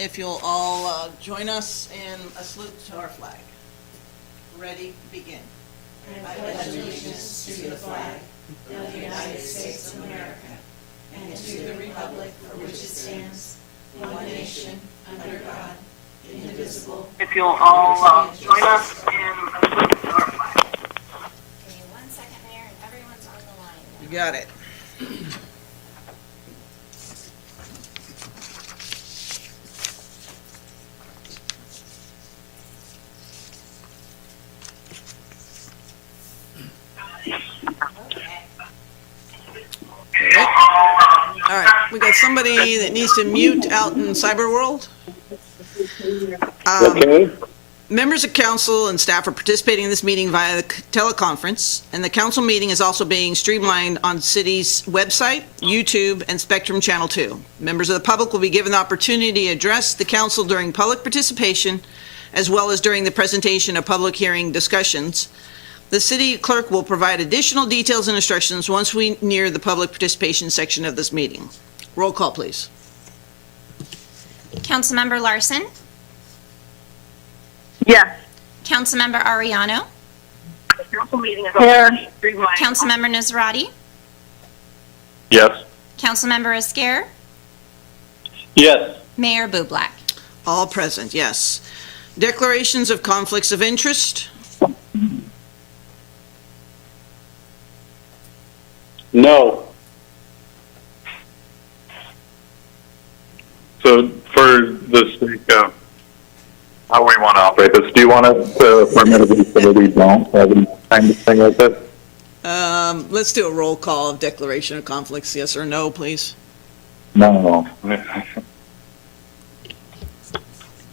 If you'll all join us in a salute to our flag. Ready, begin. I pledge allegiance to the flag of the United States of America and to the republic for which it stands, one nation, under God, indivisible. If you'll all join us in a salute to our flag. Okay, 1 second, Mayor, and everyone's on the line now. You got it. All right, we got somebody that needs to mute out in cyber world. Okay. Members of council and staff are participating in this meeting via the teleconference, and the council meeting is also being streamlined on city's website, YouTube, and Spectrum Channel 2. Members of the public will be given the opportunity to address the council during public participation, as well as during the presentation of public hearing discussions. The city clerk will provide additional details and instructions once we near the public participation section of this meeting. Roll call, please. Councilmember Larson, Yes. Councilmember Ariano, The council meeting is here. Streamlined. Councilmember Nazrati, Yes. Councilmember Esquer, Yes. Mayor Bublak. All present, yes. Declarations of conflicts of interest. No. So for the sake of how we want to operate this, do you want us to permit a facility don't have any kind of thing like this? Let's do a roll call of declaration of conflicts, yes or no, please. No.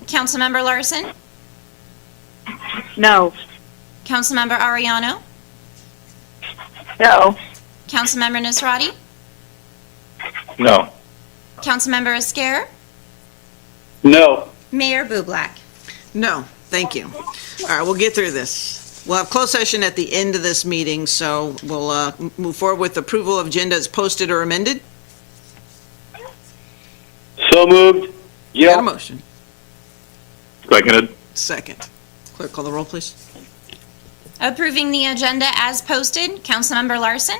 Councilmember Larson, No. Councilmember Ariano, No. Councilmember Nazrati, No. Councilmember Esquer, No. Mayor Bublak. No, thank you. All right, we'll get through this. We'll have closed session at the end of this meeting, so we'll move forward with approval of agenda as posted or amended. So moved. Got a motion. Seconded. Second. Clerk, call the roll, please. Approving the agenda as posted, Councilmember Larson,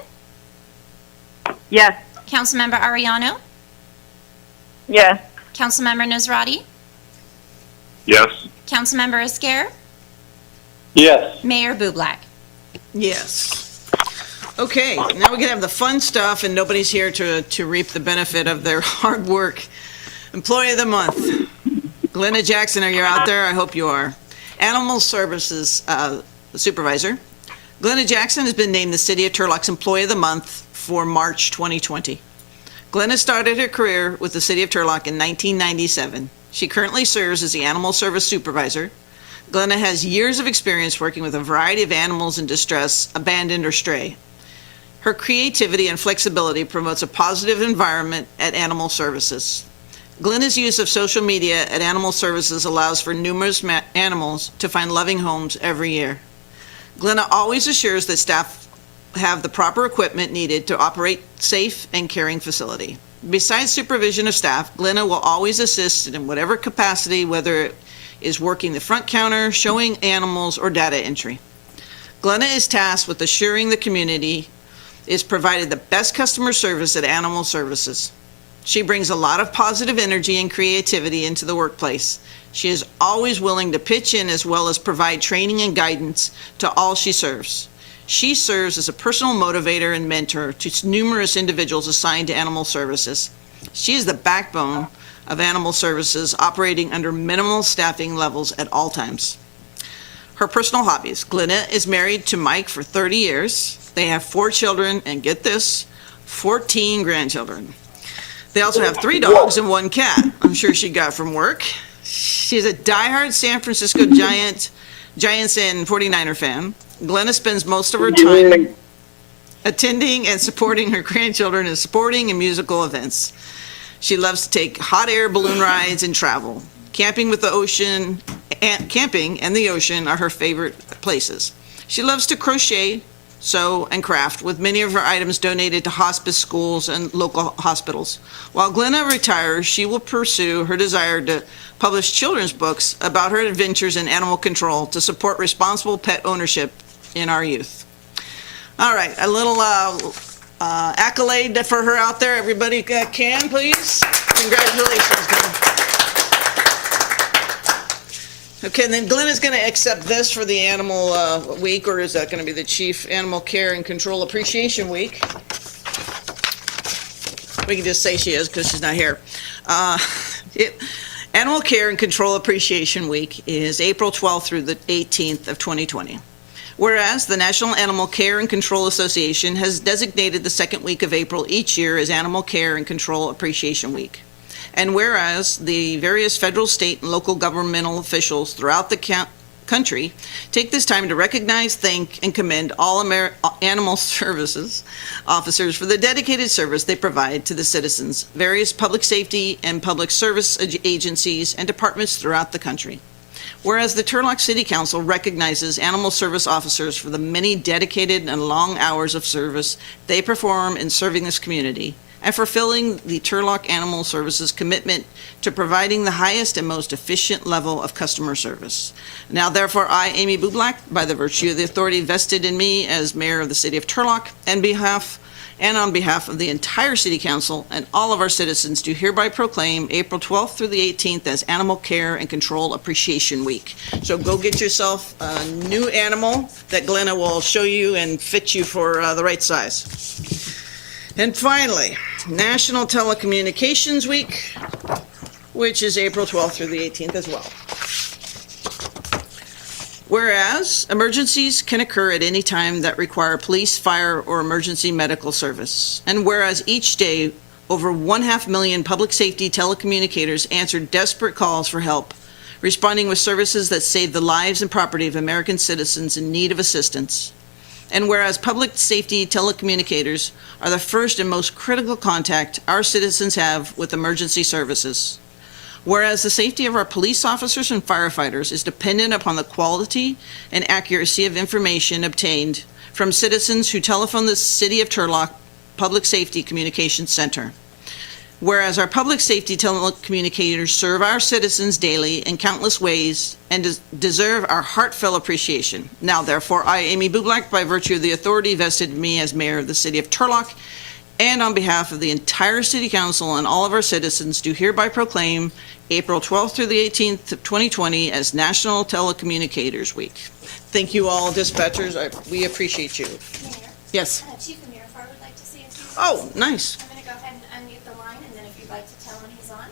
Yes. Councilmember Ariano, Yes. Councilmember Nazrati, Yes. Councilmember Esquer, Yes. Mayor Bublak. Yes. Okay, now we can have the fun stuff, and nobody's here to reap the benefit of their hard work. Employee of the month. Glenna Jackson, are you out there? I hope you are. Animal Services Supervisor. Glenna Jackson has been named the City of Turlock's Employee of the Month for March 2020. Glenna started her career with the City of Turlock in 1997. She currently serves as the Animal Service Supervisor. Glenna has years of experience working with a variety of animals in distress, abandoned or stray. Her creativity and flexibility promotes a positive environment at Animal Services. Glenna's use of social media at Animal Services allows for numerous animals to find loving homes every year. Glenna always assures that staff have the proper equipment needed to operate safe and caring facility. Besides supervision of staff, Glenna will always assist in whatever capacity, whether it is working the front counter, showing animals, or data entry. Glenna is tasked with assuring the community is provided the best customer service at Animal Services. She brings a lot of positive energy and creativity into the workplace. She is always willing to pitch in as well as provide training and guidance to all she serves. She serves as a personal motivator and mentor to numerous individuals assigned to Animal Services. She is the backbone of Animal Services, operating under minimal staffing levels at all times. Her personal hobbies. Glenna is married to Mike for 30 years. They have 4 children, and get this, 14 grandchildren. They also have 3 dogs and 1 cat, I'm sure she got from work. She's a diehard San Francisco Giants and 49er fan. Glenna spends most of her time attending and supporting her grandchildren in sporting and musical events. She loves to take hot air balloon rides and travel. Camping and the ocean are her favorite places. She loves to crochet, sew, and craft, with many of her items donated to hospice, schools, and local hospitals. While Glenna retires, she will pursue her desire to publish children's books about her adventures in animal control to support responsible pet ownership in our youth. All right, a little accolade for her out there. Everybody can, please. Congratulations, Glenna. Okay, and then Glenn is going to accept this for the animal week, or is that going to be the Chief Animal Care and Control Appreciation Week? We can just say she is because she's not here. Animal Care and Control Appreciation Week is April 12th through the 18th of 2020. Whereas the National Animal Care and Control Association has designated the second week of April each year as Animal Care and Control Appreciation Week. And whereas the various federal, state, and local governmental officials throughout the country take this time to recognize, thank, and commend all animal services officers for the dedicated service they provide to the citizens, various public safety and public service agencies and departments throughout the country. Whereas the Turlock City Council recognizes animal service officers for the many dedicated and long hours of service they perform in serving this community, and fulfilling the Turlock Animal Services commitment to providing the highest and most efficient level of customer service. Now, therefore, I, Amy Bublak, by the virtue of the authority vested in me as mayor of the city of Turlock, and on behalf of the entire city council and all of our citizens, do hereby proclaim April 12th through the 18th as Animal Care and Control Appreciation Week. So go get yourself a new animal that Glenna will show you and fit you for the right size. And finally, National Telecommunications Week, which is April 12th through the 18th as well. Whereas emergencies can occur at any time that require police, fire, or emergency medical service. And whereas each day, over 500,000 public safety telecommunicators answer desperate calls for help, responding with services that save the lives and property of American citizens in need of assistance. And whereas public safety telecommunicators are the first and most critical contact our citizens have with emergency services. Whereas the safety of our police officers and firefighters is dependent upon the quality and accuracy of information obtained from citizens who telephone the City of Turlock Public Safety Communications Center. Whereas our public safety telecommunicators serve our citizens daily in countless ways and deserve our heartfelt appreciation. Now, therefore, I, Amy Bublak, by virtue of the authority vested in me as mayor of the city of Turlock, and on behalf of the entire city council and all of our citizens, do hereby proclaim April 12th through the 18th of 2020 as National Telecommunicators Week. Thank you all, dispatchers. We appreciate you. Mayor, Yes. Chief Amirfar would like to say a few words. Oh, nice. I'm going to go ahead and unmute the line, and then if you'd like to tell when he's on.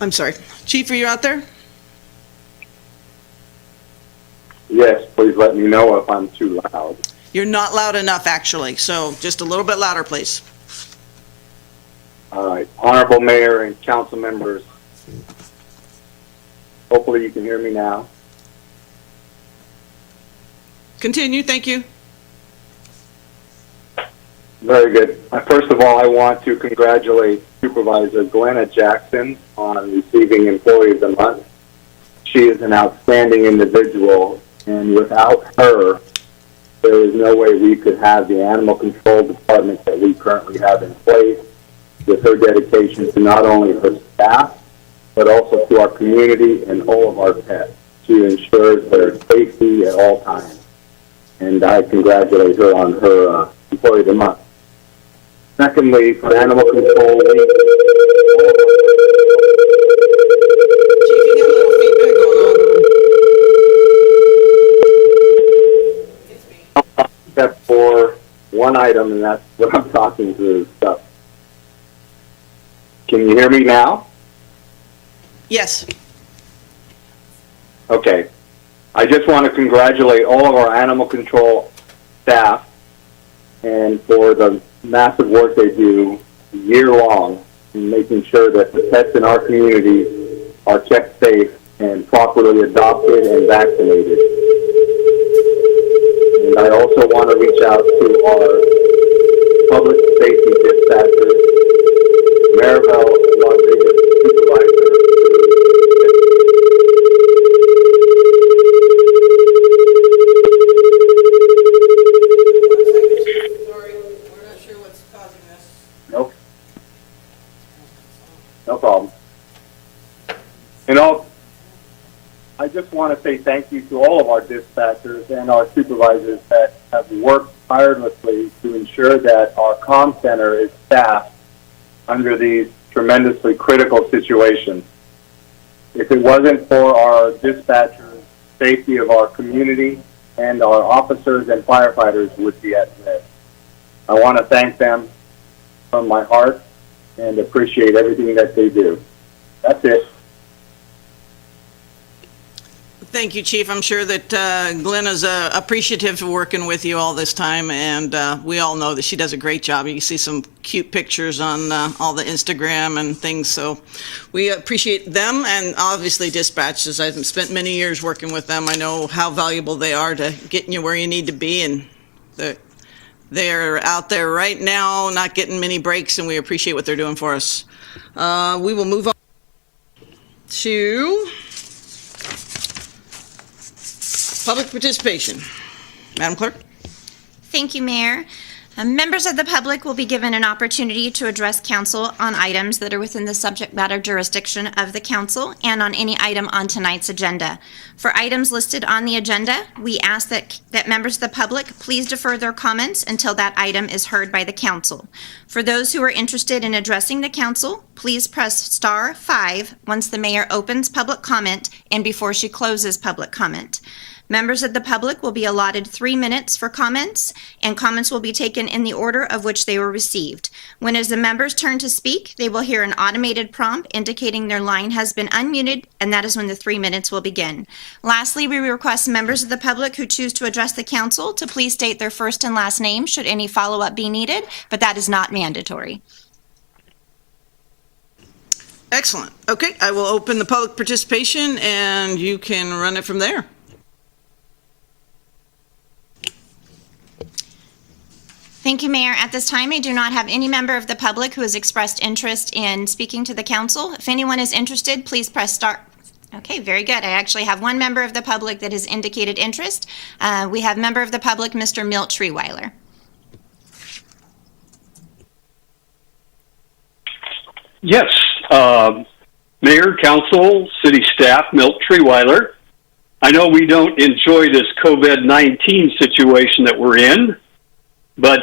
I'm sorry. Chief, are you out there? Yes, please let me know if I'm too loud. You're not loud enough, actually, so just a little bit louder, please. All right. Honorable Mayor and council members, hopefully you can hear me now. Continue, thank you. Very good. First of all, I want to congratulate Supervisor Glenna Jackson on receiving Employee of the Month. She is an outstanding individual, and without her, there is no way we could have the animal control department that we currently have in place, with her dedication to not only her staff, but also to our community and all of our pets. She ensures their safety at all times. And I congratulate her on her Employee of the Month. Secondly, for Animal Control Week, Chief, you got a little feedback going on. except for one item, and that's what I'm talking through stuff. Can you hear me now? Yes. Okay. I just want to congratulate all of our animal control staff and for the massive work they do year-long in making sure that the pets in our community are kept safe and properly adopted and vaccinated. And I also want to reach out to our public safety dispatchers, Maribel Rodriguez, supervisor, No problem. And I just want to say thank you to all of our dispatchers and our supervisors that have worked tirelessly to ensure that our comm center is staffed under these tremendously critical situations. If it wasn't for our dispatchers, safety of our community and our officers and firefighters would be at risk. I want to thank them from my heart and appreciate everything that they do. That's it. Thank you, Chief. I'm sure that Glenn is appreciative of working with you all this time, and we all know that she does a great job. You can see some cute pictures on all the Instagram and things, so we appreciate them, and obviously dispatches. I've spent many years working with them. I know how valuable they are to getting you where you need to be, and they're out there right now not getting many breaks, and we appreciate what they're doing for us. We will move on to public participation. Madam Clerk? Thank you, Mayor. Members of the public will be given an opportunity to address council on items that are within the subject matter jurisdiction of the council and on any item on tonight's agenda. For items listed on the agenda, we ask that members of the public please defer their comments until that item is heard by the council. For those who are interested in addressing the council, please press star 5 once the mayor opens public comment and before she closes public comment. Members of the public will be allotted 3 minutes for comments, and comments will be taken in the order of which they were received. When it is the member's turn to speak, they will hear an automated prompt indicating their line has been unmuted, and that is when the 3 minutes will begin. Lastly, we request members of the public who choose to address the council to please state their first and last name should any follow-up be needed, but that is not mandatory. Excellent. Okay, I will open the public participation, and you can run it from there. Thank you, Mayor. At this time, I do not have any member of the public who has expressed interest in speaking to the council. If anyone is interested, please press star. Okay, very good. I actually have one member of the public that has indicated interest. We have member of the public, Mr. Milt Treeweiler. Yes, Mayor, Council, City Staff, Milt Treeweiler. I know we don't enjoy this COVID-19 situation that we're in, but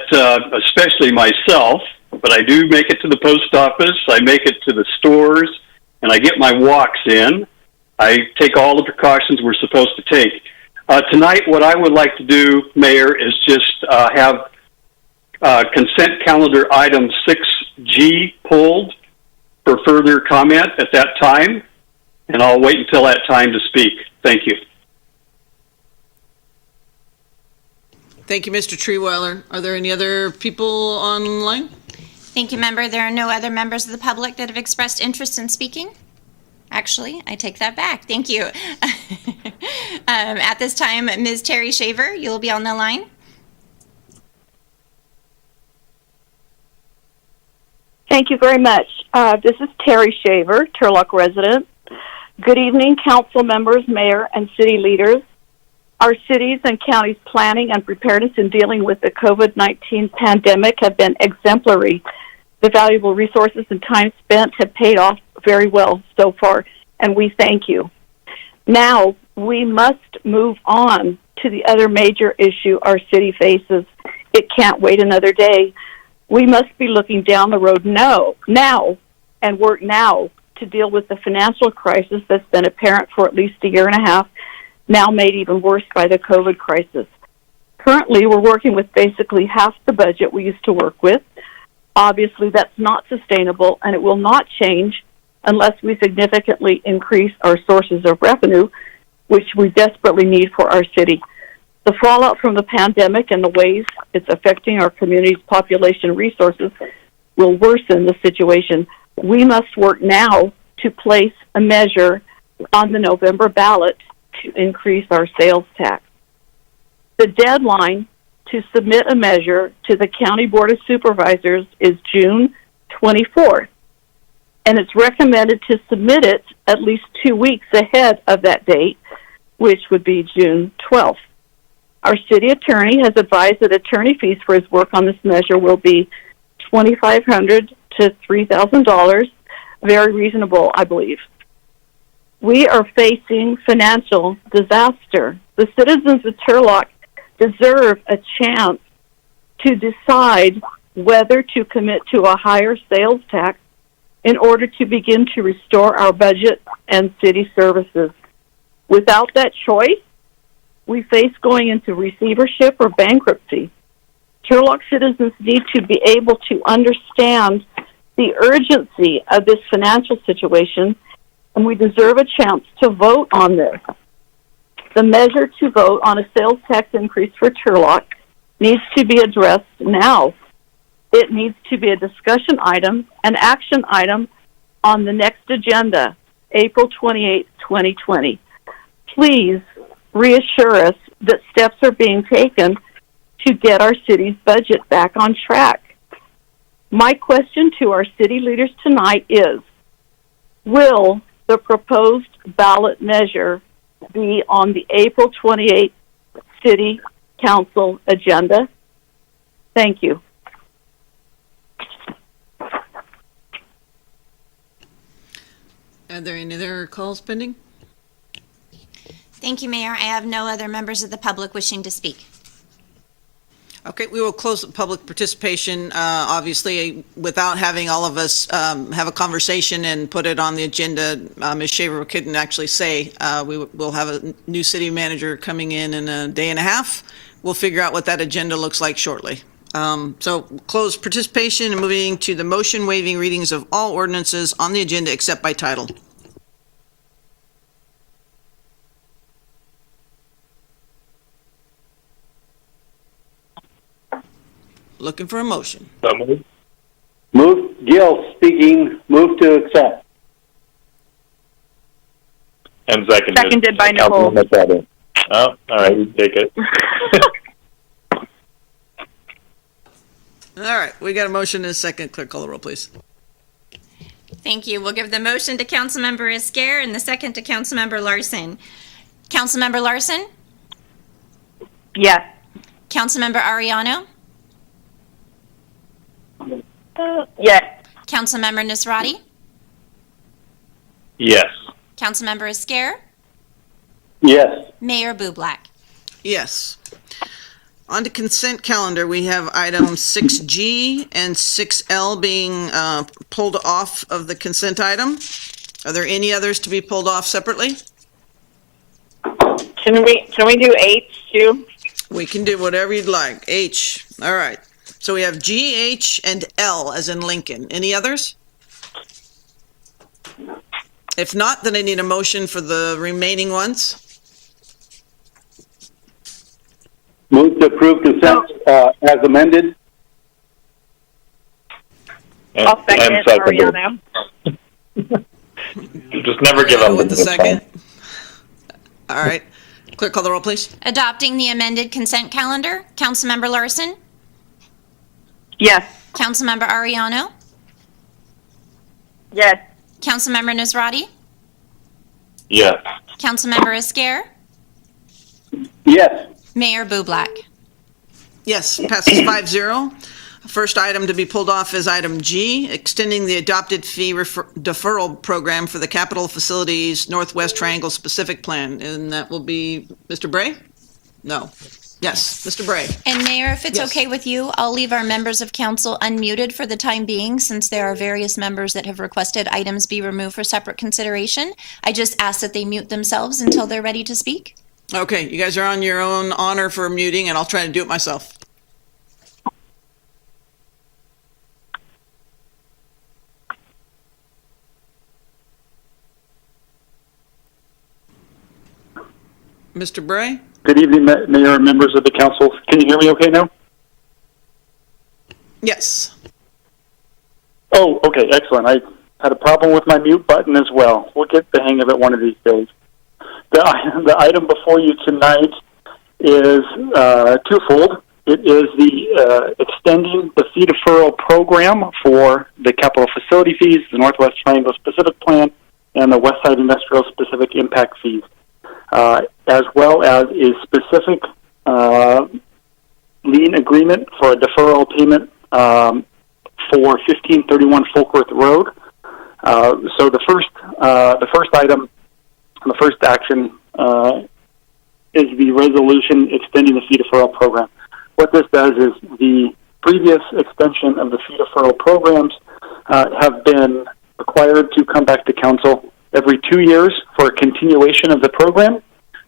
especially myself, but I do make it to the post office, I make it to the stores, and I get my walks in. I take all the precautions we're supposed to take. Tonight, what I would like to do, Mayor, is just have consent calendar item 6G pulled for further comment at that time, and I'll wait until that time to speak. Thank you. Thank you, Mr. Treeweiler. Are there any other people online? Thank you, member. There are no other members of the public that have expressed interest in speaking. Actually, I take that back. Thank you. At this time, Ms. Terry Shaver, you'll be on the line. Thank you very much. This is Terry Shaver, Turlock resident. Good evening, council members, mayor, and city leaders. Our cities and counties' planning and preparedness in dealing with the COVID-19 pandemic have been exemplary. The valuable resources and time spent have paid off very well so far, and we thank you. Now, we must move on to the other major issue our city faces. It can't wait another day. We must be looking down the road now, and work now to deal with the financial crisis that's been apparent for at least a year and a half, now made even worse by the COVID crisis. Currently, we're working with basically half the budget we used to work with. Obviously, that's not sustainable, and it will not change unless we significantly increase our sources of revenue, which we desperately need for our city. The fallout from the pandemic and the ways it's affecting our community's population resources will worsen the situation. We must work now to place a measure on the November ballot to increase our sales tax. The deadline to submit a measure to the County Board of Supervisors is June 24th, and it's recommended to submit it at least 2 weeks ahead of that date, which would be June 12th. Our city attorney has advised that attorney fees for his work on this measure will be $2,500 to $3,000, very reasonable, I believe. We are facing financial disaster. The citizens of Turlock deserve a chance to decide whether to commit to a higher sales tax in order to begin to restore our budget and city services. Without that choice, we face going into receivership or bankruptcy. Turlock citizens need to be able to understand the urgency of this financial situation, and we deserve a chance to vote on this. The measure to vote on a sales tax increase for Turlock needs to be addressed now. It needs to be a discussion item, an action item on the next agenda, April 28, 2020. Please reassure us that steps are being taken to get our city's budget back on track. My question to our city leaders tonight is, will the proposed ballot measure be on the April 28th City Council agenda? Thank you. Are there any other calls pending? Thank you, Mayor. I have no other members of the public wishing to speak. Okay, we will close the public participation, obviously, without having all of us have a conversation and put it on the agenda. Ms. Shaver couldn't actually say. We'll have a new city manager coming in a day and a half. We'll figure out what that agenda looks like shortly. So close participation and moving to the motion waiving readings of all ordinances on the agenda except by title. Looking for a motion. So moved. Move, Gil speaking, move to accept. And seconded. Seconded by Nicole. Councilman Machado. Oh, all right, you take it. All right, we got a motion and a second. Clerk, call the roll, please. Thank you. We'll give the motion to Councilmember Esquer and the second to Councilmember Larson. Councilmember Larson? Yes. Councilmember Ariano? Yes. Councilmember Nisrati? Yes. Councilmember Esquer? Yes. Mayor Bublak? Yes. On to consent calendar, we have items 6G and 6L being pulled off of the consent item. Are there any others to be pulled off separately? Can we do H too? We can do whatever you'd like. H. All right. So we have G, H, and L as in Lincoln. Any others? If not, then I need a motion for the remaining ones. Move to approve consent as amended. And, I'll second and seconded. Ariano. Just never give up. With the second. All right. Clerk, call the roll, please. Adopting the amended consent calendar, Councilmember Larson? Yes. Councilmember Ariano? Yes. Councilmember Nisrati? Yes. Councilmember Esquer? Yes. Mayor Bublak? Yes, passes 5-0. First item to be pulled off is item G, extending the adopted fee deferral program for the Capital Facilities Northwest Triangle Specific Plan. And that will be Mr. Bray? No. Yes, Mr. Bray. And Mayor, if it's Yes. okay with you, I'll leave our members of council unmuted for the time being, since there are various members that have requested items be removed for separate consideration. I just ask that they mute themselves until they're ready to speak. Okay, you guys are on your own honor for muting, and I'll try to do it myself. Mr. Bray? Good evening, Mayor and members of the council. Can you hear me okay now? Yes. Oh, okay, excellent. I had a problem with my mute button as well. We'll get the hang of it one of these days. The item before you tonight is twofold. It is the extending the fee deferral program for the capital facility fees, the Northwest Triangle Specific Plan, and the West Side Industrial Specific Impact fees, as well as a specific lien agreement for a deferral payment for 1531 Folkworth Road. So the first item, the first action is the resolution extending the fee deferral program. What this does is the previous extension of the fee deferral programs have been required to come back to council every 2 years for a continuation of the program.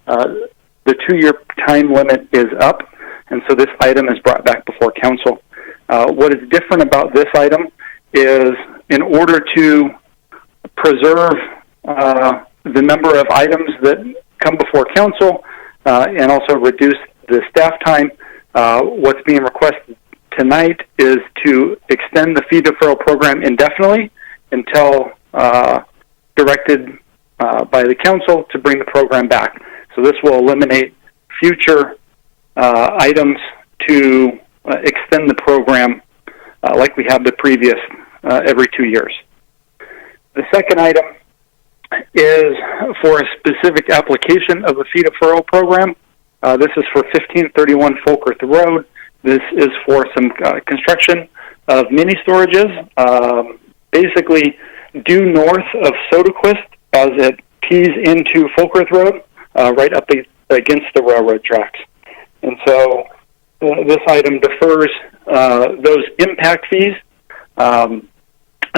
The 2-year time limit is up, and so this item is brought back before council. What is different about this item is in order to preserve the number of items that come before council and also reduce the staff time, what's being requested tonight is to extend the fee deferral program indefinitely until directed by the council to bring the program back. So this will eliminate future items to extend the program like we have the previous every 2 years. The second item is for a specific application of the fee deferral program. This is for 1531 Folkerth Road. This is for some construction of mini storages, basically due north of Sodaquist as it tees into Folkerth Road, right up against the railroad tracks. And so this item defers those impact fees. And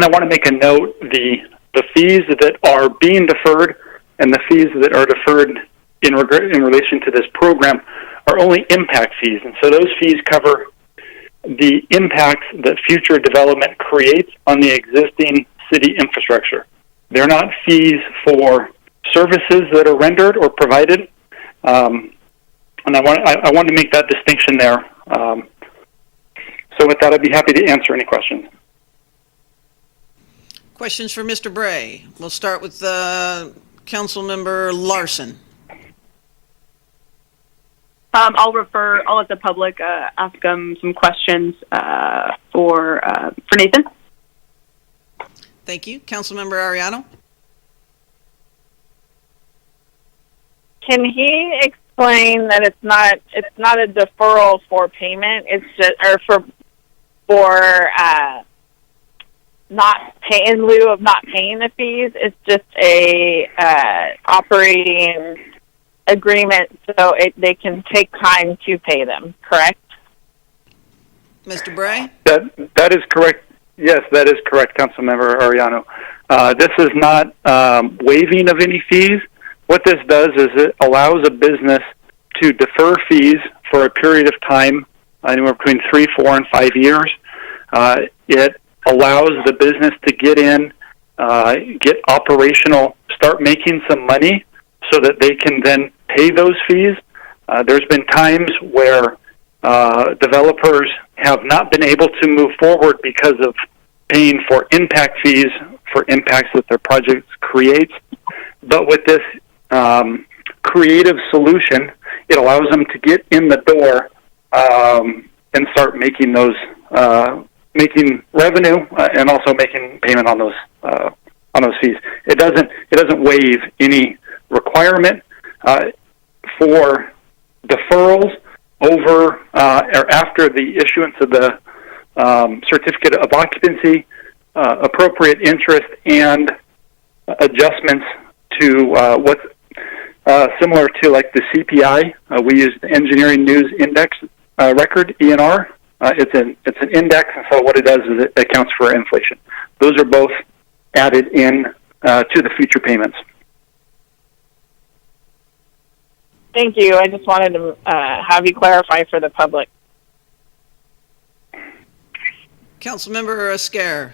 I want to make a note, the fees that are being deferred and the fees that are deferred in relation to this program are only impact fees. And so those fees cover the impacts that future development creates on the existing city infrastructure. They're not fees for services that are rendered or provided. And I want to make that distinction there. So with that, I'd be happy to answer any questions. Questions for Mr. Bray. We'll start with Councilmember Larson. I'll let the public ask them some questions for Nathan. Thank you. Councilmember Ariano. Can he explain that it's not a deferral for payment? It's just for not pay in lieu of not paying the fees. It's just a operating agreement, so they can take time to pay them. Correct, Mr. Bray? That is correct. Yes, that is correct, Councilmember Ariano. This is not waiving of any fees. What this does is it allows a business to defer fees for a period of time, anywhere between 3, 4, and 5 years. It allows the business to get in, get operational, start making some money so that they can then pay those fees. There's been times where developers have not been able to move forward because of paying for impact fees for impacts that their project creates. But with this creative solution, it allows them to get in the door and start making those making revenue and also making payment on those fees. It doesn't waive any requirement for deferrals over or after the issuance of the certificate of occupancy, appropriate interest, and adjustments to what's similar to like the CPI. We use the Engineering News Index record, ENR. It's an index, and so what it does is it accounts for inflation. Those are both added in to the future payments. Thank you. I just wanted to have you clarify for the public. Councilmember Scare.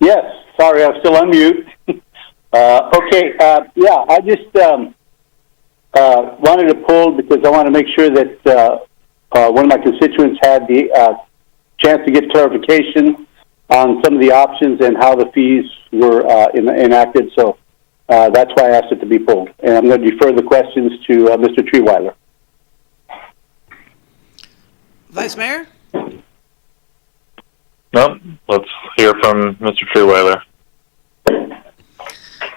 Yes, sorry, I'm still on mute. Okay, I just wanted to pull because I want to make sure that one of my constituents had the chance to get clarification on some of the options and how the fees were enacted. So that's why I asked it to be pulled. And I'm going to defer the questions to Mr. Treeweiler. Vice Mayor? No, let's hear from Mr. Treeweiler.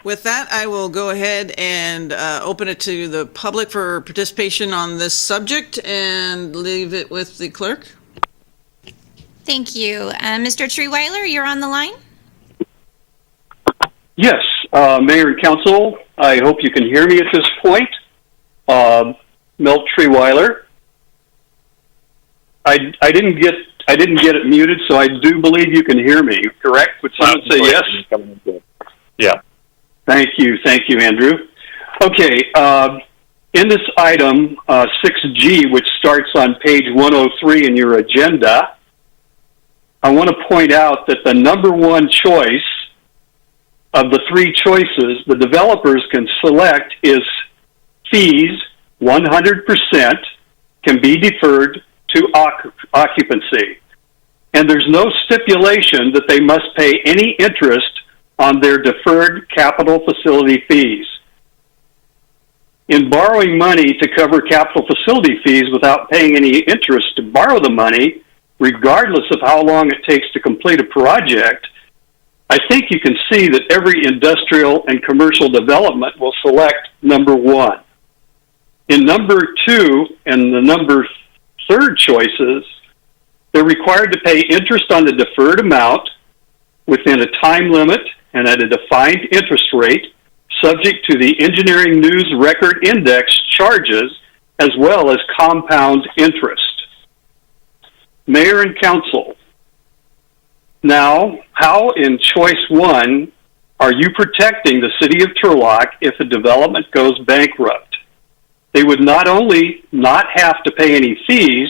with that, I will go ahead and open it to the public for participation on this subject and leave it with the clerk. Thank you. Mr. Treeweiler, you're on the line. Yes, Mayor and Council, I hope you can hear me at this point. Milt Treeweiler. I didn't get it muted, so I do believe you can hear me, correct? Would someone say yes? Yeah. Thank you, Andrew. Okay, in this item 6G, which starts on page 103 in your agenda, I want to point out that the number one choice of the three choices the developers can select is fees 100% can be deferred to occupancy. And there's no stipulation that they must pay any interest on their deferred capital facility fees. In borrowing money to cover capital facility fees without paying any interest to borrow the money, regardless of how long it takes to complete a project, I think you can see that every industrial and commercial development will select number one. In number two and the number third choices, they're required to pay interest on the deferred amount within a time limit and at a defined interest rate, subject to the Engineering News Record Index charges, as well as compound interest. Mayor and Council, now, how in choice one are you protecting the city of Turlock if the development goes bankrupt? They would not only not have to pay any fees,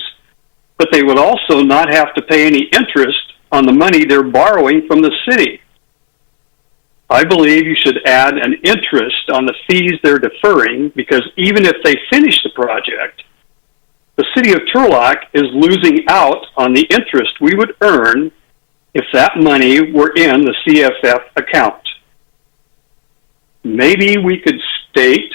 but they would also not have to pay any interest on the money they're borrowing from the city. I believe you should add an interest on the fees they're deferring, because even if they finish the project, the city of Turlock is losing out on the interest we would earn if that money were in the CFF account. Maybe we could state,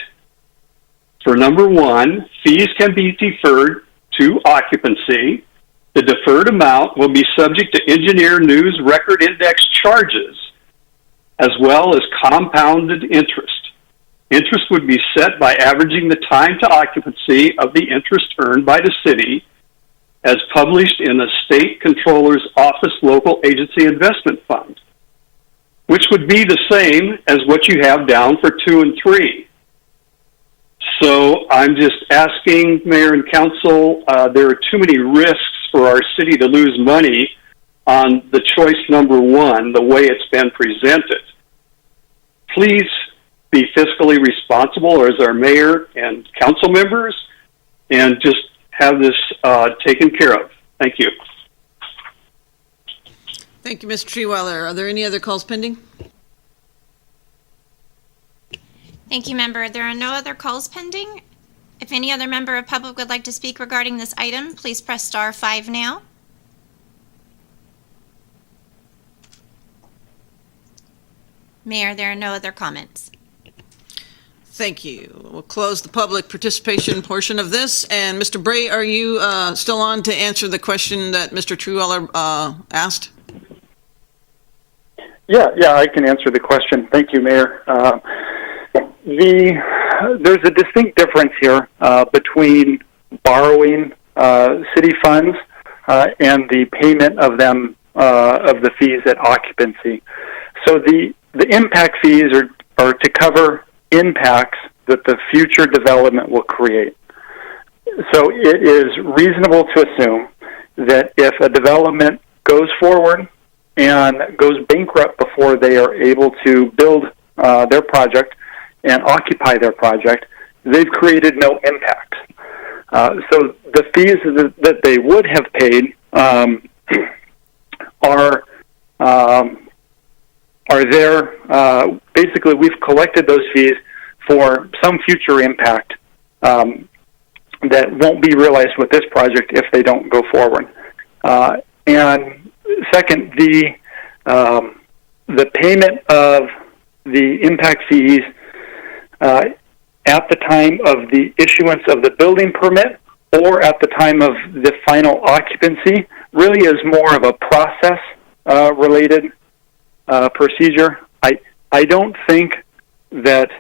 for number one, fees can be deferred to occupancy. The deferred amount will be subject to Engineer News Record Index charges, as well as compounded interest. Interest would be set by averaging the time to occupancy of the interest earned by the city, as published in the State Controller's Office Local Agency Investment Fund, which would be the same as what you have down for 2 and 3. So I'm just asking, Mayor and Council, there are too many risks for our city to lose money on the choice number one, the way it's been presented. Please be fiscally responsible as our mayor and council members, and just have this taken care of. Thank you. Thank you, Mr. Treeweiler. Are there any other calls pending? Thank you, member. There are no other calls pending. If any other member of public would like to speak regarding this item, please press *5 now. Mayor, there are no other comments. Thank you. We'll close the public participation portion of this. And Mr. Bray, are you still on to answer the question that Mr. Treeweiler asked? Yeah, I can answer the question. Thank you, Mayor. There's a distinct difference here between borrowing city funds and the payment of them of the fees at occupancy. So the impact fees are to cover impacts that the future development will create. So it is reasonable to assume that if a development goes forward and goes bankrupt before they are able to build their project and occupy their project, they've created no impact. So the fees that they would have paid are there. Basically, we've collected those fees for some future impact that won't be realized with this project if they don't go forward. And second, the payment of the impact fees at the time of the issuance of the building permit or at the time of the final occupancy really is more of a process related procedure. I don't think that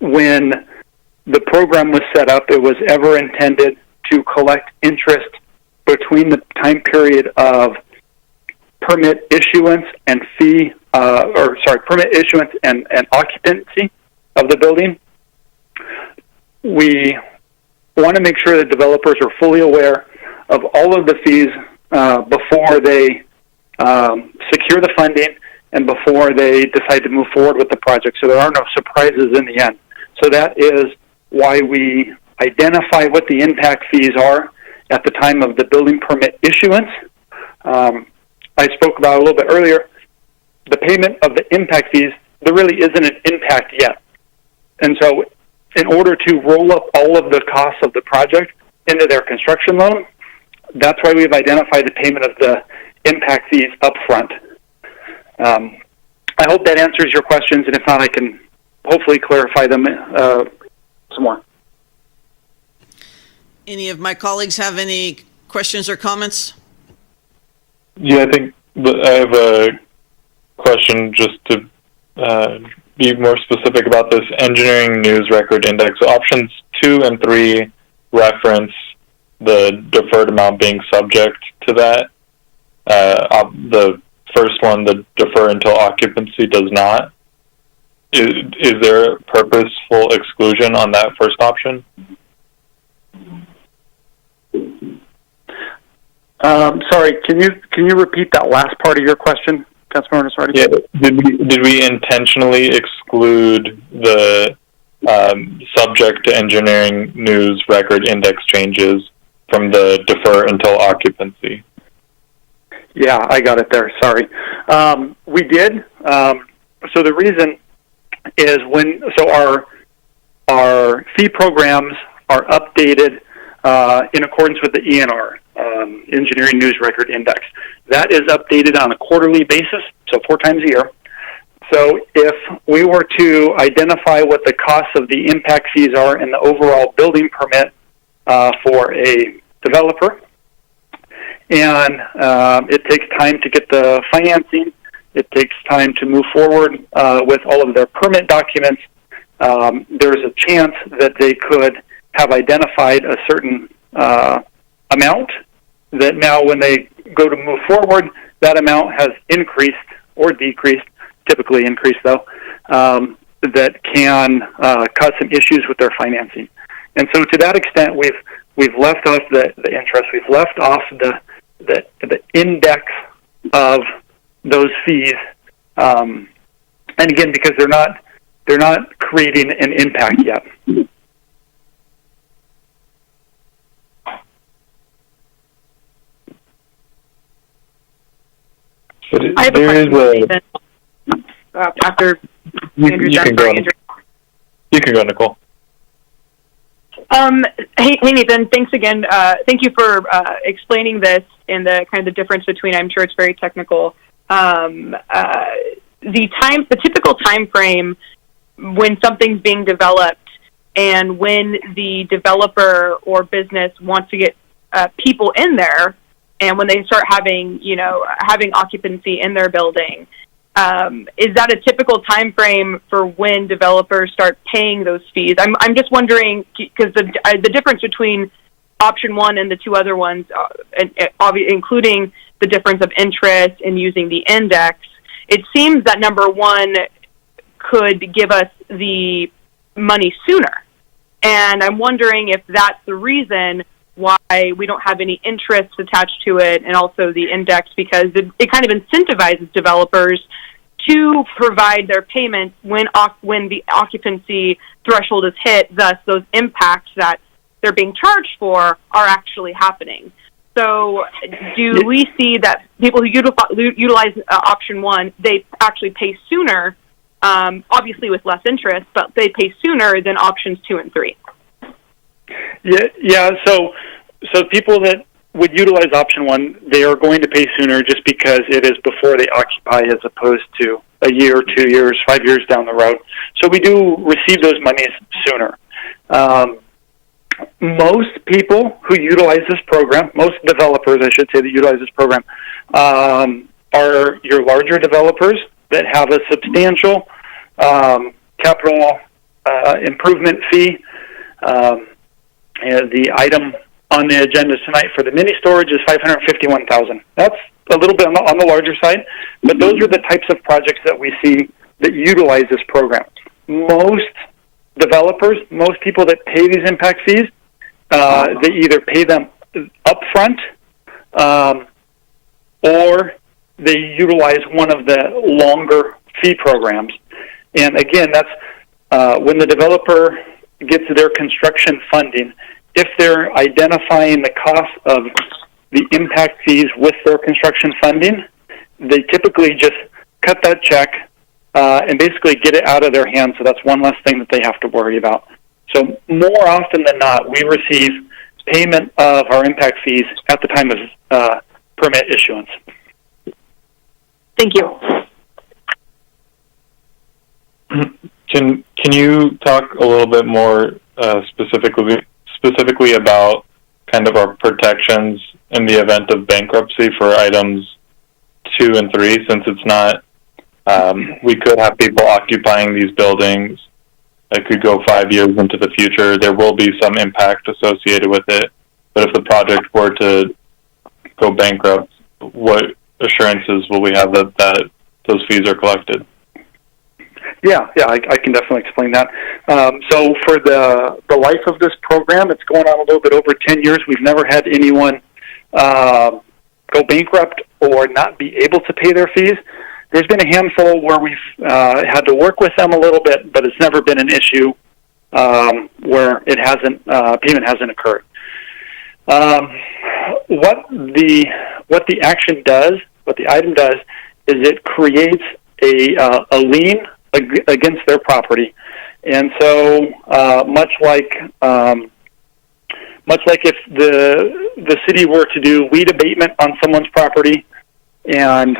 when the program was set up, it was ever intended to collect interest between the time period of permit issuance and permit issuance and occupancy of the building. We want to make sure that developers are fully aware of all of the fees before they secure the funding and before they decide to move forward with the project, so there are no surprises in the end. So that is why we identify what the impact fees are at the time of the building permit issuance. I spoke about a little bit earlier, the payment of the impact fees, there really isn't an impact yet. And so in order to roll up all of the costs of the project into their construction loan, that's why we've identified the payment of the impact fees up front. I hope that answers your questions, and if not, I can hopefully clarify them some more. Any of my colleagues have any questions or comments? Yeah, I think I have a question just to be more specific about this engineering news record index. Options 2 and 3 reference the deferred amount being subject to that. The first one, the defer until occupancy, does not. Is there a purposeful exclusion on that first option? Sorry, can you repeat that last part of your question, Councilmember Nasardi? Yeah, did we intentionally exclude the subject to engineering news record index changes from the defer until occupancy? Yeah, I got it there. Sorry. We did. So the reason is our fee programs are updated in accordance with the ENR, Engineering News Record Index. That is updated on a quarterly basis, so 4 times a year. So if we were to identify what the costs of the impact fees are in the overall building permit for a developer, and it takes time to get the financing, it takes time to move forward with all of their permit documents, there's a chance that they could have identified a certain amount that now when they go to move forward, that amount has increased or decreased, typically increased though, that can cause some issues with their financing. And so to that extent, we've left off the interest, we've left off the index of those fees, and again, because they're not creating an impact yet. I have a question. After Andrew, you can go, Nicole. Hey, Nathan. Thanks again. Thank you for explaining this and the kind of the difference between. I'm sure it's very technical. The typical time frame when something's being developed and when the developer or business wants to get people in there, and when they start having occupancy in their building, is that a typical time frame for when developers start paying those fees? I'm just wondering, because the difference between option 1 and the 2 other ones, including the difference of interest in using the index, it seems that number 1 could give us the money sooner. And I'm wondering if that's the reason why we don't have any interest attached to it, and also the index, because it kind of incentivizes developers to provide their payments when the occupancy threshold is hit, thus those impacts that they're being charged for are actually happening. So do we see that people who utilize option 1, they actually pay sooner, obviously with less interest, but they pay sooner than options 2 and 3? Yeah. So people that would utilize option 1, they are going to pay sooner just because it is before they occupy, as opposed to a year, 2 years, 5 years down the road. So we do receive those monies sooner. Most people who utilize this program, most developers, I should say, that utilize this program, are your larger developers that have a substantial capital improvement fee. The item on the agenda tonight for the mini storage is $551,000. That's a little bit on the larger side, but those are the types of projects that we see that utilize this program. Most developers, most people that pay these impact fees, they either pay them upfront or they utilize one of the longer fee programs. And again, that's when the developer gets their construction funding. If they're identifying the cost of the impact fees with their construction funding, they typically just cut that check and basically get it out of their hands, so that's one less thing that they have to worry about. So more often than not, we receive payment of our impact fees at the time of permit issuance. Thank you. Can you talk a little bit more specifically about kind of our protections in the event of bankruptcy for items 2 and 3, since it's not, we could have people occupying these buildings. It could go 5 years into the future. There will be some impact associated with it. But if the project were to go bankrupt, what assurances will we have that those fees are collected? Yeah, I can definitely explain that. So for the life of this program, it's going on a little bit over 10 years. We've never had anyone go bankrupt or not be able to pay their fees. There's been a handful where we've had to work with them a little bit, but it's never been an issue where it hasn't payment hasn't occurred. What the action does, what the item does, is it creates a lien against their property, and so much like if the city were to do weed abatement on someone's property, and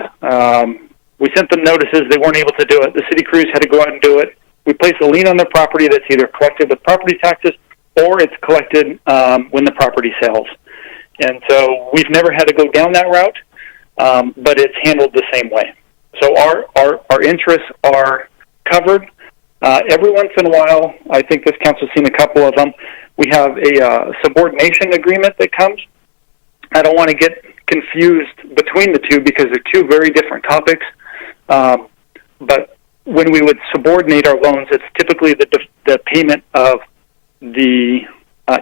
we sent them notices, they weren't able to do it. The city crews had to go out and do it. We place a lien on their property that's either collected with property taxes or it's collected when the property sells. And so we've never had to go down that route, but it's handled the same way. So our interests are covered. Every once in a while, I think this council's seen a couple of them, we have a subordination agreement that comes. I don't want to get confused between the two because they're two very different topics. But when we would subordinate our loans, it's typically the payment of the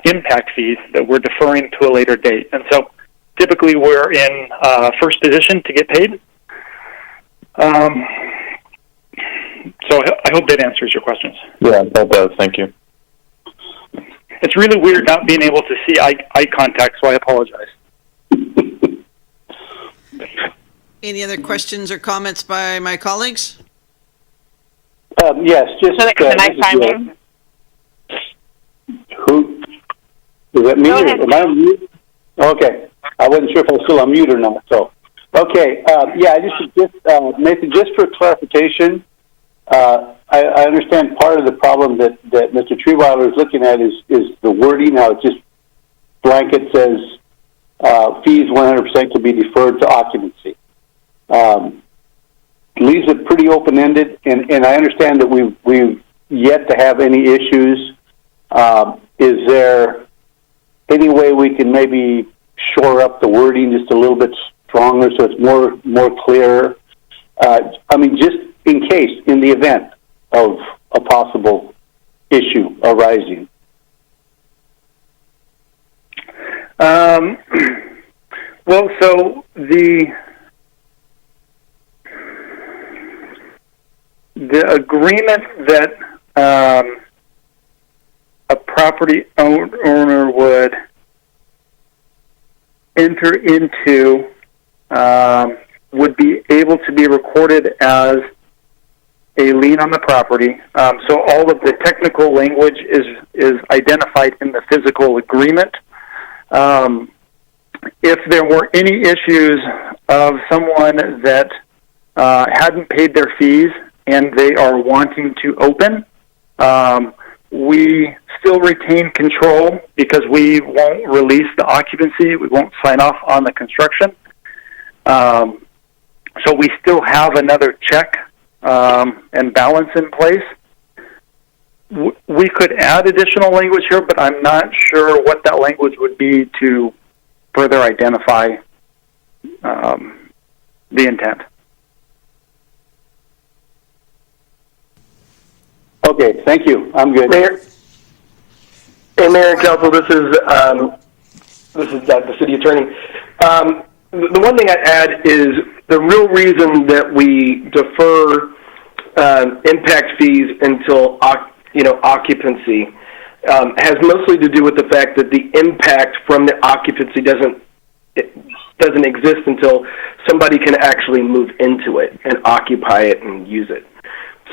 impact fees that we're deferring to a later date. And so typically we're in first position to get paid. So I hope that answers your questions. Yeah, that does. Thank you. It's really weird not being able to see eye contact, so I apologize. Any other questions or comments by my colleagues? Yes, just... Can I chime in? Who? Is that me? Am I on mute? Okay. I wasn't sure if I was still on mute or not. So, okay. Nathan, just for clarification, I understand part of the problem that Mr. Treeweiler is looking at is the wording. How it just blanket says fees 100% can be deferred to occupancy. Leaves it pretty open-ended, and I understand that we've yet to have any issues. Is there any way we can maybe shore up the wording just a little bit stronger so it's more clear? Just in case, in the event of a possible issue arising. Well, so the agreement that a property owner would enter into would be able to be recorded as a lien on the property. So all of the technical language is identified in the physical agreement. If there were any issues of someone that hadn't paid their fees and they are wanting to open, we still retain control because we won't release the occupancy. We won't sign off on the construction. So we still have another check and balance in place. We could add additional language here, but I'm not sure what that language would be to further identify the intent. Okay, thank you. I'm good. Mayor, hey, Mayor and Council, this is the city attorney. The one thing I'd add is the real reason that we defer impact fees until occupancy has mostly to do with the fact that the impact from the occupancy doesn't exist until somebody can actually move into it and occupy it and use it.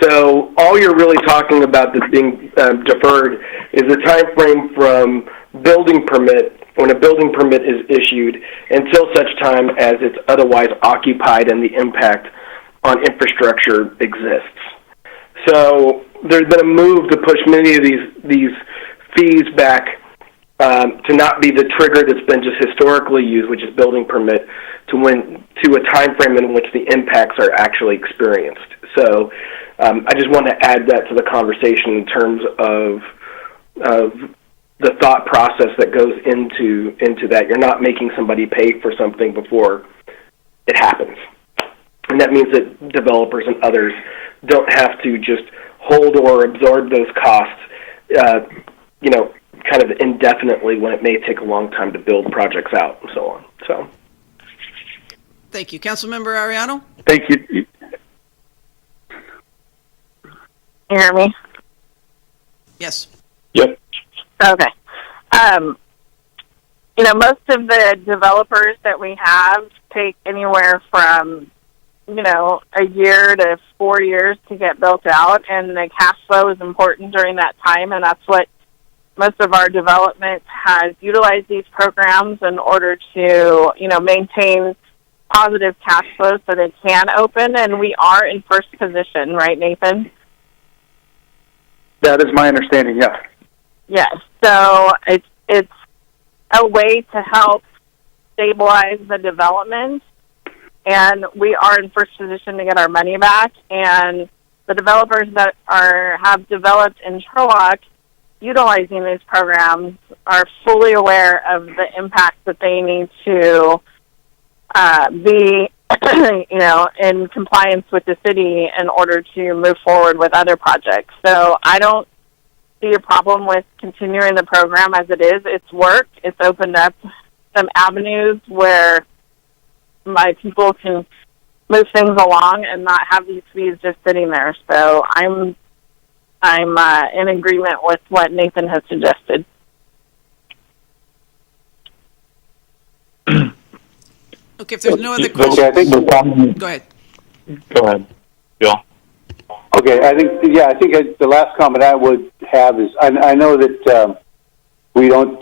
So all you're really talking about that's being deferred is the time frame from building permit, when a building permit is issued, until such time as it's otherwise occupied and the impact on infrastructure exists. So there's been a move to push many of these fees back to not be the trigger that's been just historically used, which is building permit, to a time frame in which the impacts are actually experienced. So I just want to add that to the conversation in terms of the thought process that goes into that. You're not making somebody pay for something before it happens. And that means that developers and others don't have to just hold or absorb those costs, kind of indefinitely when it may take a long time to build projects out and so on. So, Thank you. Councilmember Ariano? Thank you. You hear me? Yes. Yep. Okay. Most of the developers that we have take anywhere from, a year to 4 years to get built out, and the cash flow is important during that time, and that's what most of our development has utilized these programs in order to, maintain positive cash flow so they can open, and we are in first position, right, Nathan? That is my understanding, yes. Yes. So it's a way to help stabilize the development, and we are in first position to get our money back. And the developers that have developed in Turlock utilizing these programs are fully aware of the impact that they need to be, in compliance with the city in order to move forward with other projects. So I don't see a problem with continuing the program as it is. It's worked. It's opened up some avenues where my people can move things along and not have these fees just sitting there. So I'm in agreement with what Nathan has suggested. Okay, if there's no other questions. Okay, I think Go ahead. Go ahead, Bill. Okay, I think the last comment I would have is I know that we don't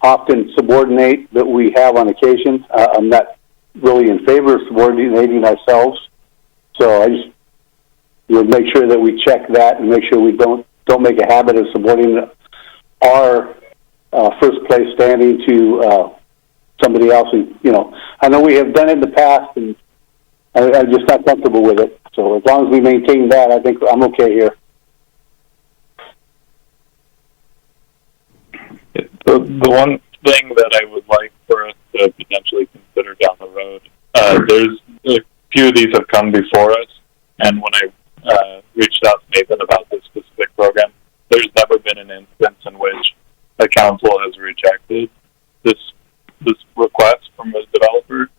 often subordinate, but we have on occasion. I'm not really in favor of subordinating ourselves, so I just would make sure that we check that and make sure we don't make a habit of subordinating our first place standing to somebody else. And, I know we have done it in the past, and I'm just not comfortable with it. So as long as we maintain that, I think I'm okay here. The one thing that I would like for us to potentially consider down the road, there's a few of these have come before us, and when I reached out to Nathan about this specific program, there's never been an instance in which a council has rejected this request from a developer.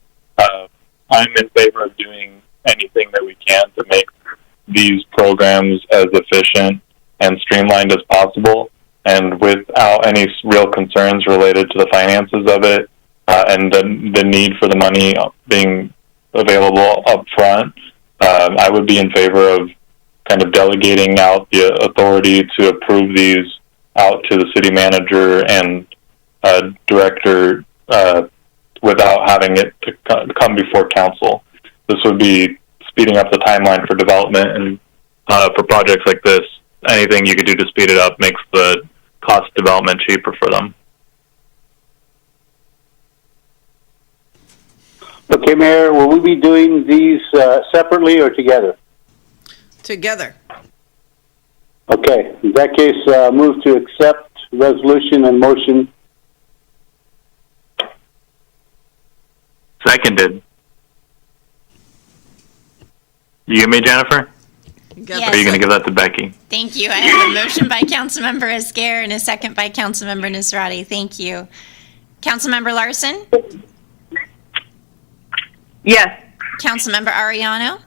I'm in favor of doing anything that we can to make these programs as efficient and streamlined as possible, and without any real concerns related to the finances of it and the need for the money being available up front. I would be in favor of kind of delegating out the authority to approve these out to the city manager and director without having it to come before council. This would be speeding up the timeline for development, and for projects like this, anything you could do to speed it up makes the cost of development cheaper for them. Okay, Mayor, will we be doing these separately or together? together. Okay. In that case, move to accept resolution and motion. Seconded. You hear me, Jennifer? Got Yes. Or are you going to give that to Becky? Thank you. I have a motion by Councilmember Esquer and a second by Councilmember Nisrati. Thank you. Councilmember Larson? Yes. Councilmember Ariano?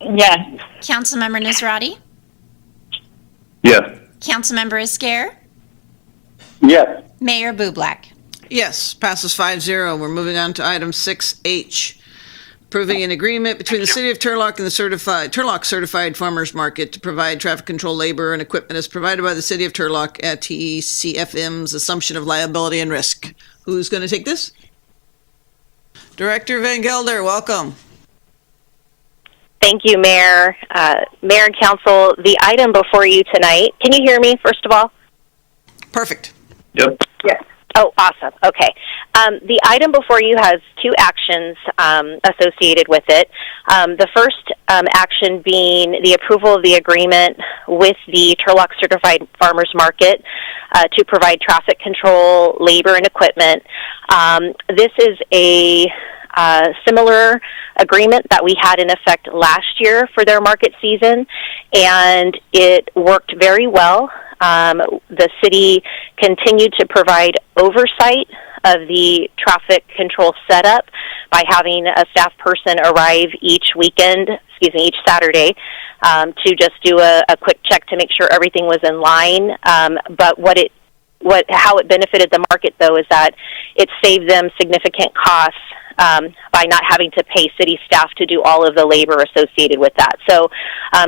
Yes. Councilmember Nisrati? Yes. Councilmember Esquer? Yes. Mayor Bublak? Yes, passes 5-0. We're moving on to item 6H. Approving an agreement between the City of Turlock and the Turlock Certified Farmers Market to provide traffic control labor and equipment as provided by the City of Turlock at TCFM's assumption of liability and risk. Who's going to take this? Director Van Gelder, welcome. Thank you, Mayor. Mayor and Council, the item before you tonight, can you hear me, first of all? Perfect. Yep. Yes. Oh, awesome. Okay. The item before you has two actions associated with it. The first action being the approval of the agreement with the Turlock Certified Farmers Market to provide traffic control, labor, and equipment. This is a similar agreement that we had in effect last year for their market season, and it worked very well. The city continued to provide oversight of the traffic control setup by having a staff person arrive each Saturday, to just do a quick check to make sure everything was in line. But how it benefited the market, though, is that it saved them significant costs by not having to pay city staff to do all of the labor associated with that. So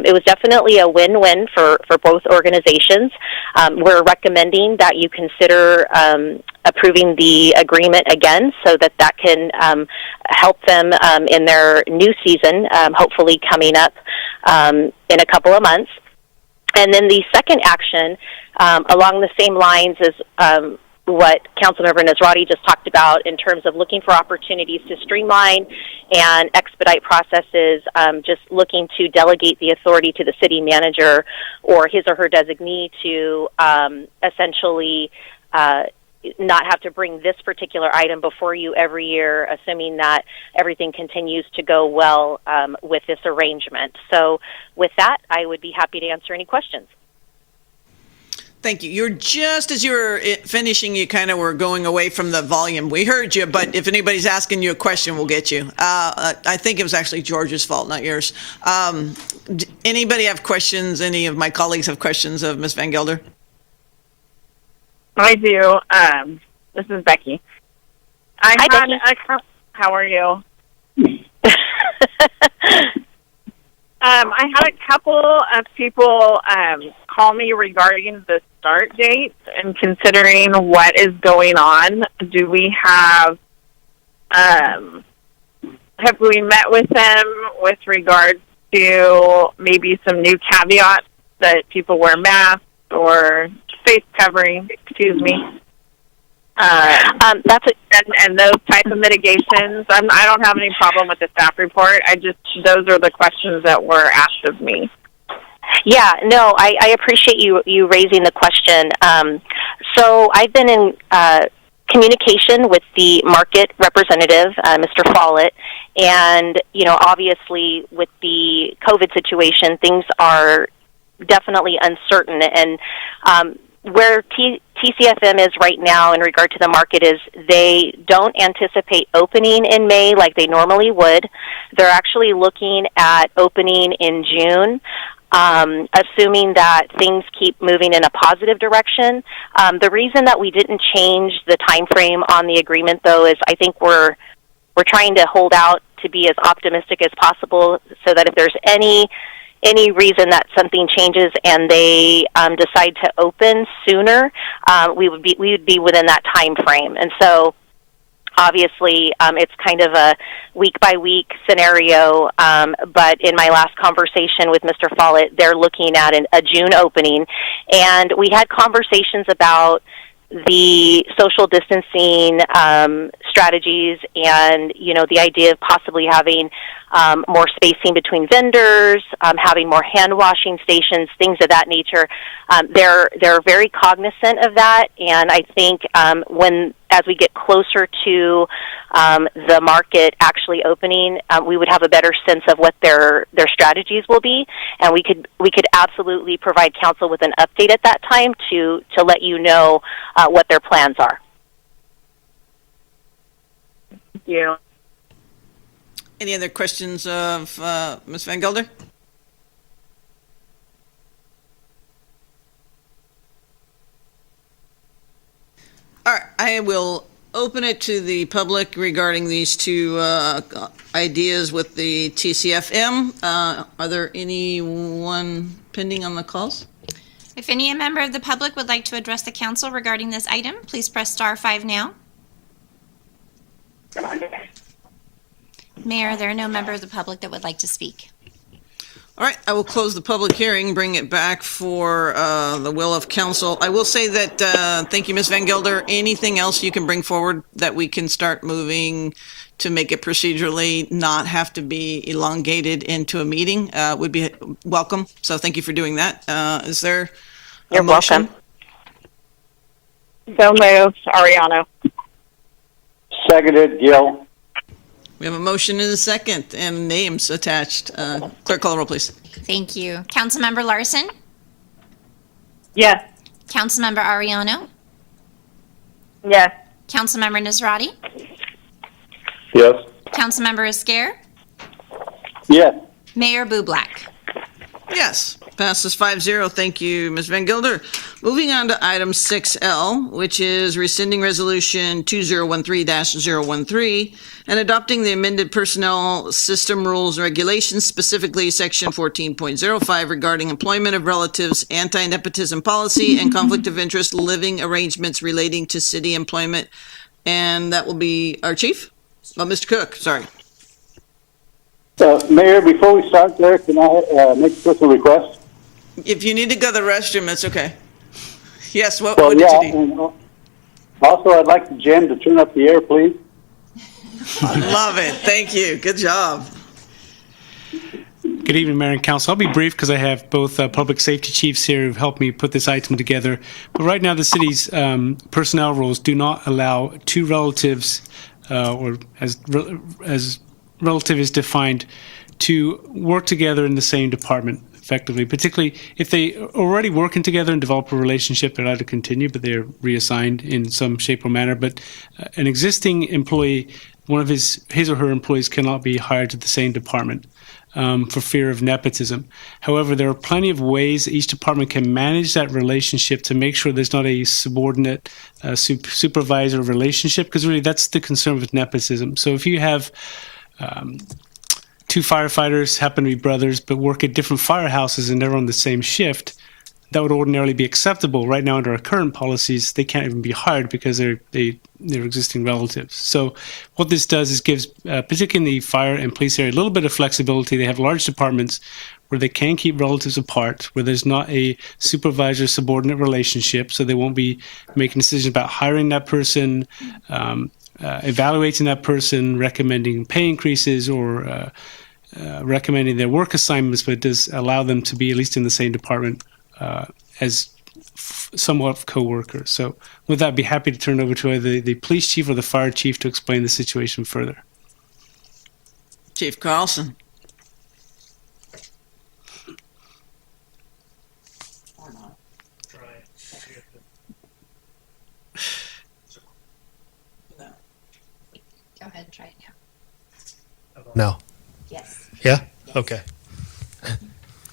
it was definitely a win-win for both organizations. We're recommending that you consider approving the agreement again so that can help them in their new season, hopefully coming up in a couple of months. And then the second action, along the same lines as what Councilmember Nisrati just talked about in terms of looking for opportunities to streamline and expedite processes, just looking to delegate the authority to the city manager or his or her designee to essentially not have to bring this particular item before you every year, assuming that everything continues to go well with this arrangement. So with that, I would be happy to answer any questions. Thank you. You're just as you were finishing, you kind of were going away from the volume. We heard you, but if anybody's asking you a question, we'll get you. I think it was actually George's fault, not yours. Anybody have questions? Any of my colleagues have questions of Ms. Van Gelder? I do. This is Becky. Hi, Becky. How are you? I had a couple of people call me regarding the start date and considering what is going on. Do we have we met with them with regard to maybe some new caveats that people wear masks or face covering, excuse me? And those type of mitigations. I don't have any problem with the staff report. Those are the questions that were asked of me. Yeah, no, I appreciate you raising the question. So I've been in communication with the market representative, Mr. Follett, and obviously with the COVID situation, things are definitely uncertain, and where TCFM is right now in regard to the market is they don't anticipate opening in May like they normally would. They're actually looking at opening in June, assuming that things keep moving in a positive direction. The reason that we didn't change the time frame on the agreement, though, is I think we're trying to hold out to be as optimistic as possible so that if there's any reason that something changes and they decide to open sooner, we would be within that time frame. And so obviously it's kind of a week-by-week scenario, but in my last conversation with Mr. Follett, they're looking at a June opening. And we had conversations about the social distancing strategies and, the idea of possibly having more spacing between vendors, having more hand washing stations, things of that nature. They're very cognizant of that, and I think as we get closer to the market actually opening, we would have a better sense of what their strategies will be, and we could absolutely provide council with an update at that time to let you know what their plans are. Thank you. Any other questions of Ms. Van Gelder? All right, I will open it to the public regarding these two ideas with the TCFM. Are there anyone pending on the calls? If any member of the public would like to address the council regarding this item, please press star 5 now. Mayor, there are no members of the public that would like to speak. All right, I will close the public hearing, bring it back for the will of council. I will say that, thank you, Ms. Van Gelder. Anything else you can bring forward that we can start moving to make it procedurally not have to be elongated into a meeting would be welcome. So thank you for doing that. Is there a motion? So moved, Ariano. Seconded, Gill. We have a motion and a second and names attached. Clerk, call the roll, please. Thank you. Councilmember Larson? Yes. Councilmember Ariano? Yes. Councilmember Nazrati? Yes. Councilmember Esquer? Yes. Mayor Bublak? Yes, passes 5-0. Thank you, Ms. Van Gelder. Moving on to item 6L, which is rescinding resolution 2013-013 and adopting the amended personnel system rules and regulations, specifically section 14.05 regarding employment of relatives, anti-nepotism policy, and conflict of interest living arrangements relating to city employment. And that will be our chief? Oh, Mr. Cook, sorry. Mayor, before we start there, can I make a personal request? If you need to go to the restroom, that's okay. Yes, what Well, did yeah, you need? and also, I'd like the Jen to turn up the air, please. I love it. Thank you. Good job. Good evening, Mayor and Council. I'll be brief because I have both public safety chiefs here who've helped me put this item together. But right now, the city's personnel rules do not allow two relatives, or as relative is defined, to work together in the same department effectively, particularly if they are already working together and develop a relationship. They're allowed to continue, but they're reassigned in some shape or manner. But an existing employee, one of his or her employees, cannot be hired to the same department for fear of nepotism. However, there are plenty of ways each department can manage that relationship to make sure there's not a subordinate supervisor relationship, because really that's the concern with nepotism. So if you have two firefighters happen to be brothers but work at different firehouses and they're on the same shift, that would ordinarily be acceptable. Right now, under our current policies, they can't even be hired because they're existing relatives. So what this does is gives, particularly in the fire and police area, a little bit of flexibility. They have large departments where they can keep relatives apart, where there's not a supervisor-subordinate relationship, so they won't be making decisions about hiring that person, evaluating that person, recommending pay increases, or recommending their work assignments, but it does allow them to be at least in the same department as somewhat co-workers. So with that, I'd be happy to turn over to either the police chief or the fire chief to explain the situation further. Chief Carlson. Go ahead, try it now. No. Yes. Yeah? Okay.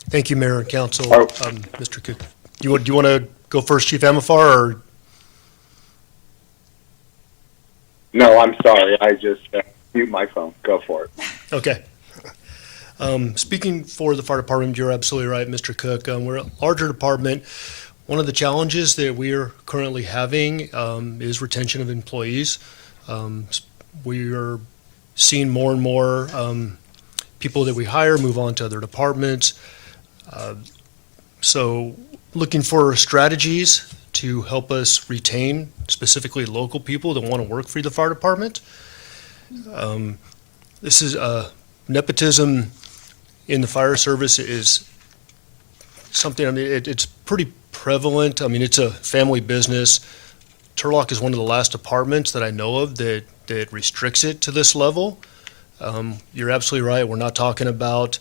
Thank you, Mayor and Council. Mr. Cook, do you want to go first, Chief Amafar, or? No, I'm sorry. I just mute my phone. Go for it. Okay. Speaking for the fire department, you're absolutely right, Mr. Cook. We're a larger department. One of the challenges that we are currently having is retention of employees. We are seeing more and more people that we hire move on to other departments. So looking for strategies to help us retain specifically local people that want to work for the fire department. This is nepotism in the fire service is something, I mean, it's pretty prevalent. I mean, it's a family business. Turlock is one of the last departments that I know of that restricts it to this level. You're absolutely right. We're not talking about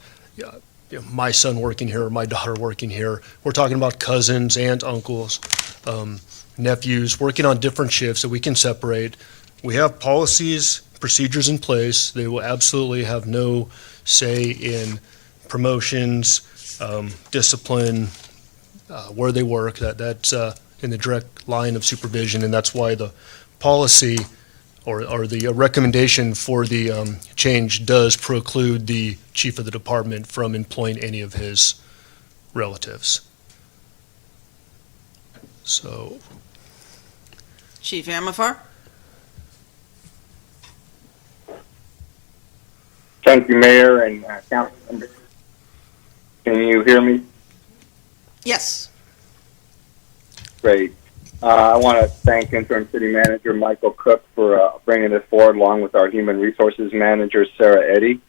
my son working here or my daughter working here. We're talking about cousins, aunts, uncles, nephews working on different shifts that we can separate. We have policies, procedures in place. They will absolutely have no say in promotions, discipline, where they work. That's in the direct line of supervision, and that's why the policy or the recommendation for the change does preclude the chief of the department from employing any of his relatives. So, Chief Amafar? Thank you, Mayor and Council members. Can you hear me? Yes. Great. I want to thank Interim City Manager Michael Cook for bringing this forward, along with our Human Resources Manager, Sarah Eddy.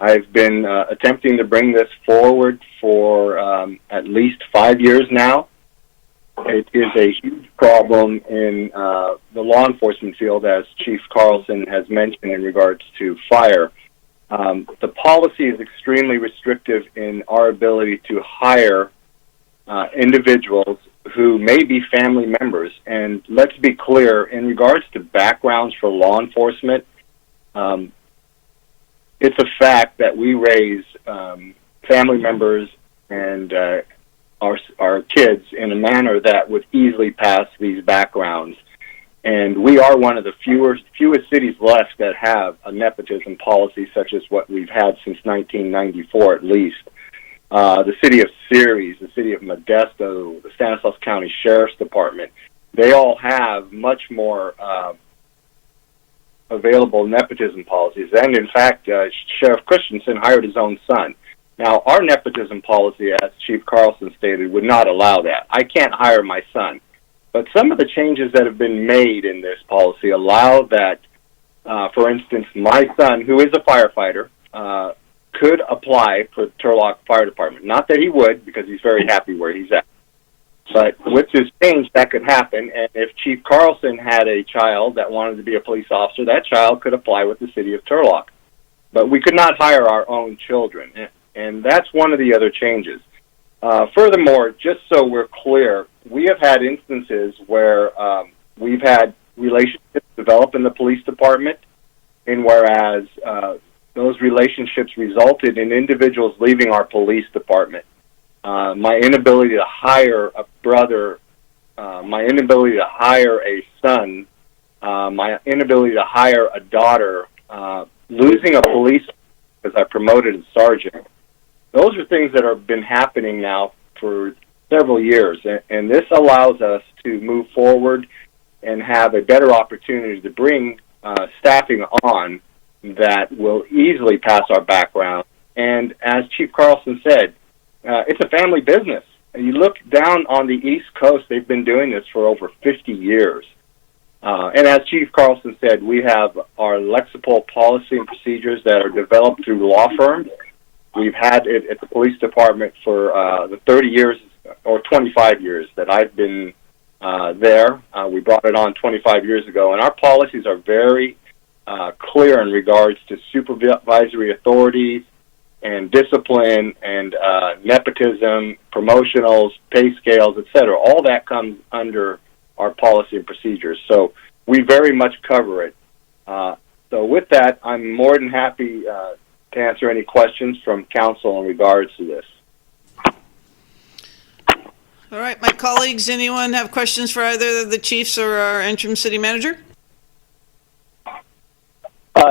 I've been attempting to bring this forward for at least 5 years now. It is a huge problem in the law enforcement field, as Chief Carlson has mentioned in regards to fire. The policy is extremely restrictive in our ability to hire individuals who may be family members. And let's be clear, in regards to backgrounds for law enforcement, it's a fact that we raise family members and our kids in a manner that would easily pass these backgrounds. And we are one of the fewest cities left that have a nepotism policy such as what we've had since 1994 at least. The city of Ceres, the city of Modesto, the Stanislaus County Sheriff's Department, they all have much more available nepotism policies. And in fact, Sheriff Christensen hired his own son. Now, our nepotism policy, as Chief Carlson stated, would not allow that. I can't hire my son. But some of the changes that have been made in this policy allow that, for instance, my son, who is a firefighter, could apply for Turlock Fire Department. Not that he would, because he's very happy where he's at. But with this change, that could happen. And if Chief Carlson had a child that wanted to be a police officer, that child could apply with the city of Turlock. But we could not hire our own children. And that's one of the other changes. Furthermore, just so we're clear, we have had instances where we've had relationships develop in the police department, and whereas those relationships resulted in individuals leaving our police department. My inability to hire a brother, my inability to hire a son, my inability to hire a daughter, losing a police because I promoted a sergeant. Those are things that have been happening now for several years, and this allows us to move forward and have a better opportunity to bring staffing on that will easily pass our background. And as Chief Carlson said, it's a family business. And you look down on the East Coast, they've been doing this for over 50 years. And as Chief Carlson said, we have our Lexipol policy and procedures that are developed through law firms. We've had it at the police department for the 30 years or 25 years that I've been there. We brought it on 25 years ago, and our policies are very clear in regards to supervisory authorities and discipline and nepotism, promotionals, pay scales, etc. All that comes under our policy and procedures. So we very much cover it. So with that, I'm more than happy to answer any questions from council in regards to this. All right, my colleagues, anyone have questions for either the chiefs or our interim city manager?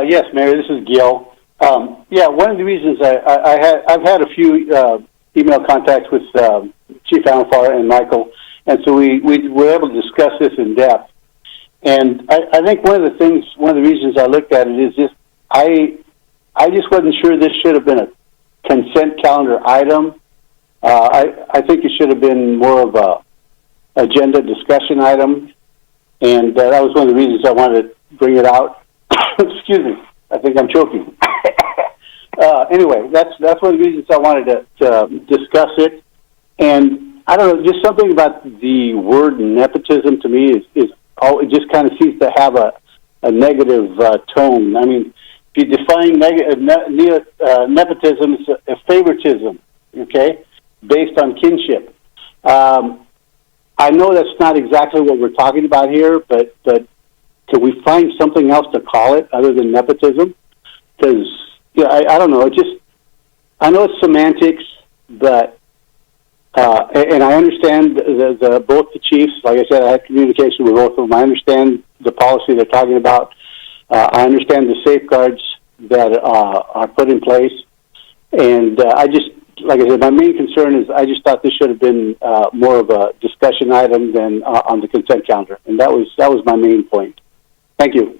Yes, Mayor, this is Gil. Yeah, one of the reasons I've had a few email contacts with Chief Alfar and Michael, and so we were able to discuss this in depth. And I think one of the reasons I looked at it is just I just wasn't sure this should have been a consent calendar item. I think it should have been more of a agenda discussion item, and that was one of the reasons I wanted to bring it out. Excuse me, I think I'm choking. anyway, that's one of the reasons I wanted to discuss it. And I don't know, just something about the word nepotism to me is it just kind of seems to have a negative tone. I mean, if you define nepotism, it's a favoritism, okay, based on kinship. I know that's not exactly what we're talking about here, but can we find something else to call it other than nepotism? Because I don't know. I know it's semantics, but and I understand both the chiefs. Like I said, I had communication with both of them. I understand the policy they're talking about. I understand the safeguards that are put in place, and like I said, my main concern is I just thought this should have been more of a discussion item than on the consent calendar, and that was my main point. Thank you.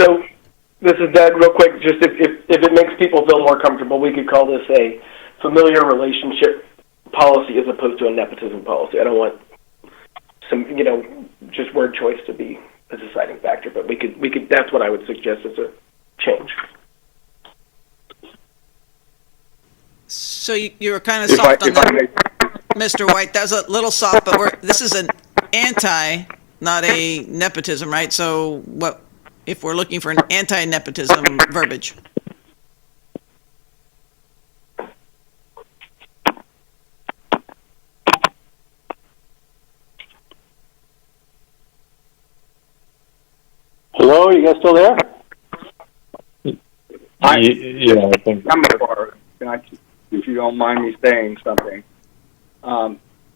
So, this is Doug. Real quick, just if it makes people feel more comfortable, we could call this a familiar relationship policy as opposed to a nepotism policy. I don't want some, just word choice to be a deciding factor, but we could. That's what I would suggest as a change. So you were kind of soft on that, Mr. White. That was a little soft, but this is an anti, not a nepotism, right? So what if we're looking for an anti-nepotism verbiage? Hello, you guys still there? Yeah, I think. If you don't mind me saying something.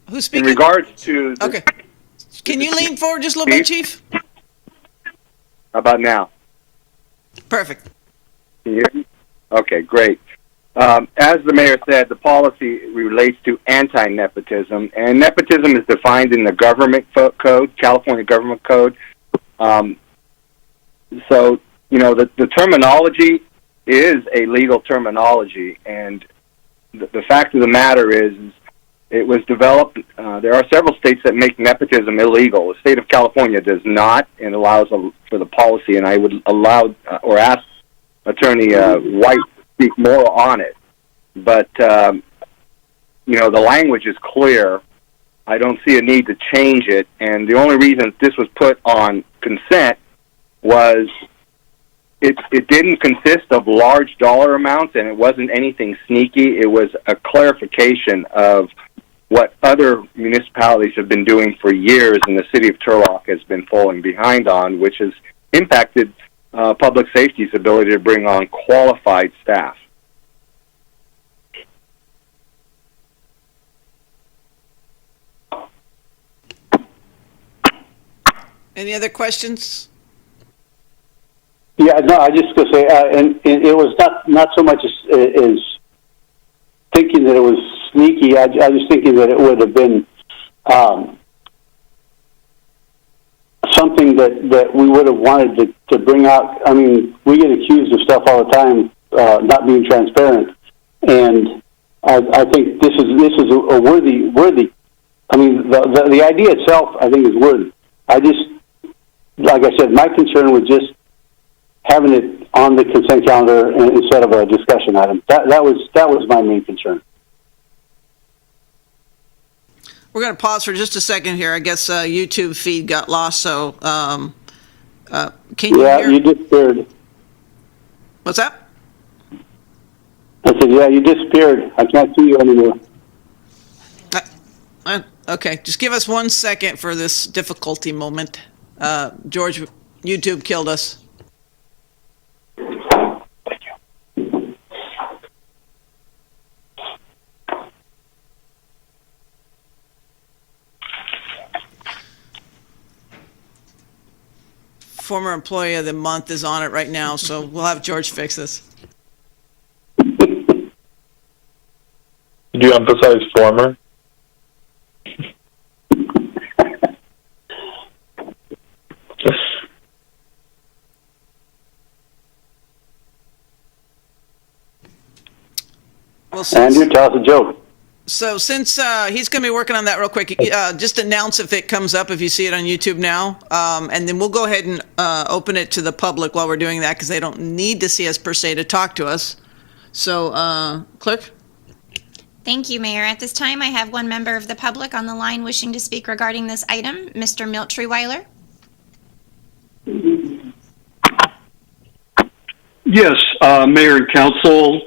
Who's speaking? In regards to... Okay. Can you lean forward just a little bit, Chief? How about now? Perfect. Can you hear me? Okay, great. As the mayor said, the policy relates to anti-nepotism, and nepotism is defined in the government code, California government code. So, the terminology is a legal terminology, and the fact of the matter is it was developed. There are several states that make nepotism illegal. The state of California does not, and allows for the policy. And I would ask Attorney White to speak more on it. But the language is clear. I don't see a need to change it. And the only reason this was put on consent was it didn't consist of large dollar amounts, and it wasn't anything sneaky. It was a clarification of what other municipalities have been doing for years, and the city of Turlock has been falling behind on, which has impacted public safety's ability to bring on qualified staff. Any other questions? Yeah, no, I just going to say, and it was not so much as thinking that it was sneaky. I was thinking that it would have been something that we would have wanted to bring out. I mean, we get accused of stuff all the time, not being transparent, and I think this is a worthy. I mean, the idea itself, I think, is worthy. Like I said, my concern was just having it on the consent calendar instead of a discussion item. That was my main concern. We're going to pause for just a second here. I guess YouTube feed got lost, so can you hear? You disappeared. What's that? I said, you disappeared. I can't see you anymore. Okay, just give us 1 second for this difficulty moment. George, YouTube killed us. Former employee of the month is on it right now, so we'll have George fix this. Did you emphasize former? Andrew, tell us a joke. So since he's going to be working on that real quick, just announce if it comes up, if you see it on YouTube now, and then we'll go ahead and open it to the public while we're doing that, because they don't need to see us per se to talk to us. So, Clerk? Thank you, Mayor. At this time, I have one member of the public on the line wishing to speak regarding this item, Mr. Milt Treeweiler. Yes, Mayor and Council.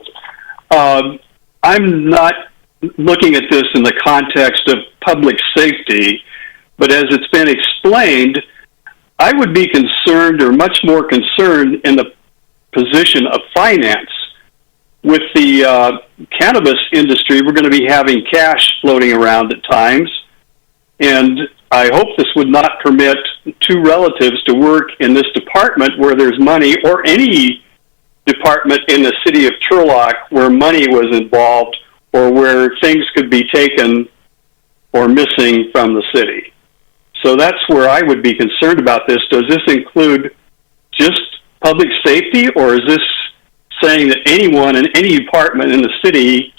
I'm not looking at this in the context of public safety, but as it's been explained, I would be concerned, or much more concerned, in the position of finance. With the cannabis industry, we're going to be having cash floating around at times, and I hope this would not permit two relatives to work in this department where there's money, or any department in the city of Turlock where money was involved, or where things could be taken or missing from the city. So that's where I would be concerned about this. Does this include just public safety, or is this saying that anyone in any department in the city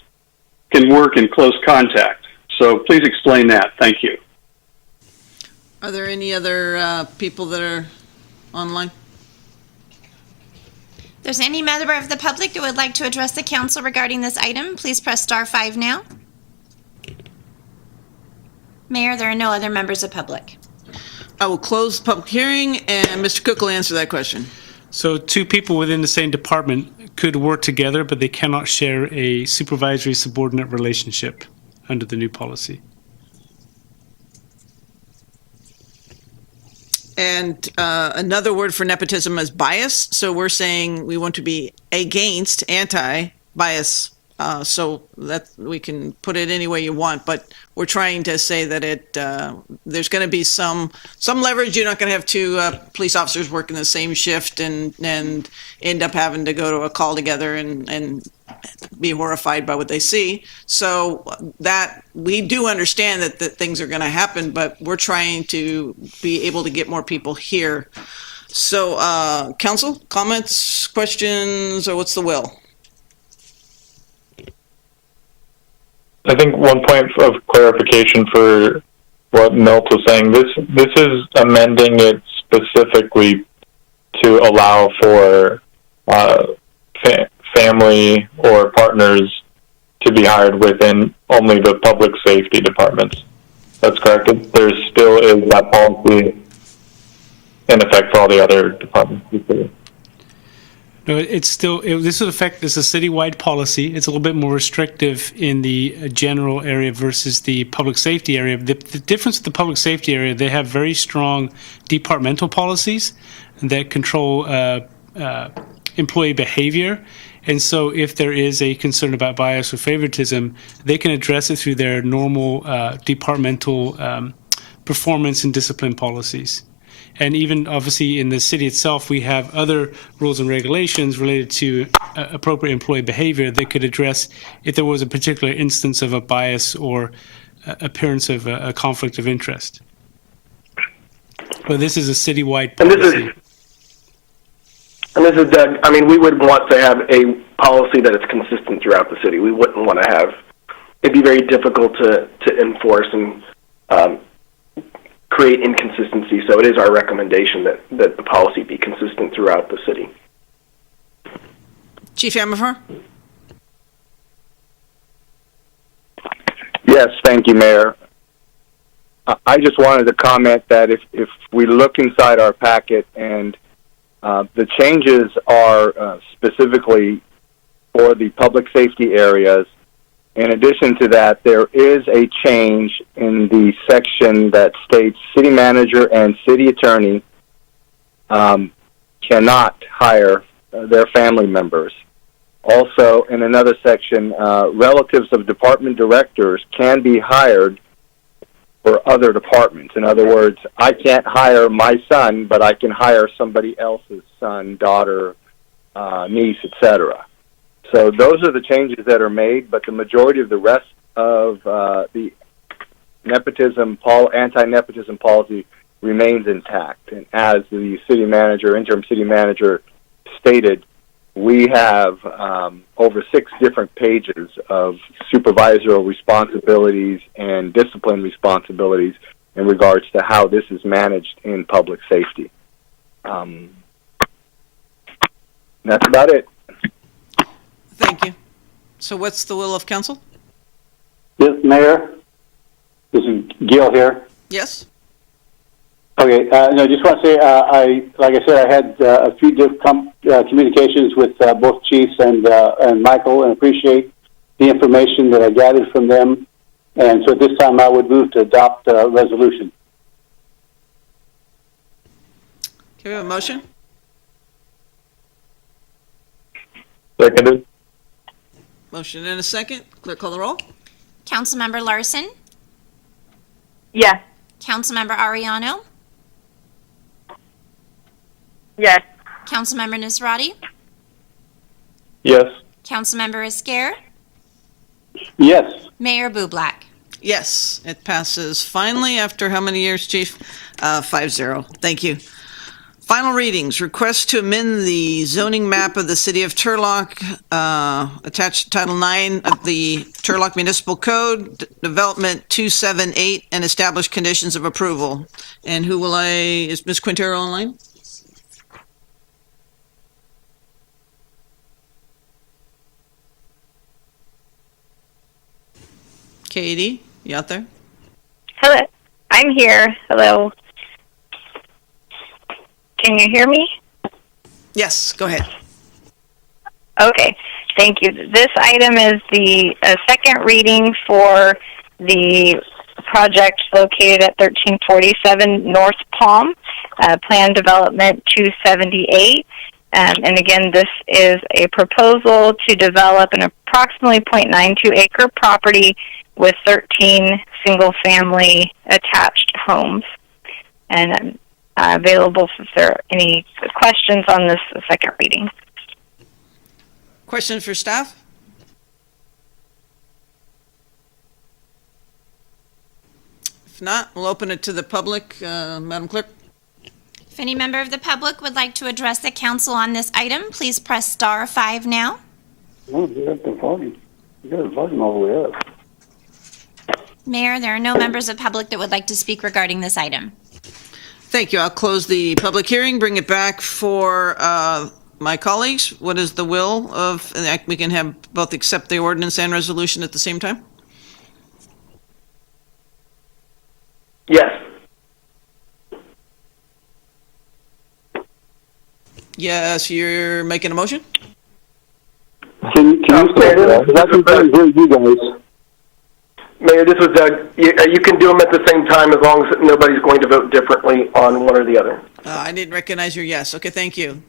can work in close contact? So please explain that. Thank you. Are there any other people that are online? If there's any member of the public that would like to address the council regarding this item, please press *5 now. Mayor, there are no other members of public. I will close the public hearing, and Mr. Cook will answer that question. So two people within the same department could work together, but they cannot share a supervisory subordinate relationship under the new policy. And another word for nepotism is bias. So we're saying we want to be against, anti-bias. So that we can put it any way you want, but we're trying to say that there's going to be some leverage. You're not going to have two police officers working the same shift and end up having to go to a call together and be horrified by what they see. So that we do understand that things are going to happen, but we're trying to be able to get more people here. So council, comments, questions, or what's the will? I think one point of clarification for what Milt was saying, this is amending it specifically to allow for family or partners to be hired within only the public safety departments. That's correct. There still is that policy in effect for all the other departments. No, this would affect, this is a citywide policy. It's a little bit more restrictive in the general area versus the public safety area. The difference with the public safety area, they have very strong departmental policies that control employee behavior. And so if there is a concern about bias or favoritism, they can address it through their normal departmental performance and discipline policies. And even obviously in the city itself, we have other rules and regulations related to appropriate employee behavior that could address if there was a particular instance of a bias or appearance of a conflict of interest. But this is a citywide policy. And this is Doug. I mean, we would want to have a policy that is consistent throughout the city. We wouldn't want to have, it'd be very difficult to enforce and create inconsistency. So it is our recommendation that the policy be consistent throughout the city. Chief Amafer? Yes, thank you, Mayor. I just wanted to comment that if we look inside our packet and the changes are specifically for the public safety areas. In addition to that, there is a change in the section that states city manager and city attorney cannot hire their family members. Also, in another section, relatives of department directors can be hired for other departments. In other words, I can't hire my son, but I can hire somebody else's son, daughter, niece, etc. So those are the changes that are made, but the majority of the rest of the anti-nepotism policy remains intact. And as the city manager, interim city manager stated, we have over 6 different pages of supervisorial responsibilities and discipline responsibilities in regards to how this is managed in public safety. That's about it. Thank you. So what's the will of council? Yes, Mayor, this is Gil here. Yes? Okay, no, just want to say, like I said, I had a few different communications with both chiefs and Michael, and appreciate the information that I gathered from them. And so at this time, I would move to adopt a resolution. Can we have a motion? Seconded. Motion and a second. Clerk, call the roll. Councilmember Larson, Yes. Councilmember Ariano, Yes. Councilmember Nisrati, Yes. Councilmember Esquer, Yes. Mayor Bublak. Yes, it passes finally after how many years, Chief? 5-0. Thank you. Final readings. Request to amend the zoning map of the city of Turlock, attached to Title 9 of the Turlock Municipal Code, Development 278, and establish conditions of approval. And is Ms. Quintero online? Katie, you out there? Hello, I'm here. Hello. Can you hear me? Yes, go ahead. Okay, thank you. This item is the second reading for the project located at 1347 North Palm, Plan Development 278. And again, this is a proposal to develop an approximately 0.92 acre property with 13 single-family attached homes. And I'm available if there are any questions on this second reading. Questions for staff? If not, we'll open it to the public. Madam Clerk? If any member of the public would like to address the council on this item, please press star 5 now. Oh, you got the volume. You got the volume all the way up. Mayor, there are no members of public that would like to speak regarding this item. Thank you. I'll close the public hearing, bring it back for my colleagues. What is the will of, we can have both accept the ordinance and resolution at the same time? Yes. Yes, you're making a motion? Can you say that? Because I can hear you guys. Mayor, this was Doug. You can do them at the same time as long as nobody's going to vote differently on one or the other. I didn't recognize your yes. Okay, thank you.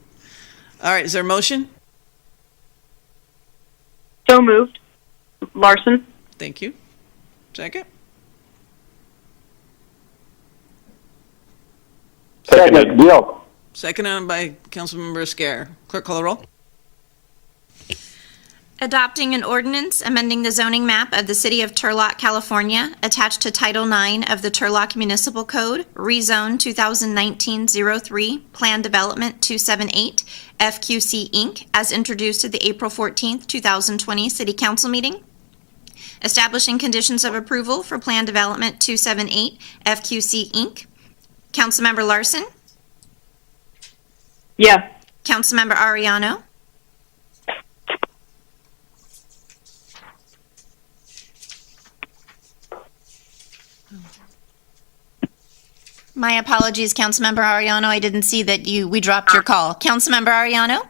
All right, is there a motion? So moved. Larson. Thank you. Second? Second, Gil. Seconded by Councilmember Esquer. Clerk, call the roll. Adopting an ordinance amending the zoning map of the city of Turlock, California, attached to Title 9 of the Turlock Municipal Code, Rezone 2019-03, Plan Development 278, FQC Inc., as introduced at the April 14th, 2020 City Council meeting. Establishing conditions of approval for Plan Development 278, FQC Inc. Councilmember Larson? Yes. Councilmember Ariano? My apologies, Councilmember Ariano. I didn't see that we dropped your call. Councilmember Ariano?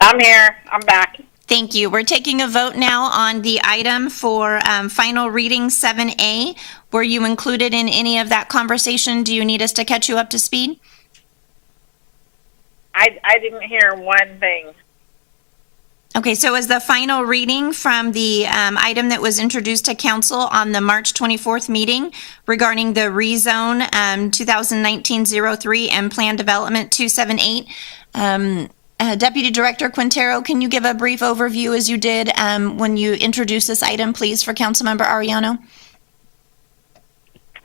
I'm here. I'm back. Thank you. We're taking a vote now on the item for final reading 7A. Were you included in any of that conversation? Do you need us to catch you up to speed? I didn't hear one thing. Okay, so is the final reading from the item that was introduced to council on the March 24th meeting regarding the rezone 2019-03 and Plan Development 278. Deputy Director Quintero, can you give a brief overview as you did when you introduced this item, please, for Councilmember Ariano?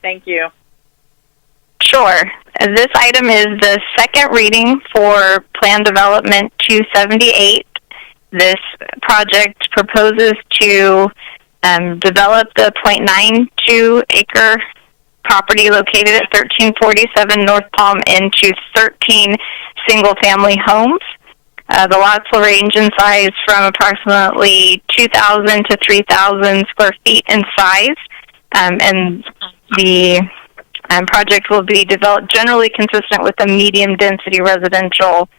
Thank you. Sure. This item is the second reading for Plan Development 278. This project proposes to develop the 0.92 acre property located at 1347 North Palm into 13 single-family homes. The lots will range in size from approximately 2,000 to 3,000 square feet in size, and the project will be developed generally consistent with the medium-density residential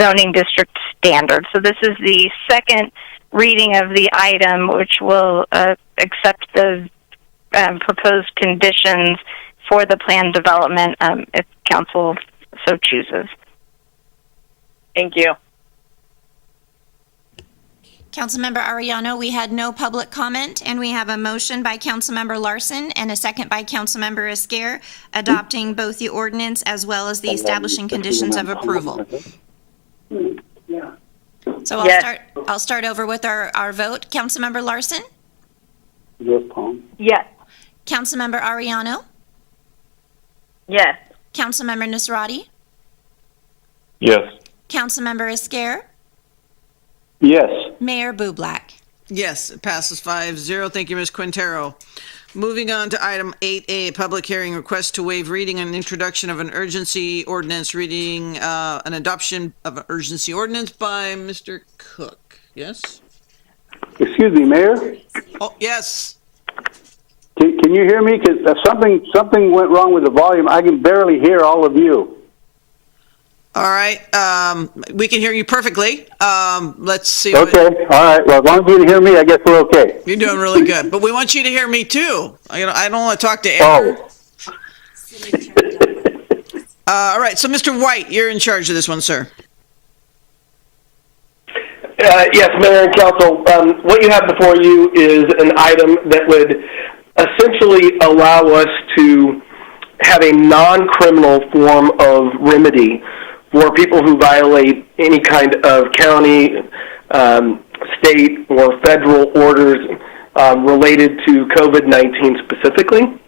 zoning district standard. So this is the second reading of the item, which will accept the proposed conditions for the planned development if council so chooses. Thank you. Councilmember Arellano, we had no public comment, and we have a motion by Councilmember Larson and a second by Councilmember Esquer adopting both the ordinance as well as the establishing conditions of approval. So I'll start over with our vote. Councilmember Larson? Yes. Councilmember Arellano? Yes. Councilmember Nasrati? Yes. Councilmember Esquer? Yes. Mayor Bublak? Yes, it passes 5-0. Thank you, Ms. Quintero. Moving on to item 8A, public hearing request to waive reading and introduction of an urgency ordinance, reading an adoption of an urgency ordinance by Mr. Cook. Yes? Excuse me, Mayor? Oh, yes. Can you hear me? Because something went wrong with the volume. I can barely hear all of you. All right. We can hear you perfectly. Let's see. Okay. All right. Well, as long as you can hear me, I guess we're okay. You're doing really good. But we want you to hear me, too. I don't want to talk to Aaron. All right. So, Mr. White, you're in charge of this one, sir. Yes, Mayor and Council. What you have before you is an item that would essentially allow us to have a non-criminal form of remedy for people who violate any kind of county, state, or federal orders related to COVID-19 specifically.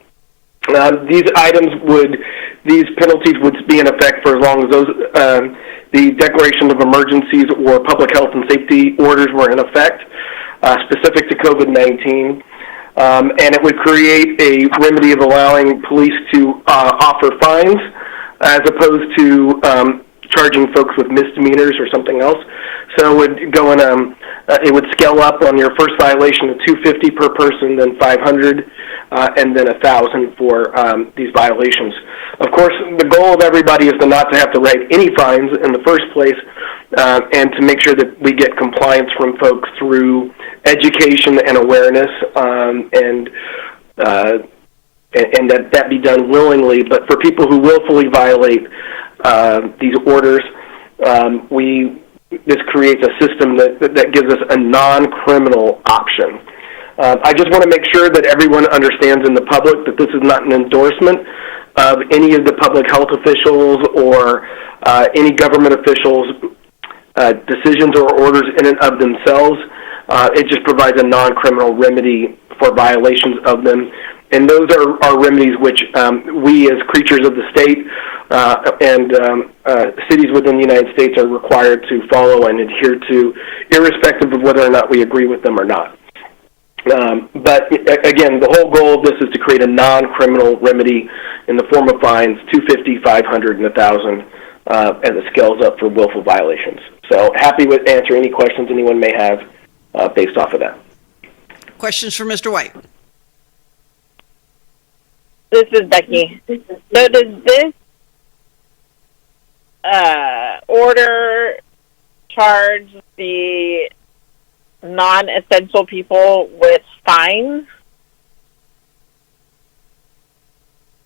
These penalties would be in effect for as long as those the declaration of emergencies or public health and safety orders were in effect, specific to COVID-19. And it would create a remedy of allowing police to offer fines as opposed to charging folks with misdemeanors or something else. So it would go in it would scale up on your first violation to $250 per person, then $500, and then $1,000 for these violations. Of course, the goal of everybody is not to have to write any fines in the first place, and to make sure that we get compliance from folks through education and awareness, and that be done willingly. But for people who willfully violate these orders, this creates a system that gives us a non-criminal option. I just want to make sure that everyone understands in the public that this is not an endorsement of any of the public health officials or any government officials' decisions or orders in and of themselves. It just provides a non-criminal remedy for violations of them. And those are remedies which we as creatures of the state and cities within the United States are required to follow and adhere to, irrespective of whether or not we agree with them or not. But again, the whole goal of this is to create a non-criminal remedy in the form of fines, $250, $500, and $1,000, as it scales up for willful violations. So happy to answer any questions anyone may have based off of that. Questions for Mr. White? This is Becky. So does this order charge the non-essential people with fines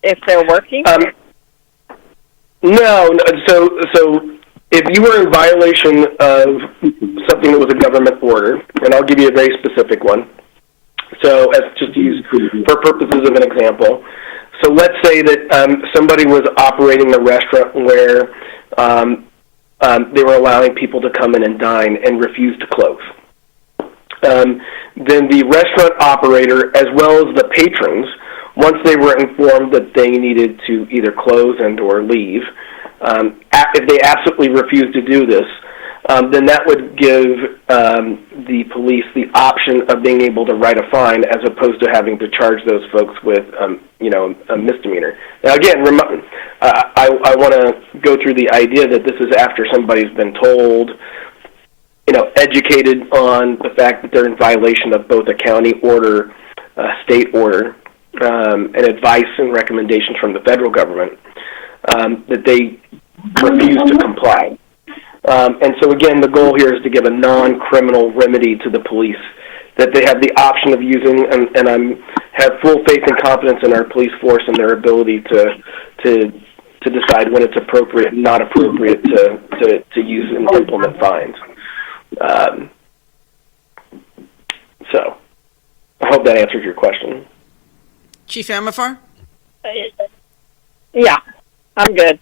if they're working? No. So if you were in violation of something that was a government order, and I'll give you a very specific one. So as just to use for purposes of an example, so let's say that somebody was operating a restaurant where they were allowing people to come in and dine and refused to close. Then the restaurant operator, as well as the patrons, once they were informed that they needed to either close and or leave, if they absolutely refused to do this, then that would give the police the option of being able to write a fine as opposed to having to charge those folks with, a misdemeanor. Now, again, I want to go through the idea that this is after somebody's been told, educated on the fact that they're in violation of both a county order, state order, and advice and recommendations from the federal government, that they refuse to comply. And so, again, the goal here is to give a non-criminal remedy to the police that they have the option of using, and I have full faith and confidence in our police force and their ability to decide when it's appropriate and not appropriate to use and implement fines. So I hope that answers your question. Chief Amafar? Yeah, I'm good.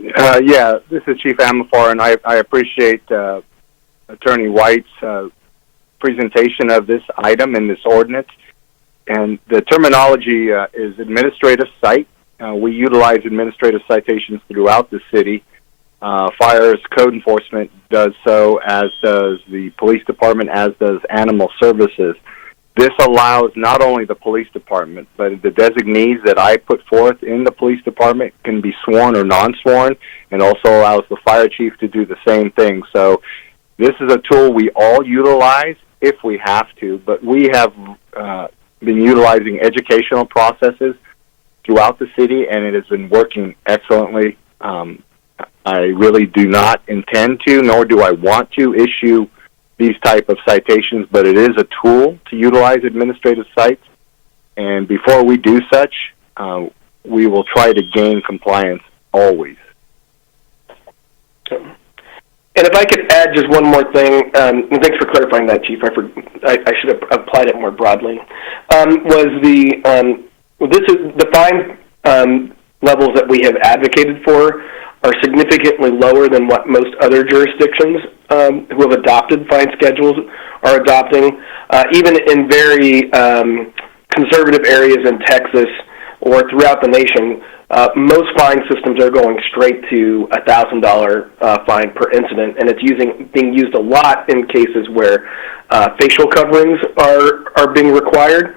Yeah, this is Chief Amafar, and I appreciate Attorney White's presentation of this item in this ordinance. And the terminology is administrative cite. We utilize administrative citations throughout the city. Fire's code enforcement does so, as does the police department, as does animal services. This allows not only the police department, but the designees that I put forth in the police department can be sworn or non-sworn, and also allows the fire chief to do the same thing. So this is a tool we all utilize if we have to, but we have been utilizing educational processes throughout the city, and it has been working excellently. I really do not intend to, nor do I want to issue these type of citations, but it is a tool to utilize administrative cites. And before we do such, we will try to gain compliance always. And if I could add just one more thing, and thanks for clarifying that, Chief. I should have applied it more broadly. This is the fine levels that we have advocated for are significantly lower than what most other jurisdictions who have adopted fine schedules are adopting. Even in very conservative areas in Texas or throughout the nation, most fine systems are going straight to a $1,000 fine per incident, and it's being used a lot in cases where facial coverings are being required.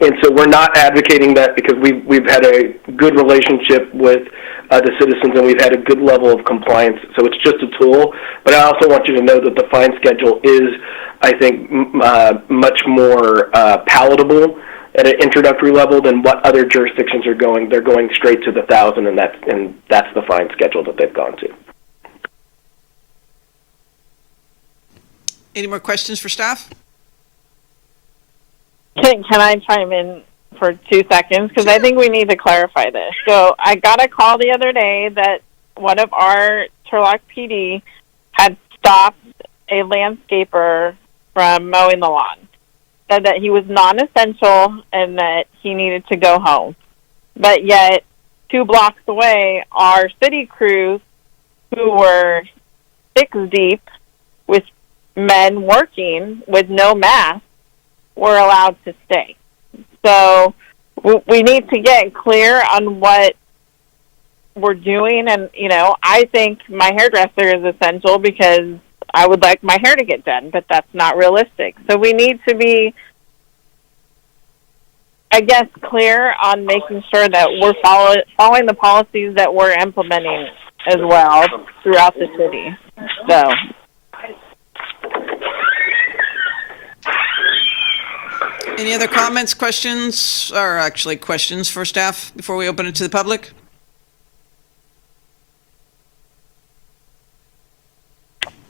And so we're not advocating that because we've had a good relationship with the citizens and we've had a good level of compliance. So it's just a tool. But I also want you to know that the fine schedule is, I think, much more palatable at an introductory level than what other jurisdictions are going. They're going straight to the 1,000, and that's the fine schedule that they've gone to. Any more questions for staff? Can I chime in for 2 seconds? Because I think we need to clarify this. So I got a call the other day that one of our Turlock PD had stopped a landscaper from mowing the lawn. Said that he was non-essential and that he needed to go home. But yet, 2 blocks away, our city crews, who were 6 deep with men working with no mask, were allowed to stay. So we need to get clear on what we're doing. And, I think my hairdresser is essential because I would like my hair to get done, but that's not realistic. So we need to be, I guess, clear on making sure that we're following the policies that we're implementing as well throughout the city. So. Any other comments, questions, or actually questions for staff before we open it to the public?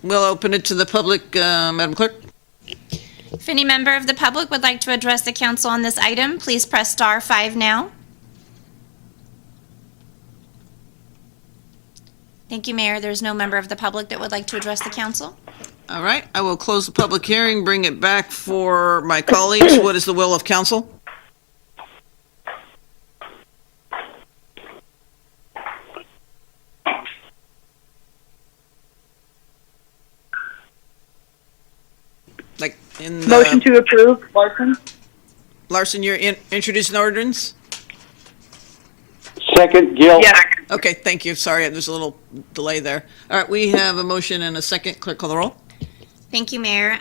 We'll open it to the public, Madam Clerk. If any member of the public would like to address the council on this item, please press star 5 now. Thank you, Mayor. There's no member of the public that would like to address the council. All right, I will close the public hearing, bring it back for my colleagues. What is the will of council? Motion to approve, Larson. Larson, you're introducing ordinance? Second, Gill. Yes. Okay, thank you. Sorry, there's a little delay there. All right, we have a motion and a second. Clerk, call the roll. Thank you, Mayor.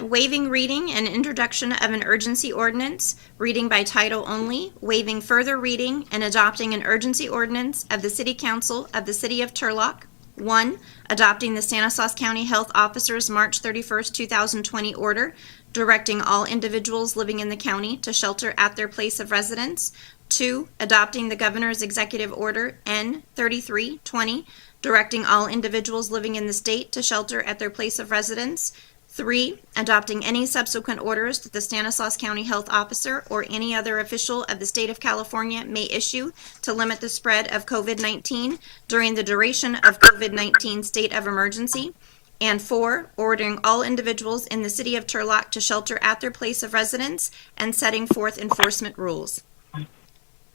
Waiving reading and introduction of an urgency ordinance, reading by title only, waiving further reading and adopting an urgency ordinance of the City Council of the City of Turlock. 1. Adopting the Stanislaus County Health Officer's March 31st, 2020 order, directing all individuals living in the county to shelter at their place of residence. 2. Adopting the Governor's Executive Order N-3320, directing all individuals living in the state to shelter at their place of residence. 3. Adopting any subsequent orders that the Stanislaus County Health Officer or any other official of the state of California may issue to limit the spread of COVID-19 during the duration of COVID-19 state of emergency. And 4, ordering all individuals in the city of Turlock to shelter at their place of residence and setting forth enforcement rules.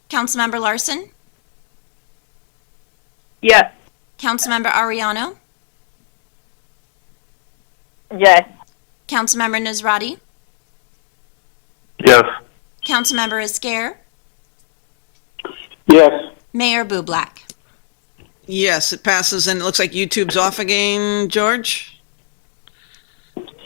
Councilmember Larson? Yes. Councilmember Ariano? Yes. Councilmember Nazrati? Yes. Councilmember Esquer? Yes. Mayor Bublak? Yes, it passes, and it looks like YouTube's off again, George?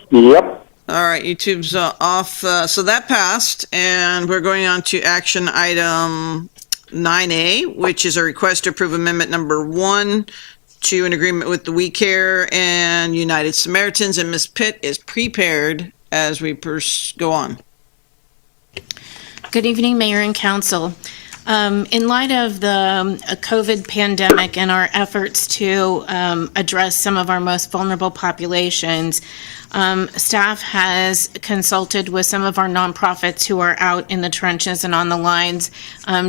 Yep. All right, YouTube's off. So that passed, and we're going on to action item 9A, which is a request to approve amendment number 1 to an agreement with the We Care and United Samaritans, and Ms. Pitt is prepared as we go on. Good evening, Mayor and Council. In light of the COVID pandemic and our efforts to address some of our most vulnerable populations, staff has consulted with some of our nonprofits who are out in the trenches and on the lines,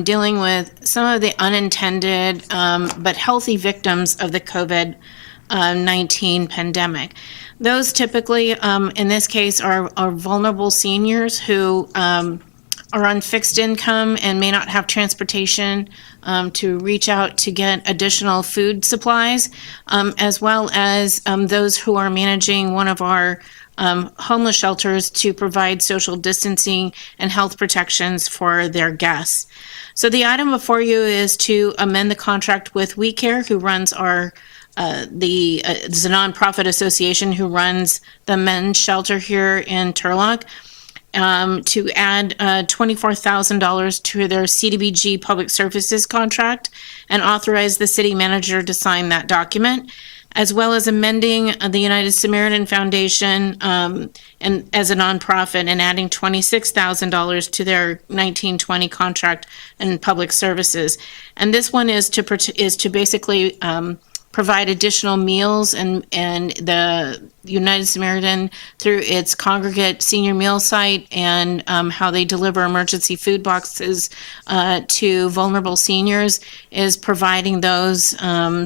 dealing with some of the unintended but healthy victims of the COVID-19 pandemic. Those typically, in this case, are vulnerable seniors who are on fixed income and may not have transportation to reach out to get additional food supplies, as well as those who are managing one of our homeless shelters to provide social distancing and health protections for their guests. So the item before you is to amend the contract with We Care, who runs our it's a nonprofit association who runs the men's shelter here in Turlock, to add $24,000 to their CDBG public services contract and authorize the city manager to sign that document, as well as amending the United Samaritan Foundation and as a nonprofit and adding $26,000 to their 1920 contract and public services. And this one is to basically provide additional meals, and the United Samaritan, through its congregate senior meal site and how they deliver emergency food boxes to vulnerable seniors, is providing those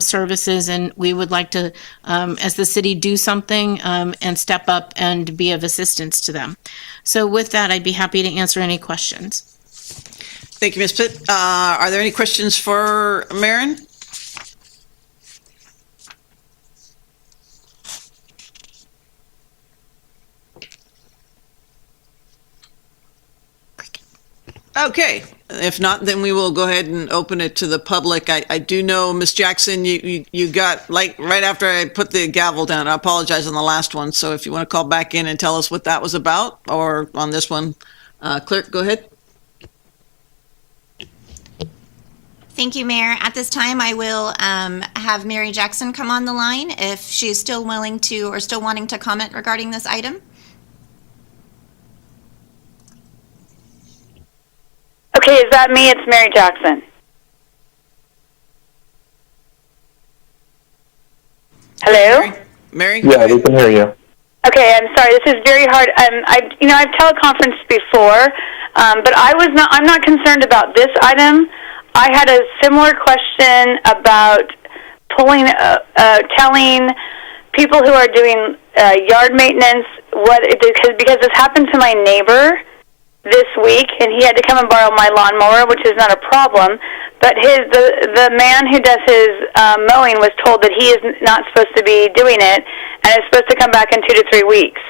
services. And we would like to, as the city, do something and step up and be of assistance to them. So with that, I'd be happy to answer any questions. Thank you, Ms. Pitt. Are there any questions for Marin? Okay, if not, then we will go ahead and open it to the public. I do know, Ms. Jackson, you got, like, right after I put the gavel down, I apologize on the last one. So if you want to call back in and tell us what that was about, or on this one, clerk, go ahead. Thank you, Mayor. At this time, I will have Mary Jackson come on the line if she's still willing to or still wanting to comment regarding this item. Okay, is that me? It's Mary Jackson. Hello? Mary? Yeah, we can hear you. Okay, I'm sorry. This is very hard. I've teleconferenced before, but I'm not concerned about this item. I had a similar question about telling people who are doing yard maintenance because this happened to my neighbor this week, and he had to come and borrow my lawnmower, which is not a problem. But the man who does his mowing was told that he is not supposed to be doing it, and is supposed to come back in 2 to 3 weeks.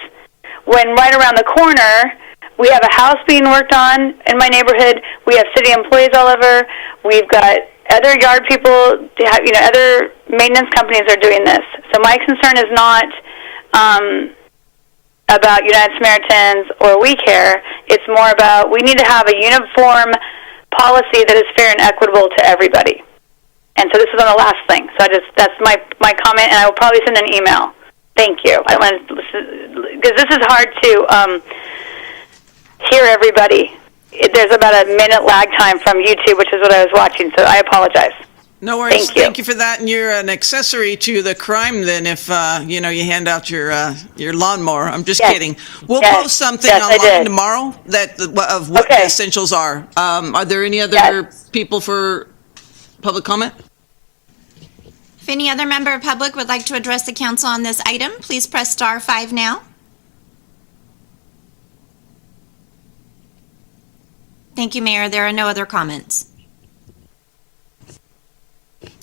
When right around the corner, we have a house being worked on in my neighborhood. We have city employees all over. We've got Other yard people, other maintenance companies are doing this. So my concern is not about United Samaritans or We Care. It's more about we need to have a uniform policy that is fair and equitable to everybody. And so this is on the last thing. So that's my comment, and I will probably send an email. Thank you. I want to, because this is hard to hear everybody. There's about a minute lag time from YouTube, which is what I was watching, so I apologize. No worries. Thank you for that. And you're an accessory to the crime then if, you hand out your lawnmower. I'm just kidding. We'll post something online tomorrow of what the essentials are. Are there any other people for public comment? If any other member of public would like to address the council on this item, please press star 5 now. Thank you, Mayor. There are no other comments.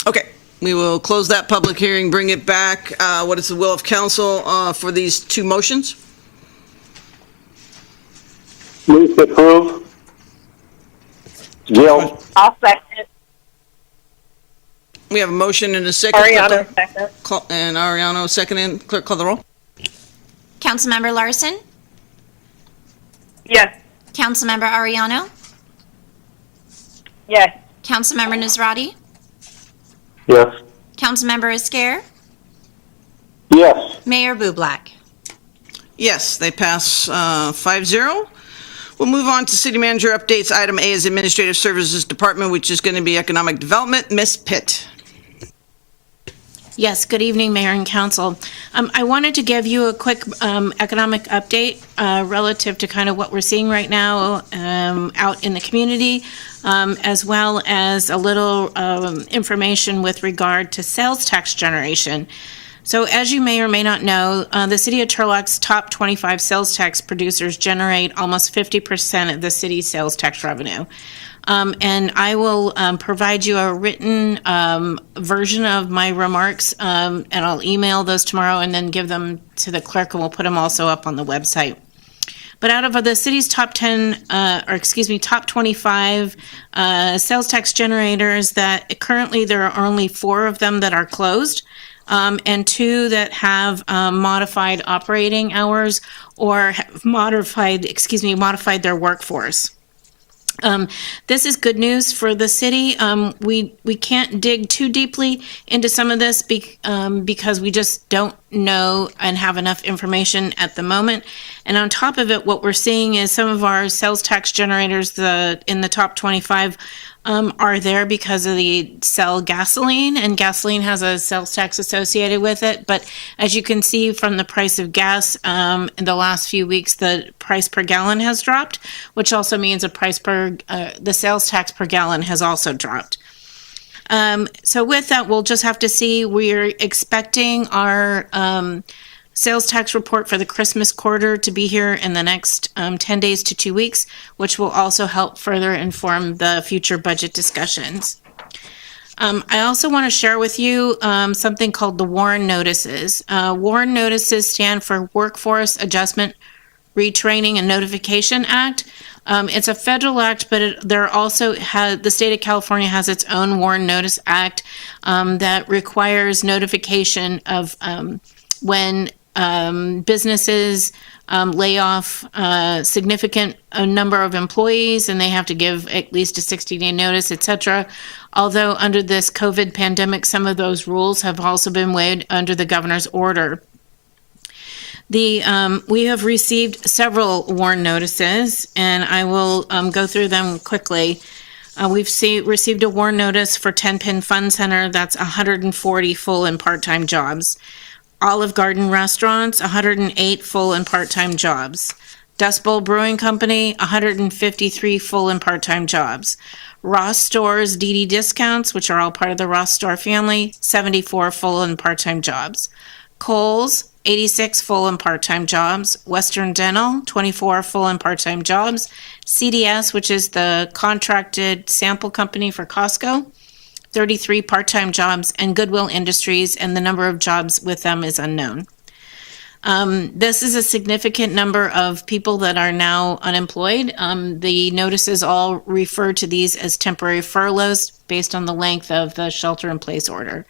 Okay, we will close that public hearing, bring it back. What is the will of council for these two motions? Move to approve. Jill. I'll second. We have a motion and a second. Ariano, second. And Ariano, second. Clerk, call the roll. Councilmember Larson? Yes. Councilmember Ariano? Yes. Councilmember Nazrati? Yes. Councilmember Esquer? Yes. Mayor Bublak? Yes, they pass 5-0. We'll move on to city manager updates. Item A is Administrative Services Department, which is going to be Economic Development. Ms. Pitt. Yes, good evening, Mayor and Council. I wanted to give you a quick economic update relative to kind of what we're seeing right now out in the community, as well as a little information with regard to sales tax generation. So as you may or may not know, the City of Turlock's top 25 sales tax producers generate almost 50% of the city's sales tax revenue. And I will provide you a written version of my remarks, and I'll email those tomorrow and then give them to the clerk, and we'll put them also up on the website. But out of the city's top 25 sales tax generators, that currently there are only 4 of them that are closed, and 2 that have modified operating hours or have modified their workforce. This is good news for the city. We can't dig too deeply into some of this because we just don't know and have enough information at the moment. And on top of it, what we're seeing is some of our sales tax generators in the top 25 are there because of the sell gasoline, and gasoline has a sales tax associated with it. But as you can see from the price of gas in the last few weeks, the price per gallon has dropped, which also means the sales tax per gallon has also dropped. So with that, we'll just have to see. We're expecting our sales tax report for the Christmas quarter to be here in the next 10 days to 2 weeks, which will also help further inform the future budget discussions. I also want to share with you something called the WARN notices. WARN notices stand for Workforce Adjustment, Retraining, and Notification Act. It's a federal act, but the state of California has its own WARN Notice Act that requires notification of when businesses lay off a significant number of employees, and they have to give at least a 60-day notice, etc. Although under this COVID pandemic, some of those rules have also been waived under the governor's order. We have received several WARN notices, and I will go through them quickly. We've received a WARN notice for 10 Pin Fun Center. That's 140 full and part-time jobs. Olive Garden Restaurants, 108 full and part-time jobs. Dust Bowl Brewing Company, 153 full and part-time jobs. Ross Stores DD Discounts, which are all part of the Ross Store family, 74 full and part-time jobs. Kohl's, 86 full and part-time jobs. Western Dental, 24 full and part-time jobs. CDS, which is the contracted sample company for Costco, 33 part-time jobs, and Goodwill Industries, and the number of jobs with them is unknown. This is a significant number of people that are now unemployed. The notices all refer to these as temporary furloughs based on the length of the shelter-in-place order.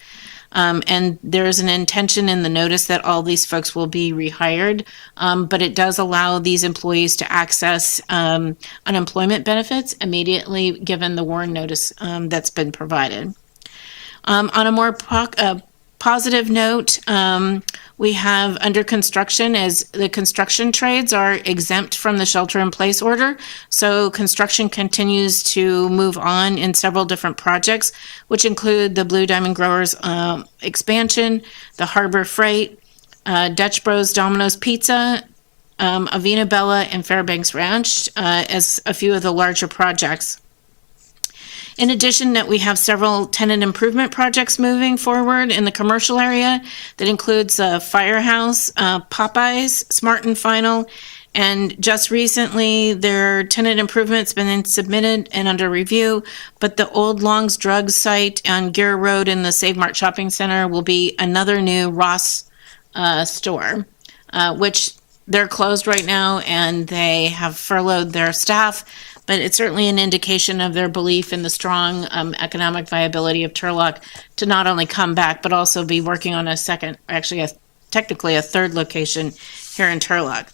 And there's an intention in the notice that all these folks will be rehired, but it does allow these employees to access unemployment benefits immediately given the WARN notice that's been provided. On a more positive note, we have under construction as the construction trades are exempt from the shelter-in-place order. So construction continues to move on in several different projects, which include the Blue Diamond Growers expansion, the Harbor Freight, Dutch Bros Domino's Pizza, Avena Bella, and Fairbanks Ranch as a few of the larger projects. In addition, that we have several tenant improvement projects moving forward in the commercial area. That includes Firehouse, Popeyes, Smart and Final, and just recently their tenant improvements been submitted and under review. But the old Long's Drugs site on Gear Road in the Save Mart Shopping Center will be another new Ross store, which they're closed right now and they have furloughed their staff. But it's certainly an indication of their belief in the strong economic viability of Turlock to not only come back, but also be working on a second, actually technically a third location here in Turlock.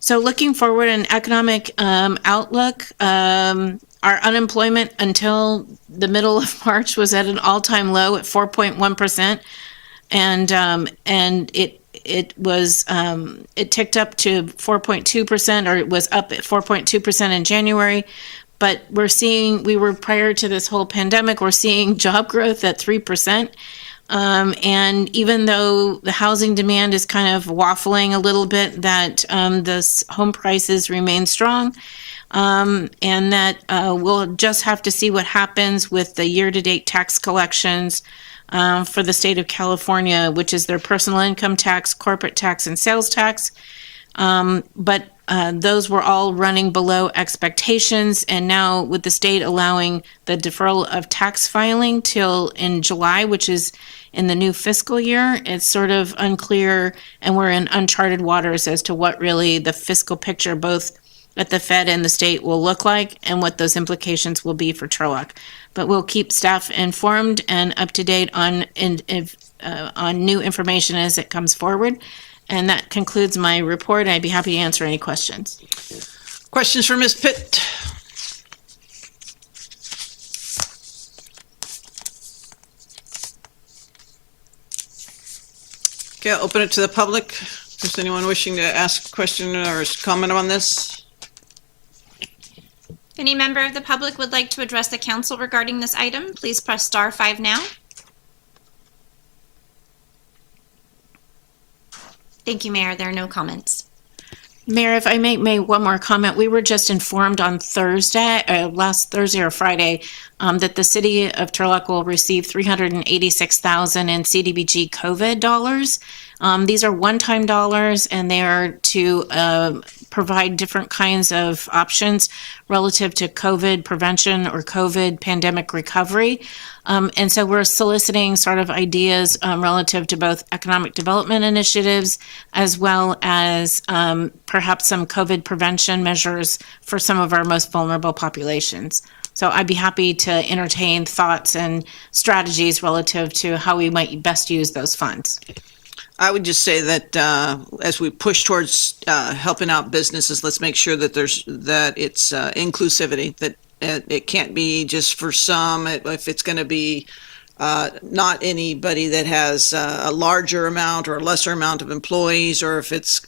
So looking forward in economic outlook, our unemployment until the middle of March was at an all-time low at 4.1%. And it ticked up to 4.2%, or it was up at 4.2% in January. But we were prior to this whole pandemic, we're seeing job growth at 3%. And even though the housing demand is kind of waffling a little bit, that the home prices remain strong. And that we'll just have to see what happens with the year-to-date tax collections for the state of California, which is their personal income tax, corporate tax, and sales tax. But those were all running below expectations. And now with the state allowing the deferral of tax filing till in July, which is in the new fiscal year, it's sort of unclear, and we're in uncharted waters as to what really the fiscal picture, both at the Fed and the state, will look like and what those implications will be for Turlock. But we'll keep staff informed and up to date on new information as it comes forward. And that concludes my report. I'd be happy to answer any questions. Questions for Ms. Pitt? Okay, I'll open it to the public. Is anyone wishing to ask a question or comment on this? Any member of the public would like to address the council regarding this item, please press star 5 now. Thank you, Mayor. There are no comments. Mayor, if I may make one more comment, we were just informed on last Thursday or Friday, that the city of Turlock will receive $386,000 in CDBG COVID dollars. These are one-time dollars, and they are to provide different kinds of options relative to COVID prevention or COVID pandemic recovery. And so we're soliciting sort of ideas relative to both economic development initiatives as well as perhaps some COVID prevention measures for some of our most vulnerable populations. So I'd be happy to entertain thoughts and strategies relative to how we might best use those funds. I would just say that as we push towards helping out businesses, let's make sure that it's inclusivity, that it can't be just for some. If it's going to be not anybody that has a larger amount or a lesser amount of employees, or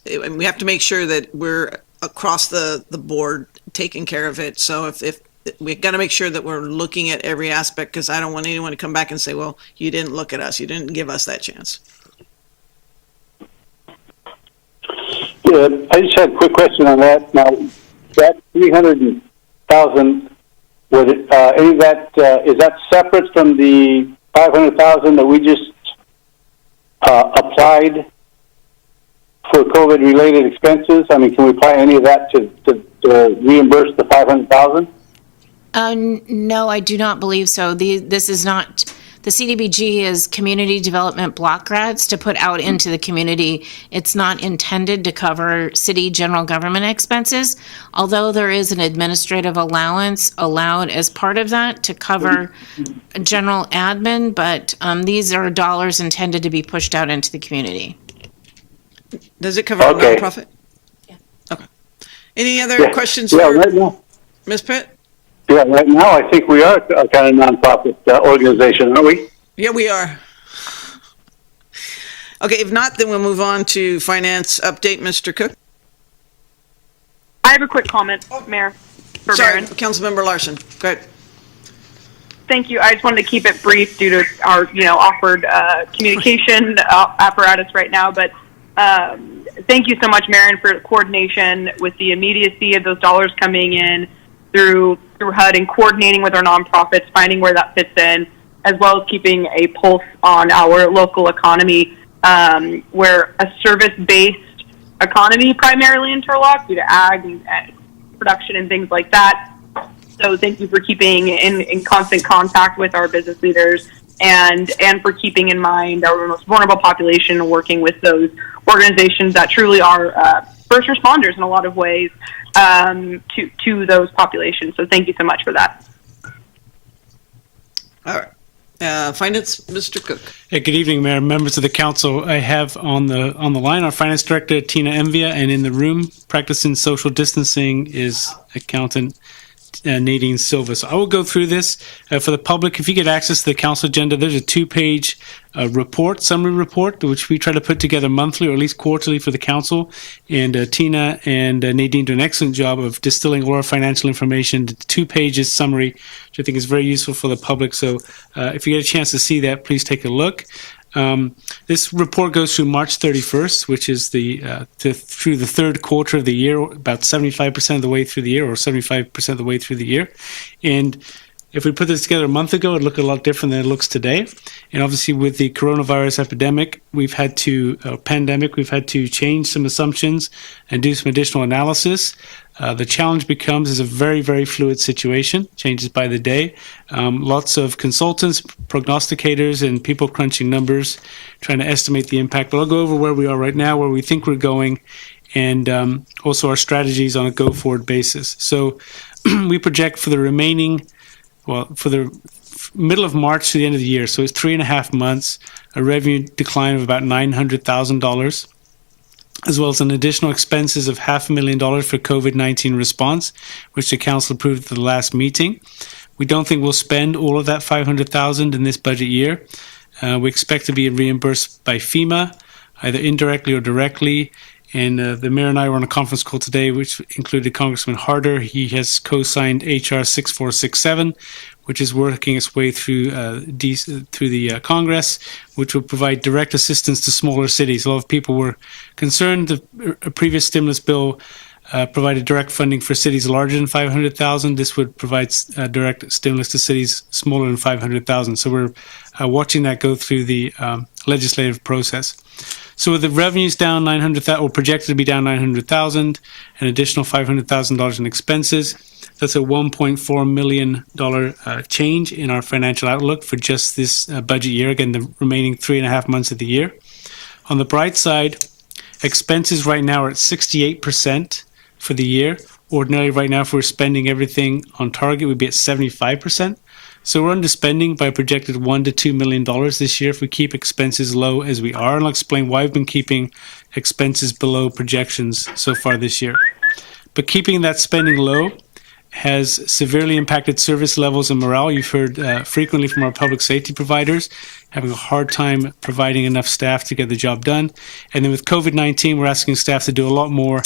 and we have to make sure that we're across the board taking care of it. So if we've got to make sure that we're looking at every aspect, because I don't want anyone to come back and say, well, you didn't look at us, you didn't give us that chance. Yeah, I just had a quick question on that. Now, that $300,000, would it, any of that is that separate from the $500,000 that we just applied for COVID-related expenses? I mean, can we apply any of that to reimburse the $500,000? No, I do not believe so. This is not the CDBG is community development block grants to put out into the community. It's not intended to cover city general government expenses, although there is an administrative allowance allowed as part of that to cover general admin, but these are dollars intended to be pushed out into the community. Does it cover a nonprofit? Yeah. Okay. Any other questions Yeah, for right now. Ms. Pitt? Yeah, right now I think we are a kind of nonprofit organization, aren't we? Yeah, we are. Okay, if not, then we'll move on to finance update, Mr. Cook. I have a quick comment, Mayor. For Sorry, Marin. Councilmember Larson. Go ahead. Thank you. I just wanted to keep it brief due to our, offered communication apparatus right now. But thank you so much, Marin, for the coordination with the immediacy of those dollars coming in through HUD and coordinating with our nonprofits, finding where that fits in, as well as keeping a pulse on our local economy. We're a service-based economy primarily in Turlock due to ag and production and things like that. So thank you for keeping in constant contact with our business leaders and for keeping in mind our most vulnerable population and working with those organizations that truly are first responders in a lot of ways to those populations. So thank you so much for that. All right. Finance, Mr. Cook. Hey, good evening, Mayor, members of the council. I have on the line our finance director, Tina Envia, and in the room practicing social distancing is accountant Nadine Silva. So I will go through this for the public. If you get access to the council agenda, there's a 2-page summary report, which we try to put together monthly or at least quarterly for the council. And Tina and Nadine do an excellent job of distilling all our financial information to 2 pages summary, which I think is very useful for the public. So if you get a chance to see that, please take a look. This report goes through March 31st, which is through the third quarter of the year, about 75% of the way through the year, or 75% of the way through the year. And if we put this together a month ago, it'd look a lot different than it looks today. And obviously, with the coronavirus epidemic, we've had to change some assumptions and do some additional analysis. The challenge is a very, very fluid situation, changes by the day. Lots of consultants, prognosticators, and people crunching numbers, trying to estimate the impact. But I'll go over where we are right now, where we think we're going, and also our strategies on a go-forward basis. So we project for the middle of March to the end of the year, so it's 3.5 months, a revenue decline of about $900,000. As well as an additional expenses of $500,000 for COVID-19 response, which the council approved at the last meeting. We don't think we'll spend all of that $500,000 in this budget year. We expect to be reimbursed by FEMA, either indirectly or directly. And the mayor and I were on a conference call today, which included Congressman Harder. He has co-signed HR 6467, which is working its way through the Congress, which will provide direct assistance to smaller cities. A lot of people were concerned a previous stimulus bill provided direct funding for cities larger than 500,000. This would provide direct stimulus to cities smaller than 500,000. So we're watching that go through the legislative process. So with the revenues down $900,000, or projected to be down $900,000, an additional $500,000 in expenses, that's a $1.4 million change in our financial outlook for just this budget year, again, the remaining 3.5 months of the year. On the bright side, expenses right now are at 68% for the year. Ordinarily, right now, if we're spending everything on target, we'd be at 75%. So we're underspending by a projected $1 to $2 million this year if we keep expenses low as we are. And I'll explain why we've been keeping expenses below projections so far this year. But keeping that spending low has severely impacted service levels and morale. You've heard frequently from our public safety providers having a hard time providing enough staff to get the job done. And then with COVID-19, we're asking staff to do a lot more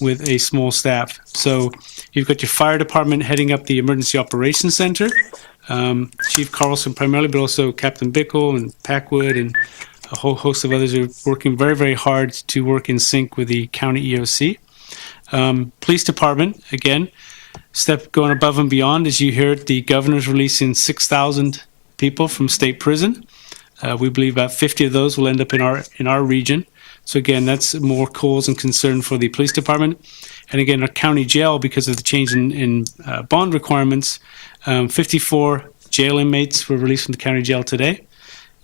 with a small staff. So you've got your fire department heading up the Emergency Operations Center, Chief Carlson primarily, but also Captain Bickle and Packwood and a whole host of others are working very, very hard to work in sync with the county EOC. Police department, again, going above and beyond. As you heard, the governor's releasing 6,000 people from state prison. We believe about 50 of those will end up in our region. So again, that's more cause and concern for the police department. And again, our county jail, because of the change in bond requirements, 54 jail inmates were released from the county jail today,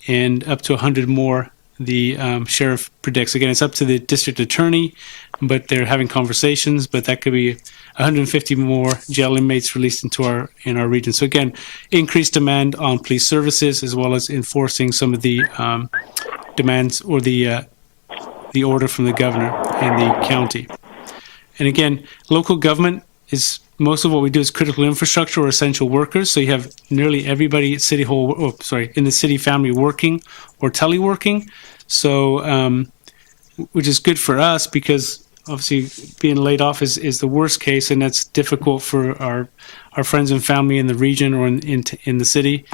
and up to 100 more the sheriff predicts. Again, it's up to the district attorney, but they're having conversations, but that could be 150 more jail inmates released in our region. So again, increased demand on police services, as well as enforcing some of the demands or the order from the governor in the county. And again, local government is, most of what we do is critical infrastructure or essential workers. So you have nearly everybody at City Hall, in the city family working or teleworking. So, which is good for us, because obviously being laid off is the worst case, and that's difficult for our friends and family in the region or in the city.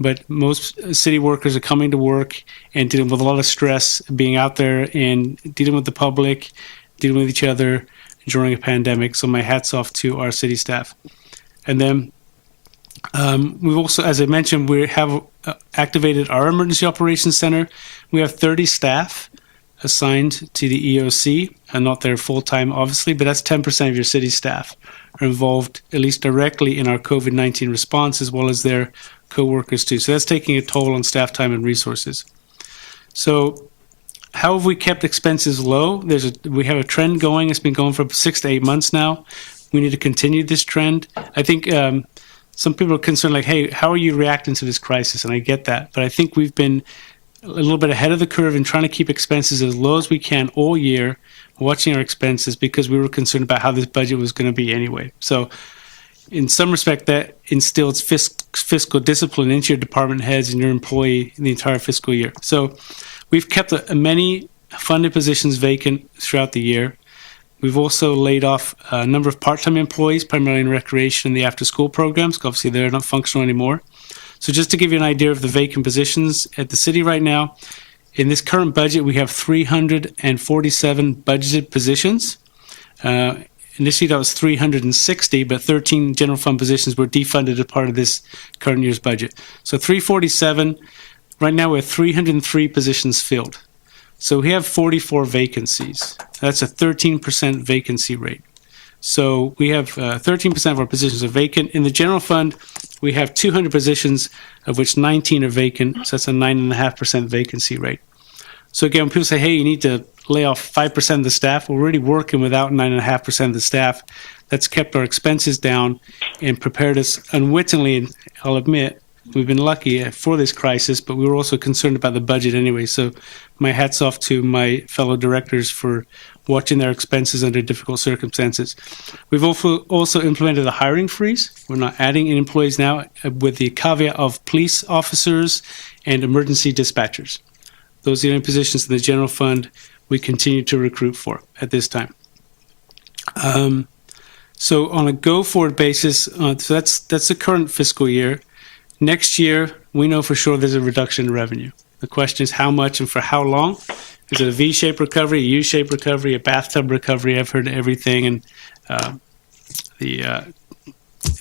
But most city workers are coming to work and dealing with a lot of stress, being out there and dealing with the public, dealing with each other during a pandemic. So my hat's off to our city staff. And then we've also, as I mentioned, we have activated our Emergency Operations Center. We have 30 staff assigned to the EOC, and not there full-time, obviously, but that's 10% of your city staff are involved, at least directly, in our COVID-19 response, as well as their co-workers too. So that's taking a toll on staff time and resources. So how have we kept expenses low? We have a trend going. It's been going for 6 to 8 months now. We need to continue this trend. I think some people are concerned, like, hey, how are you reacting to this crisis? And I get that. But I think we've been a little bit ahead of the curve in trying to keep expenses as low as we can all year, watching our expenses, because we were concerned about how this budget was going to be anyway. So in some respect, that instills fiscal discipline into your department heads and your employee the entire fiscal year. So we've kept many funded positions vacant throughout the year. We've also laid off a number of part-time employees, primarily in recreation and the after-school programs, because obviously they're not functional anymore. So just to give you an idea of the vacant positions at the city right now, in this current budget, we have 347 budgeted positions. Initially, that was 360, but 13 general fund positions were defunded as part of this current year's budget. So 347. Right now, we have 303 positions filled. So we have 44 vacancies. That's a 13% vacancy rate. So we have 13% of our positions are vacant. In the general fund, we have 200 positions, of which 19 are vacant. So that's a 9.5% vacancy rate. So again, when people say, hey, you need to lay off 5% of the staff, we're already working without 9.5% of the staff. That's kept our expenses down and prepared us unwittingly, and I'll admit, we've been lucky for this crisis, but we were also concerned about the budget anyway. So my hat's off to my fellow directors for watching their expenses under difficult circumstances. We've also implemented a hiring freeze. We're not adding in employees now, with the caveat of police officers and emergency dispatchers. Those are the only positions in the general fund we continue to recruit for at this time. So on a go-forward basis, so that's the current fiscal year. Next year, we know for sure there's a reduction in revenue. The question is how much and for how long. Is it a V-shaped recovery, a U-shaped recovery, a bathtub recovery? I've heard everything, and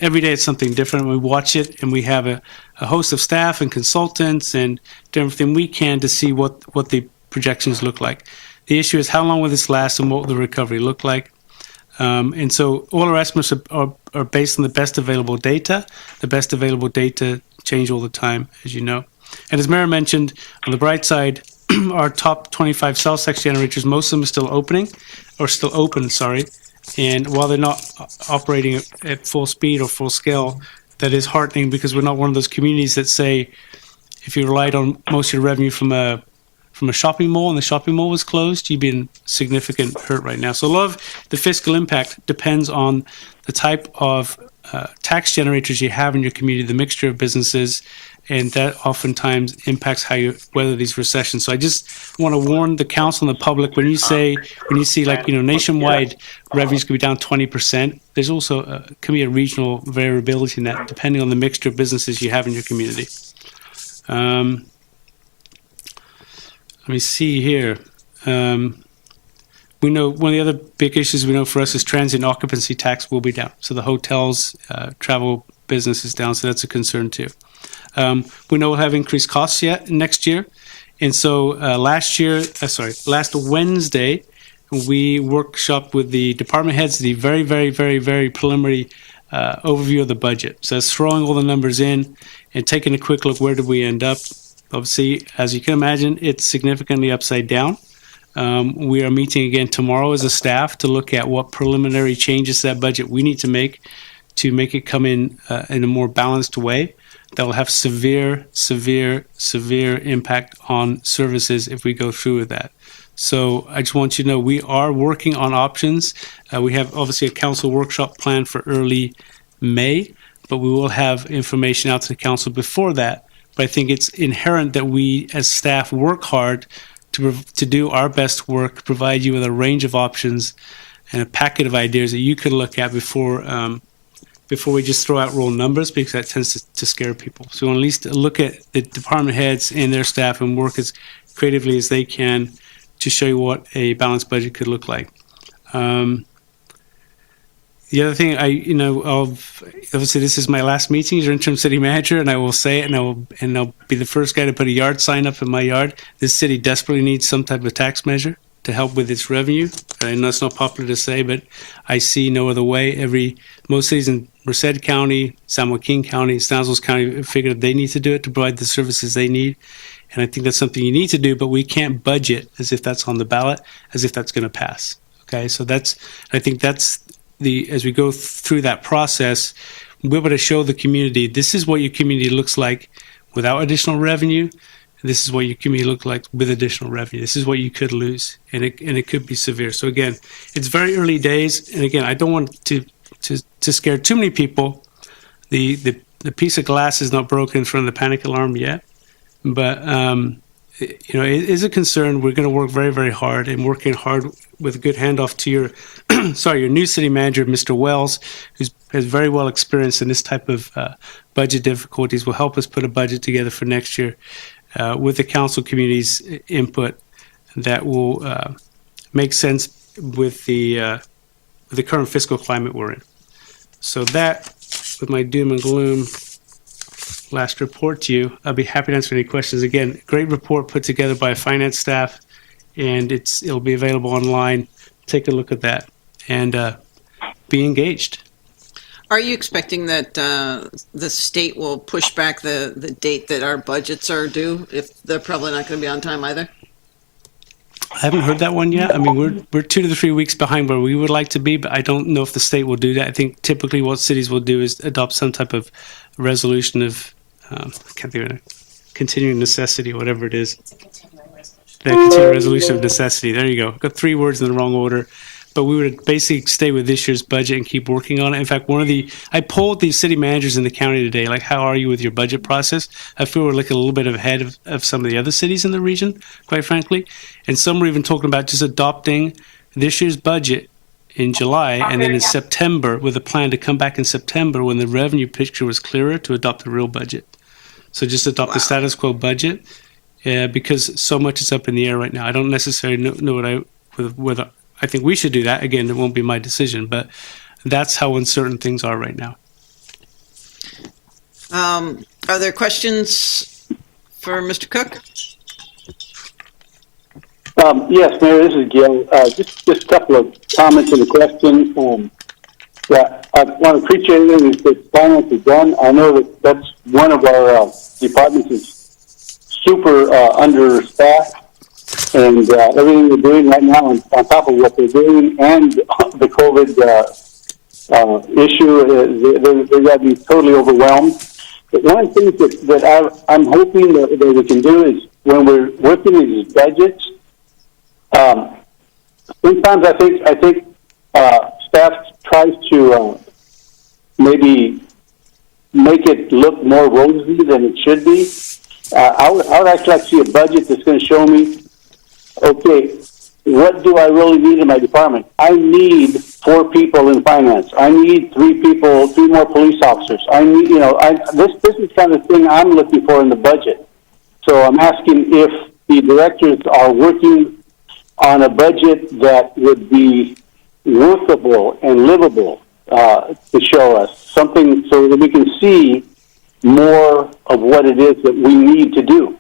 every day it's something different. We watch it, and we have a host of staff and consultants and do everything we can to see what the projections look like. The issue is how long will this last and what will the recovery look like? And so all our estimates are based on the best available data. The best available data change all the time, as you know. And as Mayor mentioned, on the bright side, our top 25 cell sex generators, most of them are still open. And while they're not operating at full speed or full scale, that is heartening, because we're not one of those communities that say, if you relied on most of your revenue from a shopping mall and the shopping mall was closed, you'd be in significant hurt right now. So a lot of the fiscal impact depends on the type of tax generators you have in your community, the mixture of businesses, and that oftentimes impacts how you weather these recessions. So I just want to warn the council and the public, when you see nationwide revenues could be down 20%, there's also can be a regional variability in that, depending on the mixture of businesses you have in your community. Let me see here. We know one of the other big issues we know for us is transient occupancy tax will be down. So the hotels, travel business is down, so that's a concern too. We know we'll have increased costs next year. And so last Wednesday, we workshopped with the department heads the very, very, very, very preliminary overview of the budget. So it's throwing all the numbers in, and taking a quick look, where did we end up? Obviously, as you can imagine, it's significantly upside down. We are meeting again tomorrow as a staff to look at what preliminary changes to that budget we need to make it come in a more balanced way that will have severe impact on services if we go through with that. So I just want you to know we are working on options. We have obviously a council workshop planned for early May, but we will have information out to the council before that. But I think it's inherent that we as staff work hard to do our best work, provide you with a range of options and a packet of ideas that you can look at before we just throw out raw numbers, because that tends to scare people. So at least look at the department heads and their staff and work as creatively as they can to show you what a balanced budget could look like. The other thing, obviously this is my last meeting as your interim city manager, and I will say it, and I'll be the first guy to put a yard sign up in my yard. This city desperately needs some type of tax measure to help with its revenue. I know it's not popular to say, but I see no other way. Most cities in Merced County, San Joaquin County, Stanislaus County figured they need to do it to provide the services they need. And I think that's something you need to do, but we can't budget as if that's on the ballot, as if that's going to pass. Okay, so I think that's as we go through that process, we'll be able to show the community, this is what your community looks like without additional revenue. This is what your community looks like with additional revenue. This is what you could lose, and it could be severe. So again, it's very early days, and again, I don't want to scare too many people. The piece of glass is not broken in front of the panic alarm yet, but it is a concern. We're going to work very, very hard, and working hard with a good handoff to your your new city manager, Mr. Wells, who has very well experienced in this type of budget difficulties, will help us put a budget together for next year with the council community's input that will make sense with the current fiscal climate we're in. So that, with my doom and gloom last report to you, I'll be happy to answer any questions. Again, great report put together by a finance staff, and it'll be available online. Take a look at that and be engaged. Are you expecting that the state will push back the date that our budgets are due, if they're probably not going to be on time either? I haven't heard that one yet. I mean, we're 2 to 3 weeks behind where we would like to be, but I don't know if the state will do that. I think typically what cities will do is adopt some type of resolution of I can't think of it, continuing necessity, whatever it is. The continuing resolution of necessity. There you go. Got 3 words in the wrong order. But we would basically stay with this year's budget and keep working on it. In fact, I polled the city managers in the county today, like, how are you with your budget process? I feel we're like a little bit ahead of some of the other cities in the region, quite frankly. And some were even talking about just adopting this year's budget in July, and then in September, with a plan to come back in September when the revenue picture was clearer, to adopt the real budget. So just adopt the status quo budget, because so much is up in the air right now. I don't necessarily know whether I think we should do that. Again, it won't be my decision, but that's how uncertain things are right now. Are there questions for Mr. Cook? Yes, Mayor, this is Gil. Just a couple of comments and a question. I want to appreciate it that finance is done. I know that's one of our departments is super understaffed. And everything they're doing right now, on top of what they're doing and the COVID issue, they're going to be totally overwhelmed. But one of the things that I'm hoping that we can do is, when we're working these budgets, sometimes I think staff tries to maybe make it look more rosy than it should be. I would actually like to see a budget that's going to show me, okay, what do I really need in my department? I need 4 people in finance. I need 3 more police officers. I need, this is the kind of thing I'm looking for in the budget. So I'm asking if the directors are working on a budget that would be workable and livable to show us something, so that we can see more of what it is that we need to do.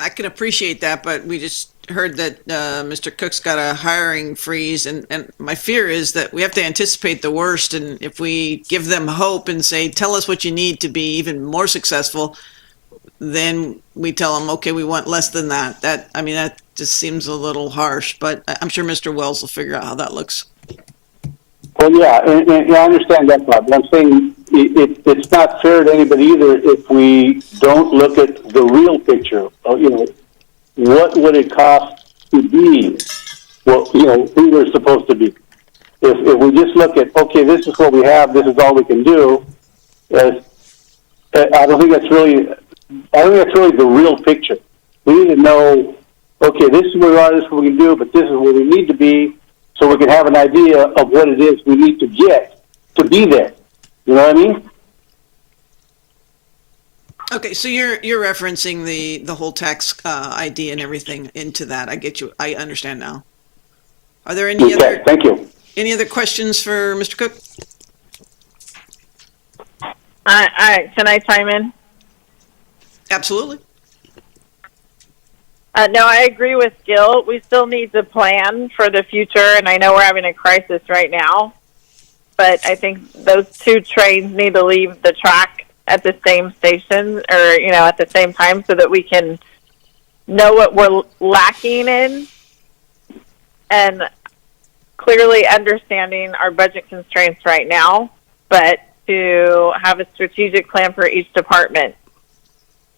I can appreciate that, but we just heard that Mr. Cook's got a hiring freeze, and my fear is that we have to anticipate the worst, and if we give them hope and say, tell us what you need to be even more successful, then we tell them, okay, we want less than that. That just seems a little harsh, but I'm sure Mr. Wells will figure out how that looks. Well, yeah, and I understand that, Bob, but I'm saying it's not fair to anybody either if we don't look at the real picture. What would it cost to be, who we're supposed to be? If we just look at, okay, this is what we have, this is all we can do, I don't think that's really the real picture. We need to know, okay, this is where we are, this is what we can do, but this is where we need to be, so we can have an idea of what it is we need to get to be there. You know what I mean? Okay, so you're referencing the whole tax ID and everything into that. I get you. I understand now. Are there any other? Thank you. Any other questions for Mr. Cook? Can I chime in? Absolutely. No, I agree with Gil. We still need to plan for the future, and I know we're having a crisis right now, but I think those two trains need to leave the track at the same station or, at the same time so that we can know what we're lacking in and clearly understanding our budget constraints right now, but to have a strategic plan for each department.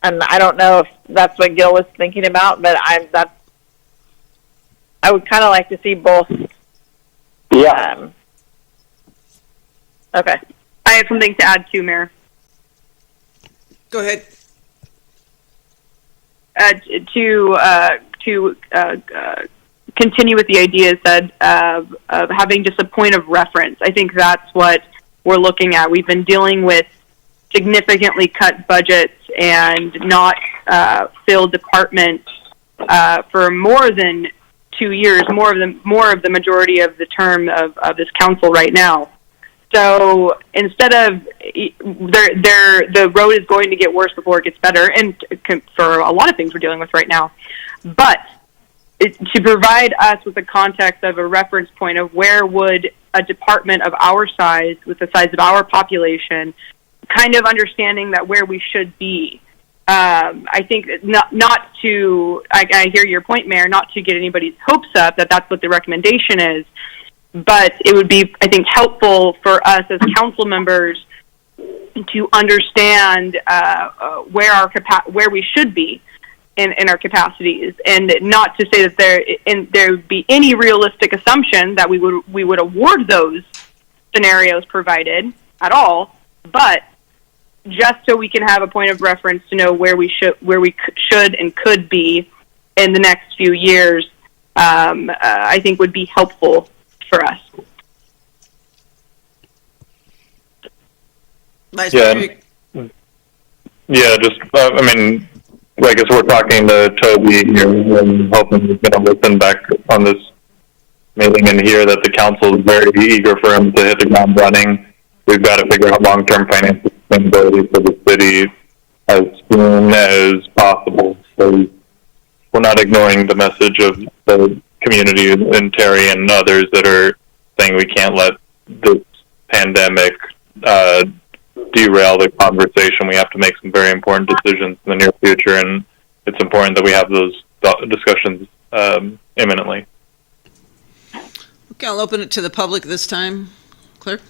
And I don't know if that's what Gil was thinking about, but I would kind of like to see both. Yeah. Okay. I have something to add too, Mayor. Go ahead. To continue with the ideas of having just a point of reference. I think that's what we're looking at. We've been dealing with significantly cut budgets and not filled departments for more than 2 years, more of the majority of the term of this council right now. So instead of the road is going to get worse before it gets better, and for a lot of things we're dealing with right now. But to provide us with the context of a reference point of where would a department of our size, with the size of our population, kind of understanding that where we should be. I think not to, I hear your point, Mayor, not to get anybody's hopes up that that's what the recommendation is, but it would be, I think, helpful for us as council members to understand where we should be in our capacities, and not to say that there would be any realistic assumption that we would award those scenarios provided at all, but just so we can have a point of reference to know where we should and could be in the next few years, I think would be helpful for us. Nice. Yeah, just, I guess we're talking to Toby here and hoping he's going to listen back on this meeting and hear that the council is very eager for him to hit the ground running. We've got to figure out long-term financial sustainability for the city as soon as possible. So we're not ignoring the message of the community and Terry and others that are saying we can't let this pandemic derail the conversation. We have to make some very important decisions in the near future, and it's important that we have those discussions imminently. Okay, I'll open it to the public this time. Clerk?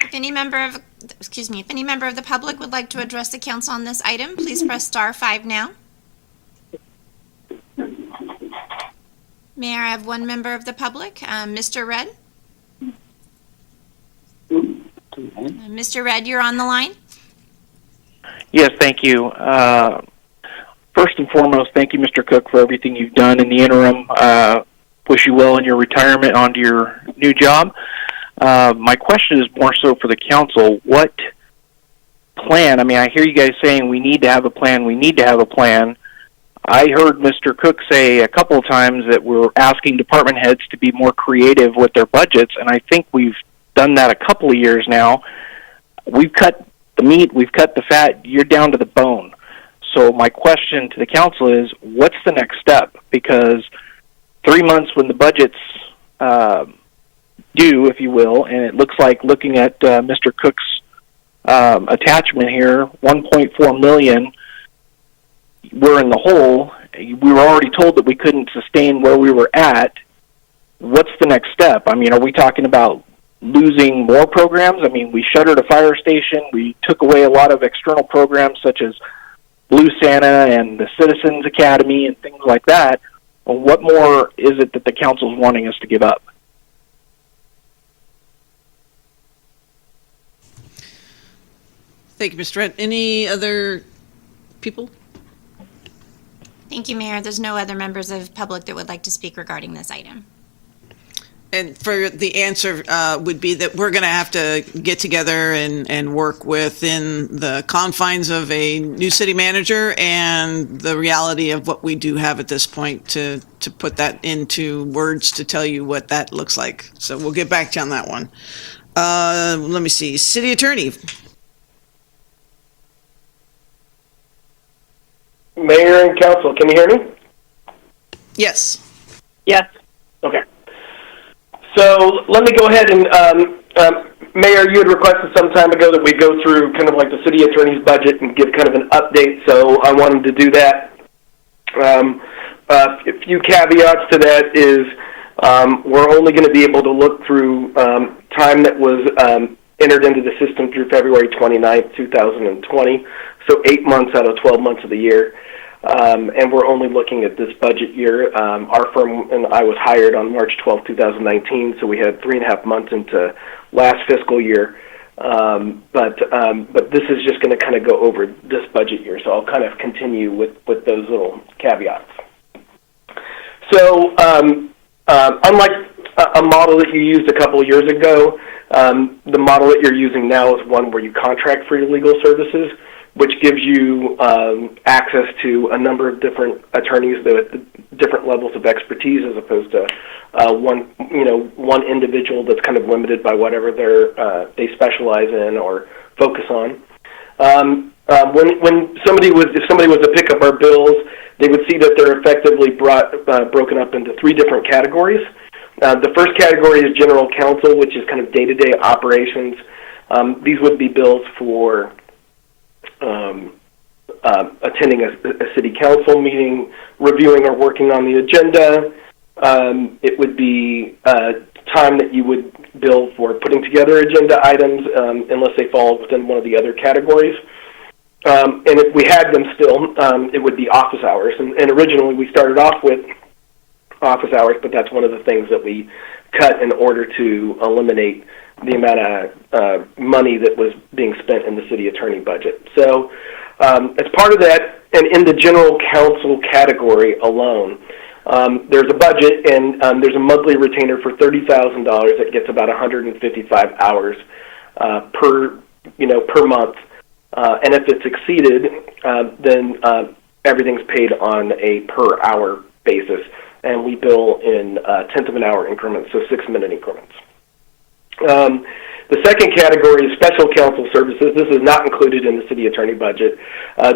If any member of the public would like to address the council on this item, please press *5 now. Mayor, I have one member of the public, Mr. Red. Mr. Red, you're on the line. Yes, thank you. First and foremost, thank you, Mr. Cook, for everything you've done in the interim. Wish you well in your retirement onto your new job. My question is more so for the council. What plan? I hear you guys saying we need to have a plan. We need to have a plan. I heard Mr. Cook say a couple of times that we're asking department heads to be more creative with their budgets, and I think we've done that a couple of years now. We've cut the meat, we've cut the fat, you're down to the bone. So my question to the council is, what's the next step? Because 3 months when the budget's due, if you will, and it looks like, looking at Mr. Cook's attachment here, $1.4 million, we're in the hole. We were already told that we couldn't sustain where we were at. What's the next step? I mean, are we talking about losing more programs? I mean, we shuttered a fire station. We took away a lot of external programs such as Blue Santa and the Citizens Academy and things like that. Well, what more is it that the council is wanting us to give up? Thank you, Mr. Redd. Any other people? Thank you, Mayor. There's no other members of public that would like to speak regarding this item. And for the answer would be that we're going to have to get together and work within the confines of a new city manager and the reality of what we do have at this point to put that into words to tell you what that looks like. So we'll get back to you on that one. Let me see. City Attorney. Mayor and council, can you hear me? Yes. Yes. Okay. So let me go ahead and, Mayor, you had requested some time ago that we go through kind of like the city attorney's budget and give kind of an update, so I wanted to do that. A few caveats to that is we're only going to be able to look through time that was entered into the system through February 29th, 2020, so 8 months out of 12 months of the year. And we're only looking at this budget year. Our firm and I was hired on March 12, 2019, so we had 3.5 months into last fiscal year. But this is just going to kind of go over this budget year, so I'll kind of continue with those little caveats. So unlike a model that you used a couple of years ago, the model that you're using now is one where you contract for your legal services, which gives you access to a number of different attorneys at different levels of expertise, as opposed to one individual that's kind of limited by whatever they specialize in or focus on. If somebody was to pick up our bills, they would see that they're effectively broken up into 3 different categories. The first category is general counsel, which is kind of day-to-day operations. These would be bills for attending a city council meeting, reviewing or working on the agenda. It would be time that you would bill for putting together agenda items, unless they fall within one of the other categories. And if we had them still, it would be office hours. And originally we started off with office hours, but that's one of the things that we cut in order to eliminate the amount of money that was being spent in the city attorney budget. So as part of that, and in the general counsel category alone, there's a budget, and there's a monthly retainer for $30,000 that gets about 155 hours per month. And if it's exceeded, then everything's paid on a per hour basis, and we bill in tenth of an hour increments, so 6-minute increments. The second category is special counsel services. This is not included in the city attorney budget.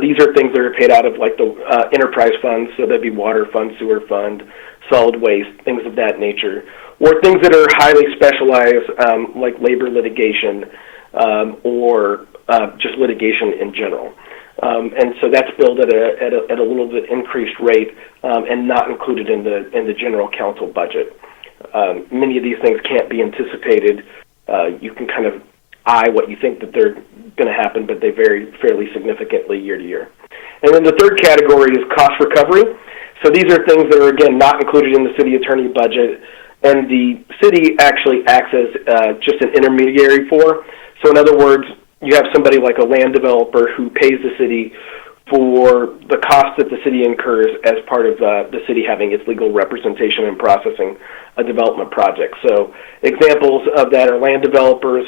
These are things that are paid out of like the enterprise funds, so that'd be water fund, sewer fund, solid waste, things of that nature, or things that are highly specialized, like labor litigation or just litigation in general. And so that's billed at a little bit increased rate and not included in the general counsel budget. Many of these things can't be anticipated. You can kind of eye what you think that they're going to happen, but they vary fairly significantly year to year. And then the third category is cost recovery. So these are things that are, again, not included in the city attorney budget, and the city actually acts as just an intermediary for. So in other words, you have somebody like a land developer who pays the city for the cost that the city incurs as part of the city having its legal representation and processing a development project. So examples of that are land developers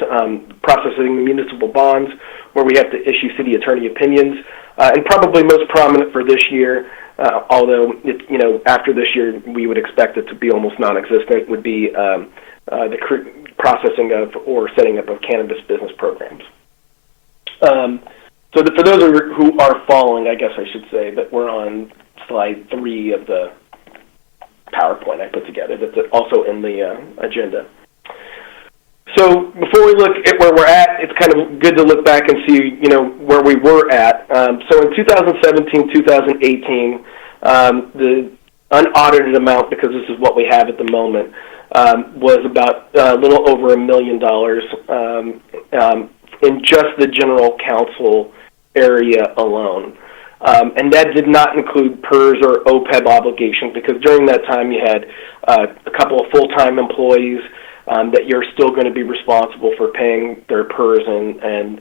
processing municipal bonds, where we have to issue city attorney opinions, and probably most prominent for this year, although after this year we would expect it to be almost non-existent, would be the processing of or setting up of cannabis business programs. So for those who are following, I guess I should say that we're on slide 3 of the PowerPoint I put together. That's also in the agenda. So before we look at where we're at, it's kind of good to look back and see, where we were at. So in 2017, 2018, the unaudited amount, because this is what we have at the moment, was about a little over $1 million in just the general counsel area alone. And that did not include PERS or OPEB obligations, because during that time you had a couple of full-time employees that you're still going to be responsible for paying their PERS and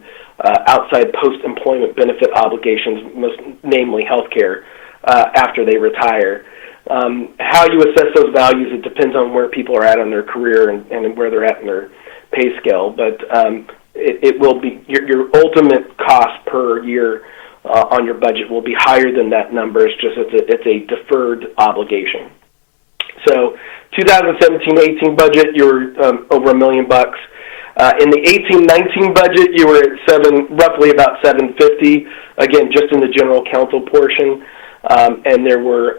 outside post-employment benefit obligations, most namely health care, after they retire. How you assess those values, it depends on where people are at in their career and where they're at in their pay scale. But it will be your ultimate cost per year on your budget will be higher than that number. It's just it's a deferred obligation. So 2017-18 budget, you were over $1 million. In the 18-19 budget, you were at roughly about $750. Again, just in the general counsel portion, and there were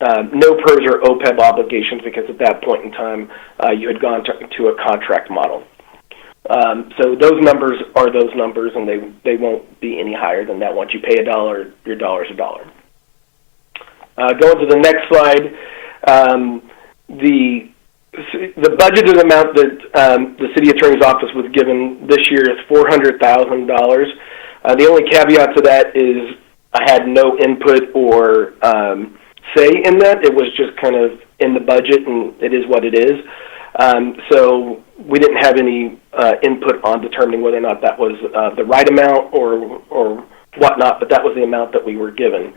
no PERS or OPEB obligations because at that point in time you had gone to a contract model. So those numbers are those numbers, and they won't be any higher than that. Once you pay $1, your dollar's a dollar. Going to the next slide, the budgeted amount that the city attorney's office was given this year is $400,000. The only caveat to that is I had no input or say in that. It was just kind of in the budget, and it is what it is. So we didn't have any input on determining whether or not that was the right amount or whatnot, but that was the amount that we were given.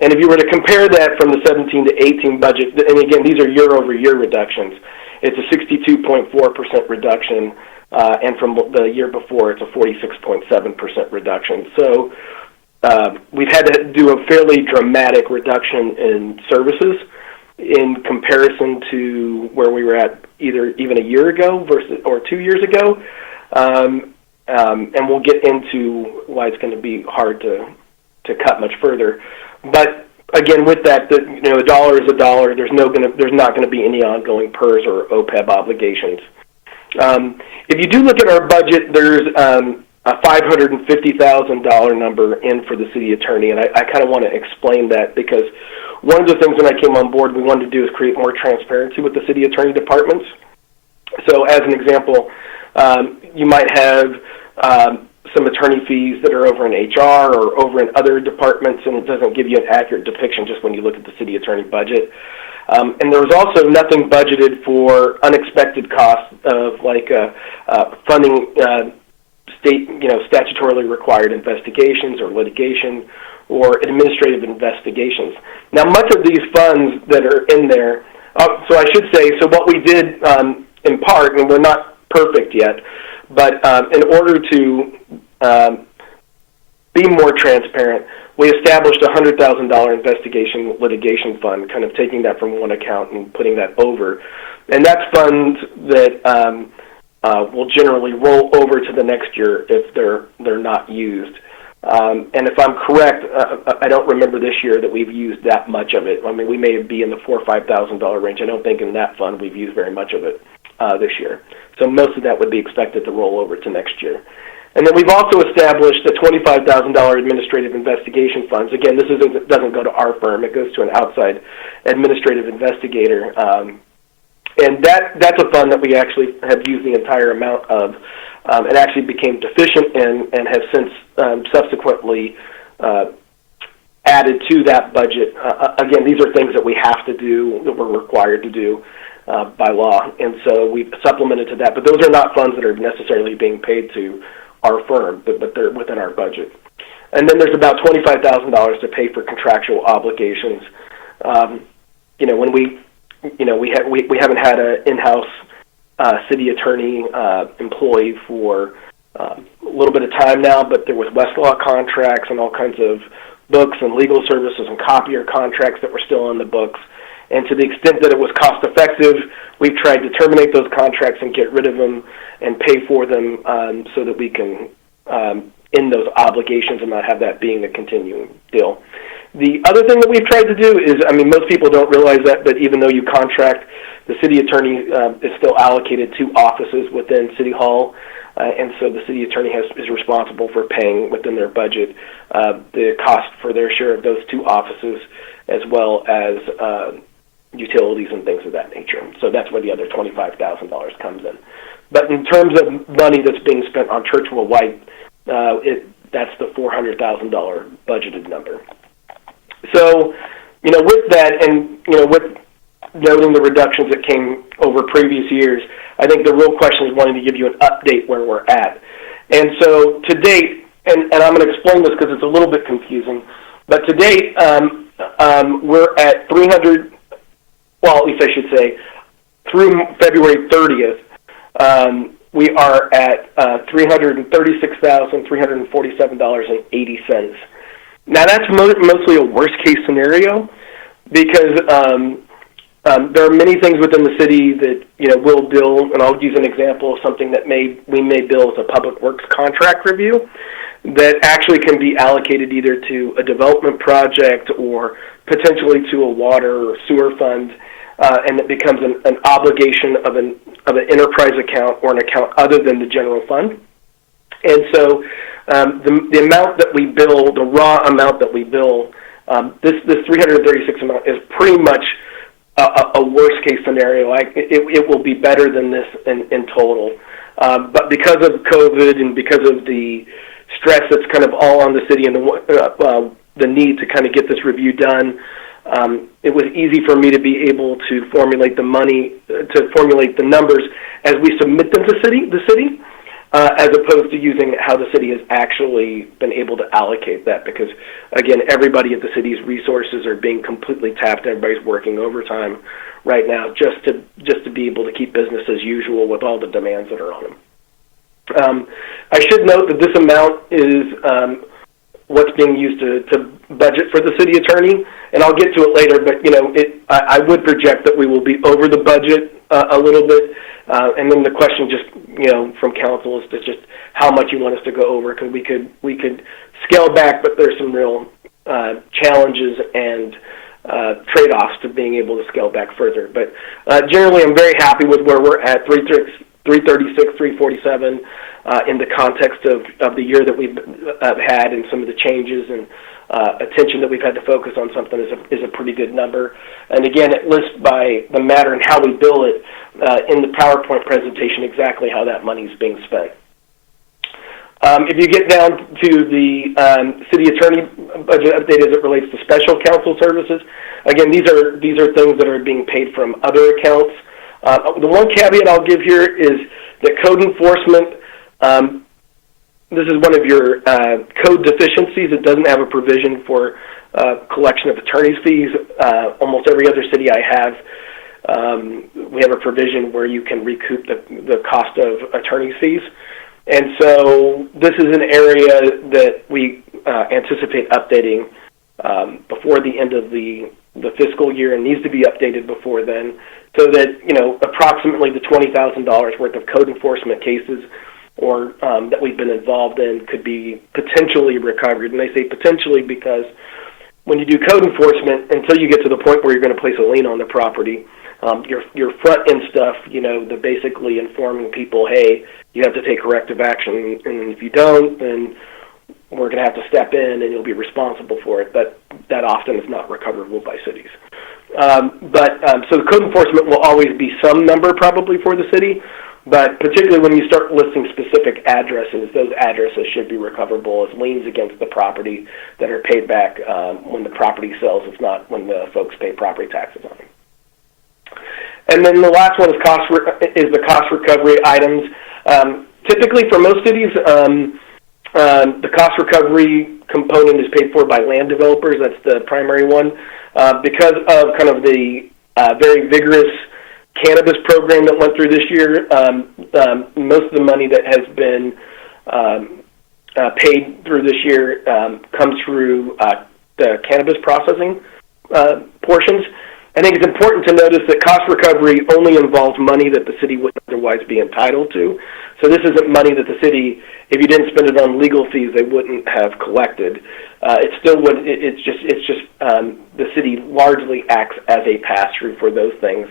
And if you were to compare that from the 17 to 18 budget, and again, these are year-over-year reductions, it's a 62.4% reduction, and from the year before, it's a 46.7% reduction. So we've had to do a fairly dramatic reduction in services in comparison to where we were at even a year ago or 2 years ago. And we'll get into why it's going to be hard to cut much further. But again, with that, a dollar is a dollar. There's not going to be any ongoing PERS or OPEB obligations. If you do look at our budget, there's a $550,000 number in for the city attorney, and I kind of want to explain that because one of the things when I came on board we wanted to do is create more transparency with the city attorney departments. So as an example, you might have some attorney fees that are over in HR or over in other departments, and it doesn't give you an accurate depiction just when you look at the city attorney budget. And there was also nothing budgeted for unexpected costs of like funding statutorily required investigations or litigation or administrative investigations. Now, much of these funds that are in there, so I should say, so what we did in part, and we're not perfect yet, but in order to be more transparent, we established a $100,000 investigation litigation fund, kind of taking that from one account and putting that over. And that's funds that will generally roll over to the next year if they're not used. And if I'm correct, I don't remember this year that we've used that much of it. I mean, we may be in the $4,000 or $5,000 range. I don't think in that fund we've used very much of it this year. So most of that would be expected to roll over to next year. And then we've also established a $25,000 administrative investigation funds. Again, this doesn't go to our firm. It goes to an outside administrative investigator. And that's a fund that we actually have used the entire amount of. It actually became deficient and has since subsequently added to that budget. Again, these are things that we have to do, that we're required to do by law, and so we've supplemented to that. But those are not funds that are necessarily being paid to our firm, but they're within our budget. And then there's about $25,000 to pay for contractual obligations. When we haven't had an in-house city attorney employee for a little bit of time now, but there was Westlaw contracts and all kinds of books and legal services and copier contracts that were still on the books. And to the extent that it was cost effective, we've tried to terminate those contracts and get rid of them and pay for them so that we can in those obligations and not have that being a continuing deal. The other thing that we've tried to do is, I mean, most people don't realize that, but even though you contract, the city attorney is still allocated 2 offices within City Hall, and so the city attorney is responsible for paying within their budget the cost for their share of those 2 offices, as well as utilities and things of that nature. So that's where the other $25,000 comes in. But in terms of money that's being spent on Churchill White, that's the $400,000 budgeted number. So, with that, and with noting the reductions that came over previous years, I think the real question is wanting to give you an update where we're at. And so, to date, and I'm going to explain this because it's a little bit confusing, but to date, we're at 300. Well, at least I should say, through February 30th, we are at $336,347.80. Now, that's mostly a worst-case scenario because there are many things within the city that we'll bill, and I'll use an example of something that we may bill as a public works contract review that actually can be allocated either to a development project or potentially to a water or sewer fund, and it becomes an obligation of an enterprise account or an account other than the general fund. And so the amount that we bill, the raw amount that we bill, this 336 amount is pretty much a worst case scenario. It will be better than this in total. But because of COVID and because of the stress that's kind of all on the city and the need to kind of get this review done, it was easy for me to be able to formulate the numbers as we submit them to the city, as opposed to using how the city has actually been able to allocate that. Because again, everybody at the city's resources are being completely tapped. Everybody's working overtime right now just to be able to keep business as usual with all the demands that are on them. I should note that this amount is what's being used to budget for the city attorney, and I'll get to it later, but I would project that we will be over the budget a little bit, and then the question just from council is just how much you want us to go over, because we could scale back, but there's some real challenges and trade-offs to being able to scale back further. But generally, I'm very happy with where we're at, 336, 347. In the context of the year that we've had and some of the changes and attention that we've had to focus on something is a pretty good number. And again, it lists by the matter and how we bill it in the PowerPoint presentation exactly how that money is being spent. If you get down to the city attorney budget update as it relates to special counsel services, again, these are things that are being paid from other accounts. The one caveat I'll give here is that code enforcement, this is one of your code deficiencies. It doesn't have a provision for collection of attorney's fees. Almost every other city I have, we have a provision where you can recoup the cost of attorney's fees. And so this is an area that we anticipate updating before the end of the fiscal year, and needs to be updated before then, so that approximately the $20,000 worth of code enforcement cases or that we've been involved in could be potentially recovered. And I say potentially because when you do code enforcement, until you get to the point where you're going to place a lien on the property, your front end stuff, the basically informing people, hey, you have to take corrective action, and if you don't, then we're going to have to step in and you'll be responsible for it. But that often is not recoverable by cities. So the code enforcement will always be some number probably for the city, but particularly when you start listing specific addresses, those addresses should be recoverable as liens against the property that are paid back when the property sells. It's not when the folks pay property taxes on it. And then the last one is the cost recovery items. Typically, for most cities, the cost recovery component is paid for by land developers. That's the primary one. Because of kind of the very vigorous cannabis program that went through this year, most of the money that has been paid through this year comes through the cannabis processing portions. I think it's important to notice that cost recovery only involves money that the city wouldn't otherwise be entitled to. So this isn't money that the city, if you didn't spend it on legal fees, they wouldn't have collected. It still would. It's just the city largely acts as a pass-through for those things,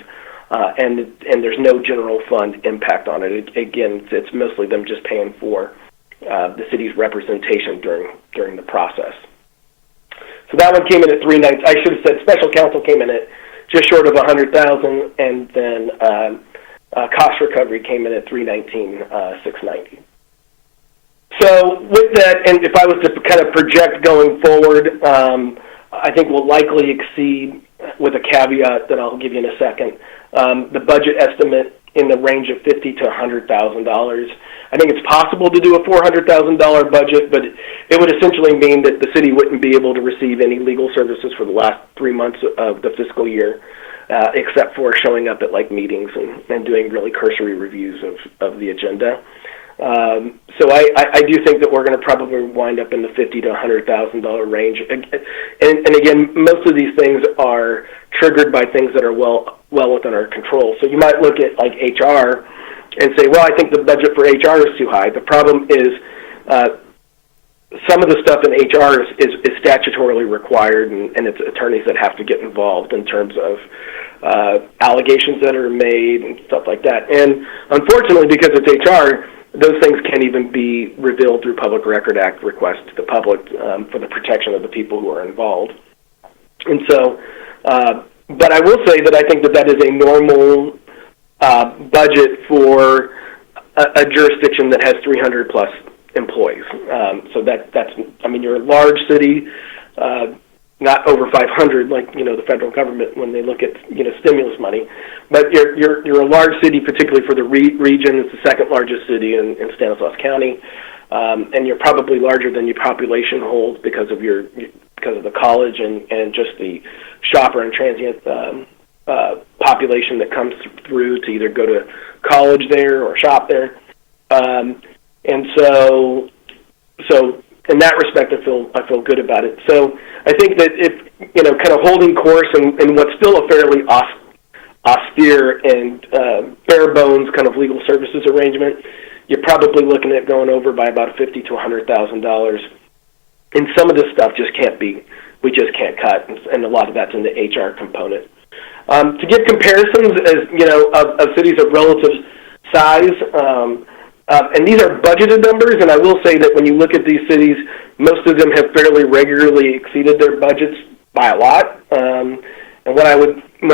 and there's no general fund impact on it. Again, it's mostly them just paying for the city's representation during the process. So that one came in at $390. I should have said special counsel came in at just short of $100,000, and then cost recovery came in at $319,690. So with that, and if I was to kind of project going forward, I think we'll likely exceed, with a caveat that I'll give you in a second, the budget estimate in the range of $50,000 to $100,000. I think it's possible to do a $400,000 budget, but it would essentially mean that the city wouldn't be able to receive any legal services for the last 3 months of the fiscal year, except for showing up at like meetings and doing really cursory reviews of the agenda. So I do think that we're going to probably wind up in the $50,000 to $100,000 range. And again, most of these things are triggered by things that are well within our control. So you might look at like HR and say, well, I think the budget for HR is too high. The problem is some of the stuff in HR is statutorily required, and it's attorneys that have to get involved in terms of allegations that are made and stuff like that. And unfortunately, because it's HR, those things can't even be revealed through Public Record Act requests to the public for the protection of the people who are involved. And so, but I will say that I think that is a normal budget for a jurisdiction that has 300 plus employees. So that's, I mean, you're a large city, not over 500 like, the federal government when they look at, stimulus money. But you're a large city, particularly for the region. It's the second largest city in Stanislaus County. And you're probably larger than your population holds because of the college and just the shopper and transient population that comes through to either go to college there or shop there. And so in that respect, I feel good about it. So I think that if, kind of holding course in what's still a fairly austere and bare bones kind of legal services arrangement, you're probably looking at going over by about $50,000 to $100,000. And some of this stuff we just can't cut, and a lot of that's in the HR component. To give comparisons, of cities of relative size, and these are budgeted numbers, and I will say that when you look at these cities, most of them have fairly regularly exceeded their budgets by a lot. And what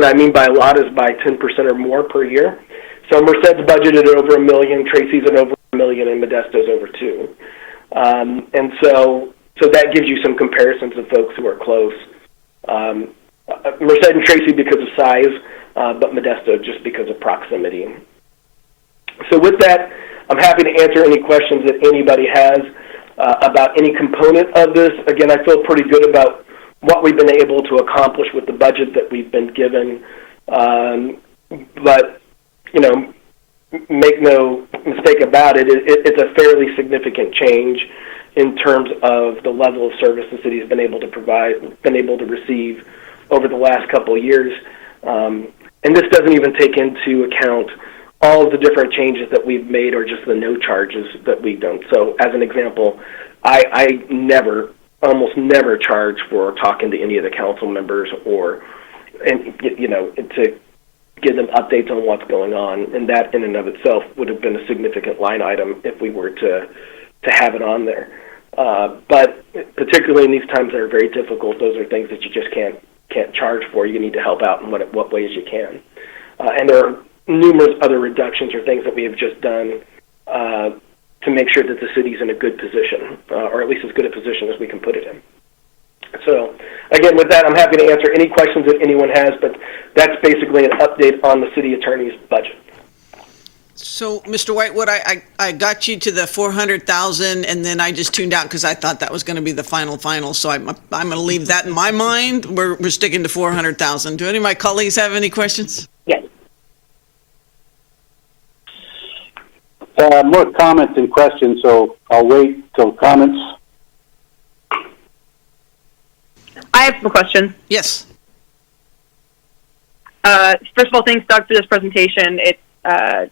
I mean by a lot is by 10% or more per year. So Merced's budgeted at over $1 million, Tracy's at over $1 million, and Modesto's over $2 million. And so that gives you some comparisons of folks who are close. Merced and Tracy because of size, but Modesto just because of proximity. So with that, I'm happy to answer any questions that anybody has about any component of this. Again, I feel pretty good about what we've been able to accomplish with the budget that we've been given. But, make no mistake about it, it's a fairly significant change in terms of the level of service the city has been able to provide, been able to receive over the last couple of years. And this doesn't even take into account all of the different changes that we've made or just the no charges that we've done. So as an example, I almost never charge for talking to any of the council members to give them updates on what's going on. And that in and of itself would have been a significant line item if we were to have it on there. But particularly in these times that are very difficult, those are things that you just can't charge for. You need to help out in what ways you can. And there are numerous other reductions or things that we have just done to make sure that the city's in a good position, or at least as good a position as we can put it in. So, again, with that, I'm happy to answer any questions that anyone has, but that's basically an update on the city attorney's budget. So, Mr. Whitewood, I got you to the 400,000, and then I just tuned out because I thought that was going to be the final. So I'm going to leave that in my mind. We're sticking to 400,000. Do any of my colleagues have any questions? Yes. More comments than questions, so I'll wait till comments. I have some questions. Yes. First of all, thanks, Doug, for this presentation.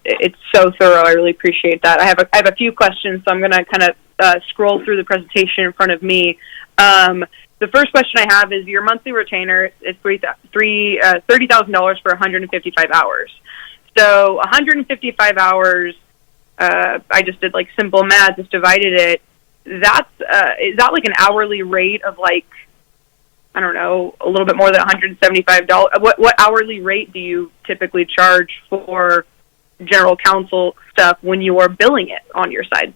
It's so thorough. I really appreciate that. I have a few questions, so I'm going to kind of scroll through the presentation in front of me. The first question I have is your monthly retainer is $30,000 for 155 hours. So 155 hours, I just did like simple math, just divided it. That's is that like an hourly rate of like, I don't know, a little bit more than $175? What hourly rate do you typically charge for general counsel stuff when you are billing it on your side?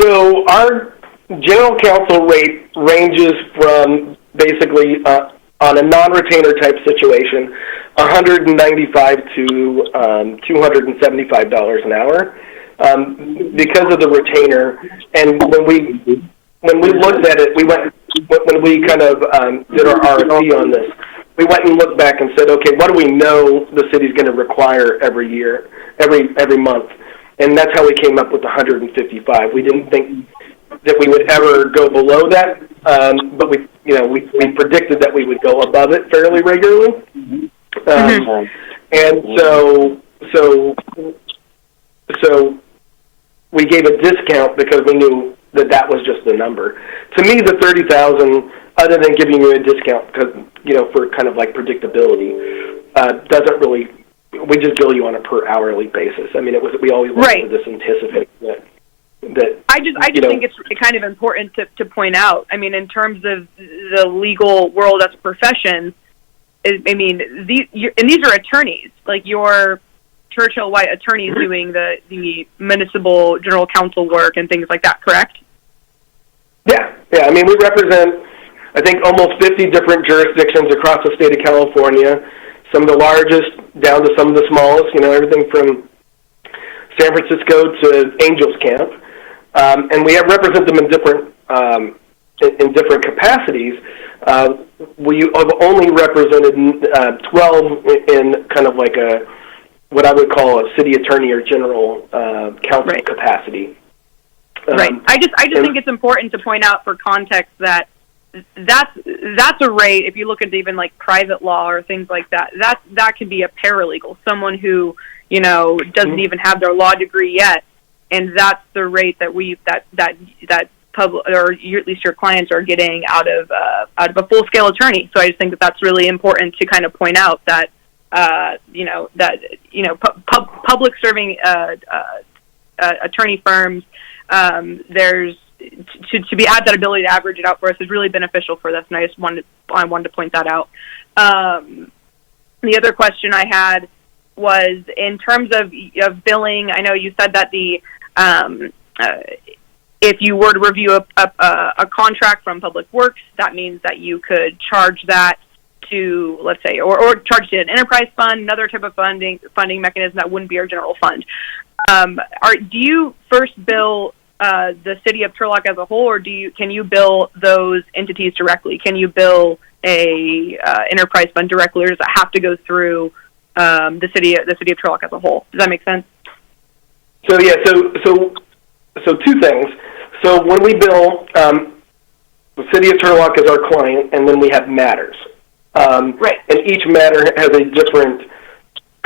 So our general counsel rate ranges from basically on a non-retainer type situation, $195 to $275 an hour because of the retainer. And when we looked at it, when we kind of did our RFP on this, we went and looked back and said, okay, what do we know the city's going to require every year, every month? And that's how we came up with 155. We didn't think that we would ever go below that, but we predicted that we would go above it fairly regularly. And so we gave a discount because we knew that was just the number. To me, the 30,000, other than giving you a discount because for kind of like predictability, doesn't really. We just bill you on a per hourly basis. I mean, we always looked at this anticipating that. I just think it's kind of important to point out. I mean, in terms of the legal world as a profession, I mean, these are attorneys, like your Churchill White attorneys doing the municipal general counsel work and things like that, correct? Yeah. I mean, we represent, I think, almost 50 different jurisdictions across the state of California, some of the largest down to some of the smallest, everything from San Francisco to Angels Camp. And we represent them in different capacities. We have only represented 12 in kind of like what I would call a city attorney or general counsel capacity. Right. I just think it's important to point out for context that's a rate. If you look at even like private law or things like that, that can be a paralegal, someone who doesn't even have their law degree yet, and that's the rate that public, or at least your clients are getting out of a full scale attorney. So I just think that's really important to kind of point out that public serving attorney firms, there's to be add that ability to average it out for us is really beneficial for us, and I wanted to point that out. The other question I had was in terms of billing. I know you said that if you were to review a contract from Public Works, that means that you could charge that to, let's say, or charge to an enterprise fund, another type of funding mechanism that wouldn't be our general fund. Do you first bill the city of Turlock as a whole, or can you bill those entities directly? Can you bill a enterprise fund directly, or does it have to go through the city of Turlock as a whole? Does that make sense? So yeah, so two things. So when we bill, the city of Turlock is our client, and then we have matters. Right. And each matter has a different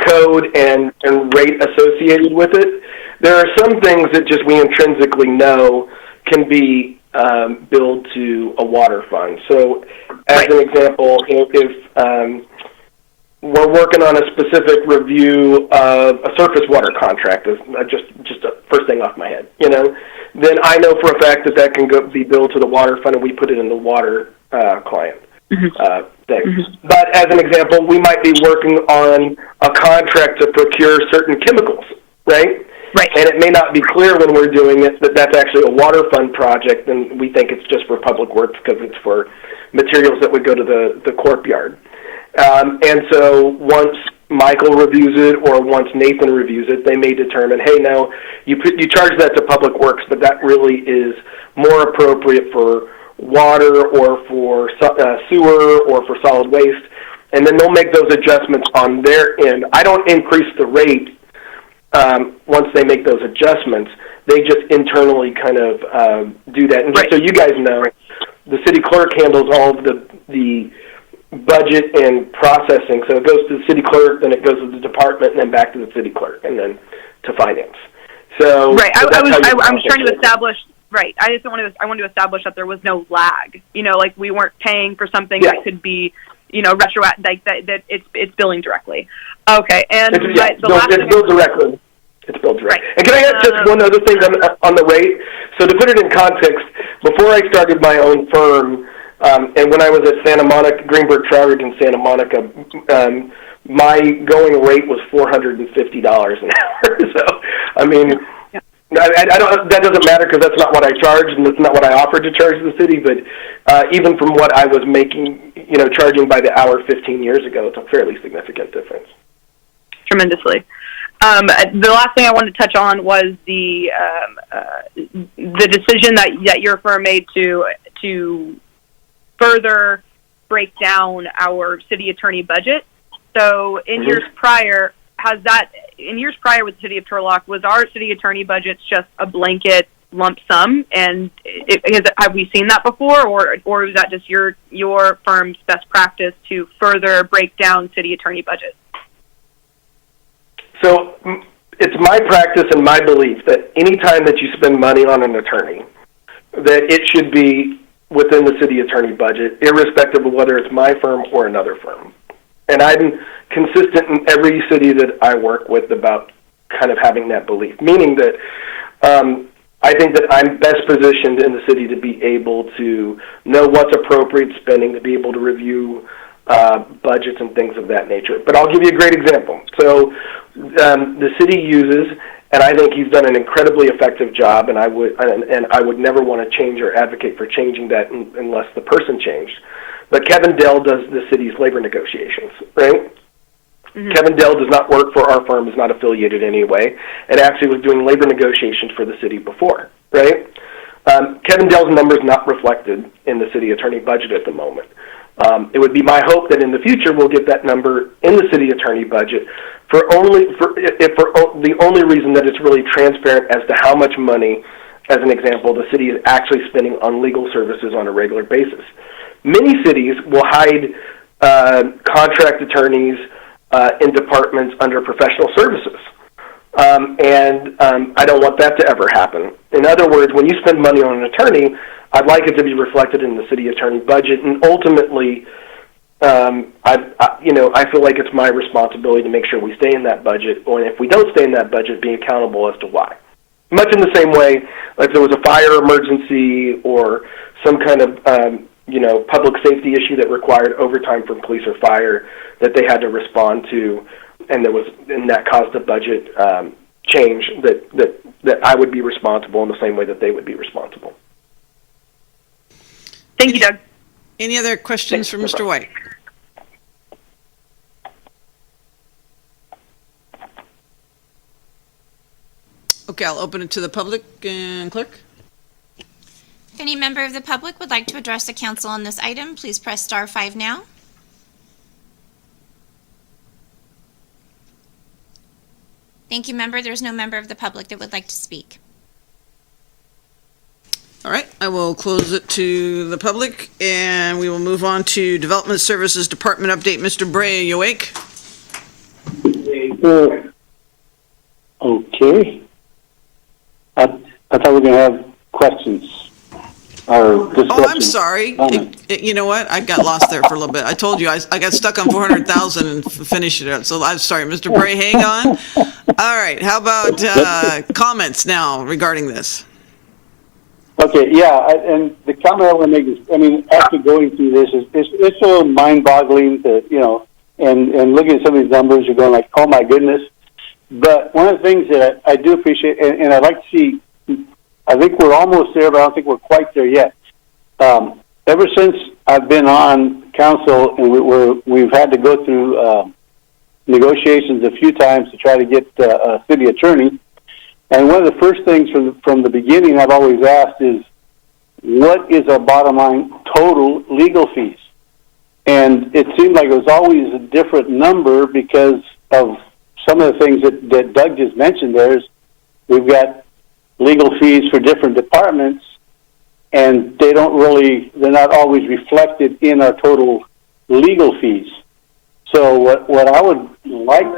code and rate associated with it. There are some things that just we intrinsically know can be billed to a water fund. So as an example, if we're working on a specific review of a surface water contract, just a first thing off my head, then I know for a fact that can be billed to the water fund, and we put it in the water client thing. But as an example, we might be working on a contract to procure certain chemicals, right? Right. And it may not be clear when we're doing it that that's actually a water fund project, and we think it's just for public works because it's for materials that would go to the courtyard. And so once Michael reviews it or once Nathan reviews it, they may determine, hey, now you charge that to public works, but that really is more appropriate for water or for sewer or for solid waste. And then they'll make those adjustments on their end. I don't increase the rate once they make those adjustments. They just internally kind of do that. And just so you guys know, the city clerk handles all of the budget and processing. So it goes to the city clerk, then it goes to the department, and then back to the city clerk, and then to finance. So right, so I was process trying to it. establish. Right, I wanted to establish that there was no lag. You know, like we weren't paying for something Yeah. that could be, you know, retroactive. Like that it's billing directly. Okay, and It's last thing billed directly. It's billed directly. Right. And can I add just one other thing on the rate? So to put it in context, before I started my own firm, and when I was at Santa Monica, Greenberg Traurig in Santa Monica, my going rate was $450 an hour. So, I mean, I don't. That doesn't matter because that's not what I charged, and that's not what I offered to charge the city. But even from what I was making, you know, charging by the hour 15 years ago, it's a fairly significant difference. tremendously. The last thing I wanted to touch on was the decision that your firm made to further break down our city attorney budget. So in years prior, with the city of Turlock, was our city attorney budgets just a blanket lump sum? And have we seen that before, or is that just your firm's best practice to further break down city attorney budgets? So it's my practice and my belief that any time that you spend money on an attorney, that it should be within the city attorney budget, irrespective of whether it's my firm or another firm. And I'm consistent in every city that I work with about kind of having that belief, meaning that I think that I'm best positioned in the city to be able to know what's appropriate spending, to be able to review budgets and things of that nature. But I'll give you a great example. So the city uses, and I think he's done an incredibly effective job, and I would never want to change or advocate for changing that unless the person changed. But Kevin Dell does the city's labor negotiations, right? Mm-hmm. Kevin Dell does not work for our firm, is not affiliated in any way, and actually was doing labor negotiations for the city before, right? Kevin Dell's number is not reflected in the city attorney budget at the moment. It would be my hope that in the future we'll get that number in the city attorney budget for the only reason that it's really transparent as to how much money, as an example, the city is actually spending on legal services on a regular basis. Many cities will hide contract attorneys in departments under professional services. And I don't want that to ever happen. In other words, when you spend money on an attorney, I'd like it to be reflected in the city attorney budget, and ultimately, I feel like it's my responsibility to make sure we stay in that budget, or if we don't stay in that budget, be accountable as to why. Much in the same way, like there was a fire emergency or some kind of public safety issue that required overtime from police or fire that they had to respond to, and that caused a budget change that I would be responsible in the same way that they would be responsible. Thank you, Doug. Any other questions for Mr. White? Okay, I'll open it to the public and clerk. If any member of the public would like to address the council on this item, please press *5 now. Thank you, member. There's no member of the public that would like to speak. All right, I will close it to the public, and we will move on to Development Services Department update. Mr. Bray, are you awake? Okay. I thought we were going to have questions. Or discussion. Oh, I'm sorry. You know what? I got lost there for a little bit. I told you I got stuck on 400,000 and finished it out. So I'm sorry, Mr. Bray. Hang on. All right. How about comments now regarding this? Okay. Yeah. And the comment I want to make is, after going through this, it's so mind-boggling to and looking at some of these numbers, you're going like, oh my goodness. But one of the things that I do appreciate, and I'd like to see. I think we're almost there, but I don't think we're quite there yet. Ever since I've been on council, and we've had to go through negotiations a few times to try to get a city attorney. And one of the first things from the beginning I've always asked is, what is our bottom line total legal fees? And it seemed like it was always a different number because of some of the things that Doug just mentioned. We've got legal fees for different departments, and they're not always reflected in our total legal fees. So what I would like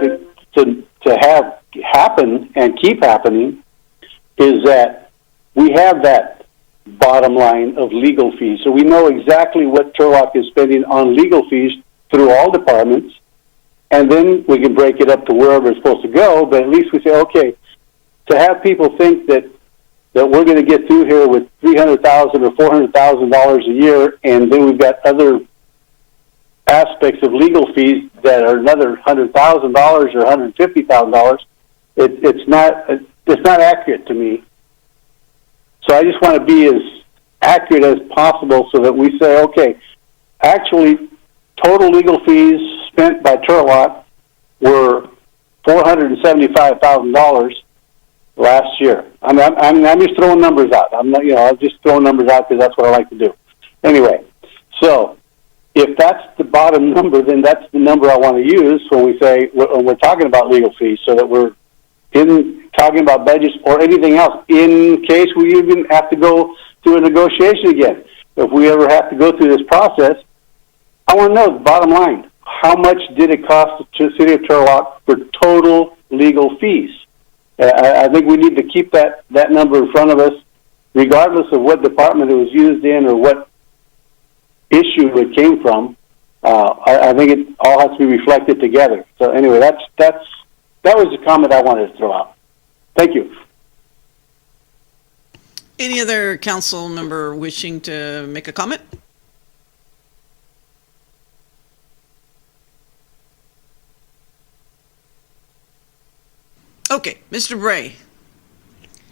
to have happen and keep happening is that we have that bottom line of legal fees. So we know exactly what Turlock is spending on legal fees through all departments, and then we can break it up to wherever it's supposed to go, but at least we say, okay, to have people think that we're going to get through here with $300,000 or $400,000 a year, and then we've got other aspects of legal fees that are another $100,000 or $150,000. It's not accurate to me. So I just want to be as accurate as possible so that we say, okay, actually, total legal fees spent by Turlock were $475,000 last year. I'm just throwing numbers out. I'm just throwing numbers out because that's what I like to do. Anyway, so if that's the bottom number, then that's the number I want to use when we say when we're talking about legal fees, so that we're talking about budgets or anything else in case we even have to go through a negotiation again. If we ever have to go through this process, I want to know the bottom line. How much did it cost the city of Turlock for total legal fees? I think we need to keep that number in front of us, regardless of what department it was used in or what issue it came from. I think it all has to be reflected together. So anyway, that was the comment I wanted to throw out. Thank you. Any other council member wishing to make a comment? Okay, Mr. Bray,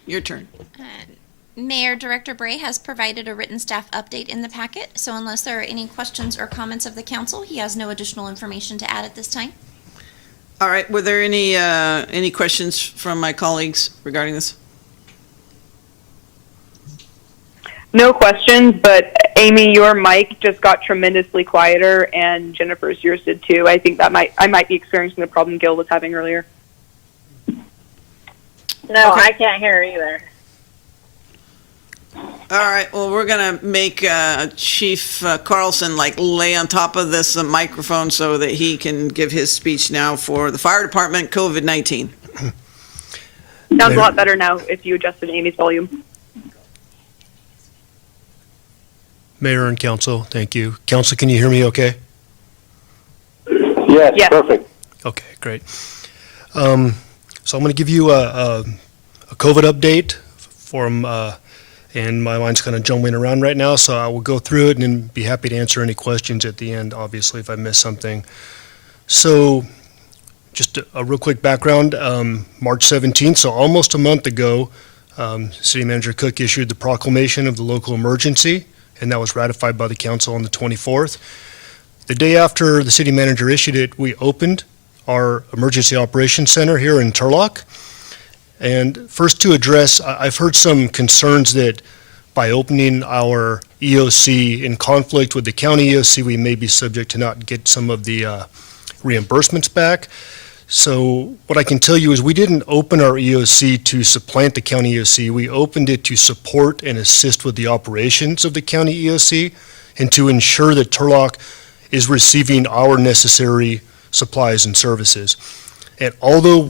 your turn. Mayor Director Bray has provided a written staff update in the packet, so unless there are any questions or comments of the council, he has no additional information to add at this time. All right, were there any questions from my colleagues regarding this? No questions, but Amy, your mic just got tremendously quieter, and Jennifer's yours did too. I think I might be experiencing the problem Gil was having earlier. No, I can't hear either. All right, well, we're going to make Chief Carlson lay on top of this microphone so that he can give his speech now for the fire department COVID-19. Sounds a lot better now if you adjusted Amy's volume. Mayor and council, thank you. Council, can you hear me okay? Yes, perfect. Okay, great. So I'm going to give you a COVID update from, and my mind's kind of jumbling around right now, so I will go through it and then be happy to answer any questions at the end, obviously, if I miss something. So just a real quick background, March 17th, so almost a month ago, City Manager Cook issued the proclamation of the local emergency, and that was ratified by the council on the 24th. The day after the city manager issued it, we opened our Emergency Operations Center here in Turlock. And first to address, I've heard some concerns that by opening our EOC in conflict with the county EOC, we may be subject to not get some of the reimbursements back. So what I can tell you is we didn't open our EOC to supplant the county EOC. We opened it to support and assist with the operations of the county EOC and to ensure that Turlock is receiving our necessary supplies and services. And although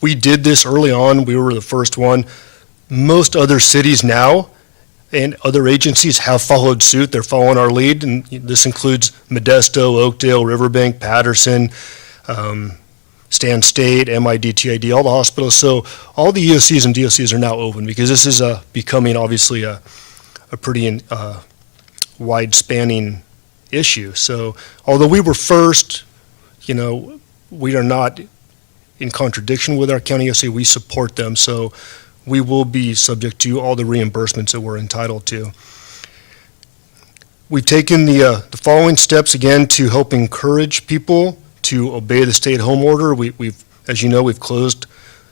we did this early on, we were the first one, most other cities now and other agencies have followed suit. They're following our lead, and this includes Modesto, Oakdale, Riverbank, Patterson, Stan State, MIDTID, all the hospitals. So all the EOCs and DOCs are now open because this is becoming obviously a pretty wide-spanning issue. So although we were first, we are not in contradiction with our county EOC. We support them, so we will be subject to all the reimbursements that we're entitled to. We've taken the following steps again to help encourage people to obey the stay-at-home order. We've, as you know, we've closed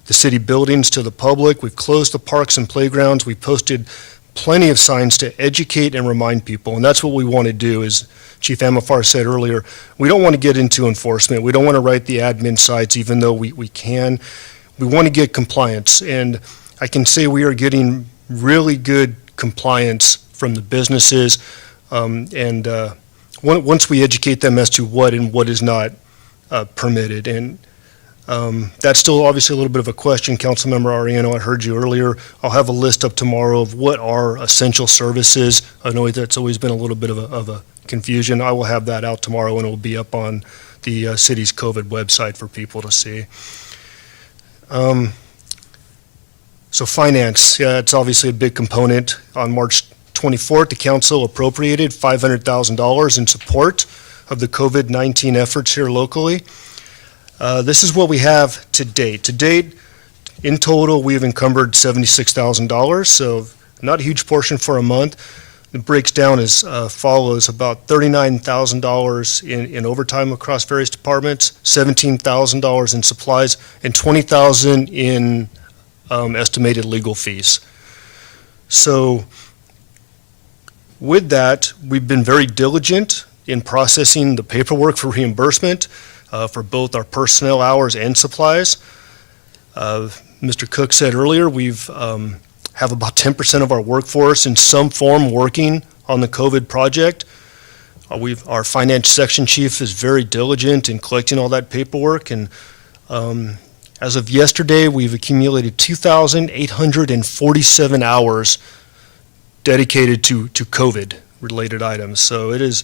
the city buildings to the public. We've closed the parks and playgrounds. We posted plenty of signs to educate and remind people, and that's what we want to do. As Chief Amafar said earlier, we don't want to get into enforcement. We don't want to write the admin sites, even though we can. We want to get compliance, and I can say we are getting really good compliance from the businesses, and once we educate them as to what and what is not permitted. And that's still obviously a little bit of a question. Councilmember Ariano, I heard you earlier. I'll have a list up tomorrow of what are essential services. I know that's always been a little bit of a confusion. I will have that out tomorrow, and it will be up on the city's COVID website for people to see. So finance, yeah, it's obviously a big component. On March 24th, the council appropriated $500,000 in support of the COVID-19 efforts here locally. This is what we have to date. To date, in total, we have encumbered $76,000, so not a huge portion for a month. It breaks down as follows: about $39,000 in overtime across various departments, $17,000 in supplies, and $20,000 in estimated legal fees. So with that, we've been very diligent in processing the paperwork for reimbursement for both our personnel hours and supplies. Mr. Cook said earlier, we've have about 10% of our workforce in some form working on the COVID project. Our finance section chief is very diligent in collecting all that paperwork, and as of yesterday, we've accumulated 2,847 hours dedicated to COVID-related items. So it is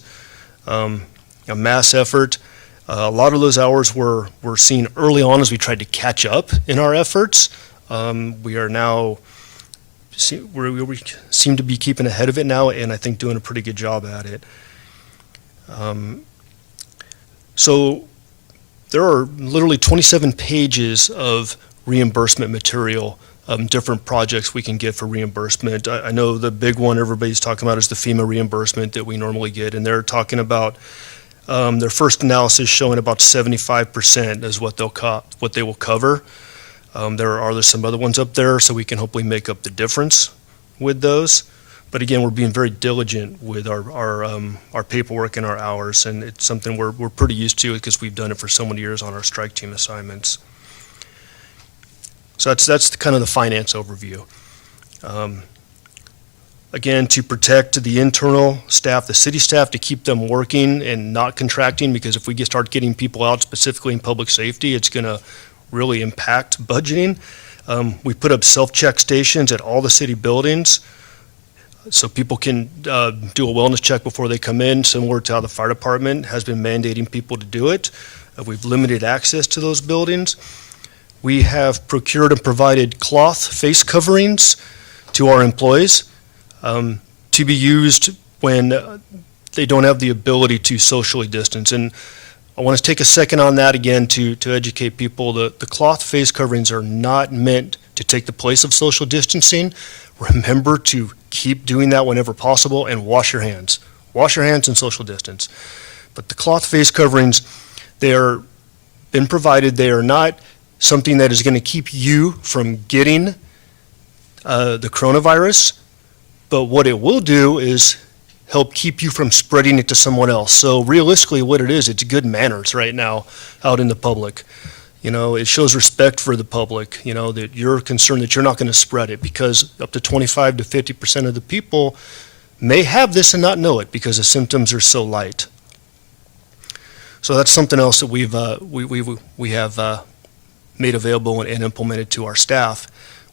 a mass effort. A lot of those hours were seen early on as we tried to catch up in our efforts. We are now, we seem to be keeping ahead of it now, and I think doing a pretty good job at it. So there are literally 27 pages of reimbursement material, different projects we can get for reimbursement. I know the big one everybody's talking about is the FEMA reimbursement that we normally get, and they're talking about their first analysis showing about 75% is what they will cover. There are some other ones up there, so we can hopefully make up the difference with those. But again, we're being very diligent with our paperwork and our hours, and it's something we're pretty used to because we've done it for so many years on our strike team assignments. So that's kind of the finance overview. Again, to protect the internal staff, the city staff, to keep them working and not contracting, because if we start getting people out specifically in public safety, it's going to really impact budgeting. We put up self-check stations at all the city buildings so people can do a wellness check before they come in, similar to how the fire department has been mandating people to do it. We've limited access to those buildings. We have procured and provided cloth face coverings to our employees to be used when they don't have the ability to socially distance. And I want to take a second on that again to educate people. The cloth face coverings are not meant to take the place of social distancing. Remember to keep doing that whenever possible, and wash your hands. Wash your hands and social distance. But the cloth face coverings, they are been provided. They are not something that is going to keep you from getting the coronavirus, but what it will do is help keep you from spreading it to someone else. So realistically, what it is, it's good manners right now out in the public. You know, it shows respect for the public, you know, that you're concerned that you're not going to spread it, because up to 25 to 50% of the people may have this and not know it because the symptoms are so light. So that's something else that we have made available and implemented to our staff.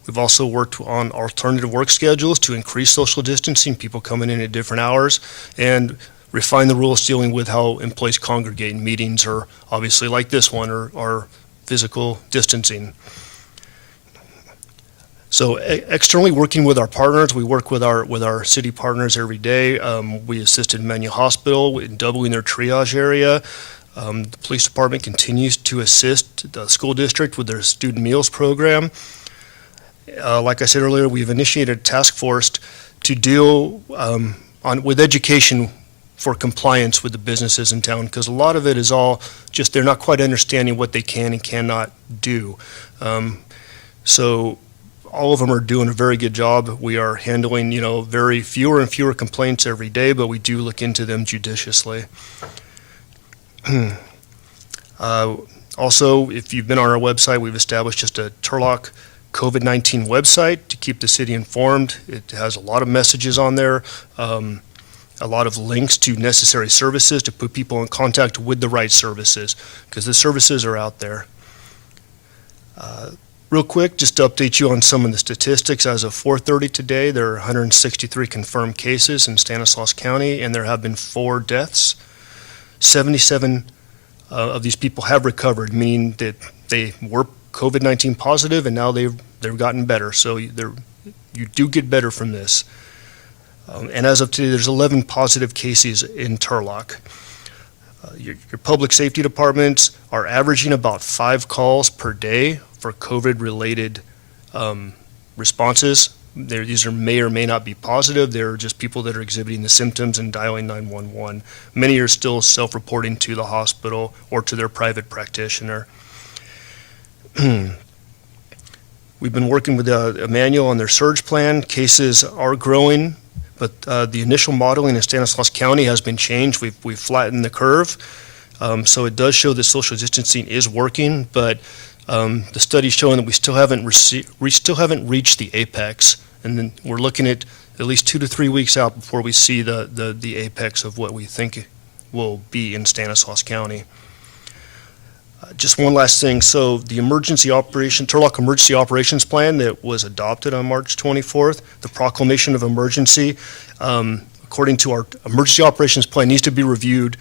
We've also worked on alternative work schedules to increase social distancing, people coming in at different hours, and refine the rules dealing with how employees congregate in meetings, or obviously like this one, or physical distancing. So externally, working with our partners, we work with our city partners every day. We assisted Manual Hospital in doubling their triage area. The police department continues to assist the school district with their student meals program. Like I said earlier, we've initiated a task force to deal with education for compliance with the businesses in town, because a lot of it is all just they're not quite understanding what they can and cannot do. So all of them are doing a very good job. We are handling, very fewer and fewer complaints every day, but we do look into them judiciously. Also, if you've been on our website, we've established just a Turlock COVID-19 website to keep the city informed. It has a lot of messages on there. a lot of links to necessary services to put people in contact with the right services, because the services are out there. Real quick, just to update you on some of the statistics, as of 4:30 today, there are 163 confirmed cases in Stanislaus County, and there have been 4 deaths. 77 of these people have recovered, meaning that they were COVID-19 positive, and now they've gotten better. So you do get better from this. And as of today, there's 11 positive cases in Turlock. Your public safety departments are averaging about 5 calls per day for COVID-related responses. These may or may not be positive. They're just people that are exhibiting the symptoms and dialing 911. Many are still self-reporting to the hospital or to their private practitioner. We've been working with Emmanuel on their surge plan. Cases are growing, but the initial modeling in Stanislaus County has been changed. We've flattened the curve, so it does show that social distancing is working, but the study's showing that we still haven't reached the apex, and then we're looking at least 2 to 3 weeks out before we see the apex of what we think will be in Stanislaus County. Just one last thing. So the Turlock Emergency Operations Plan that was adopted on March 24th, the proclamation of emergency, according to our Emergency Operations Plan, needs to be reviewed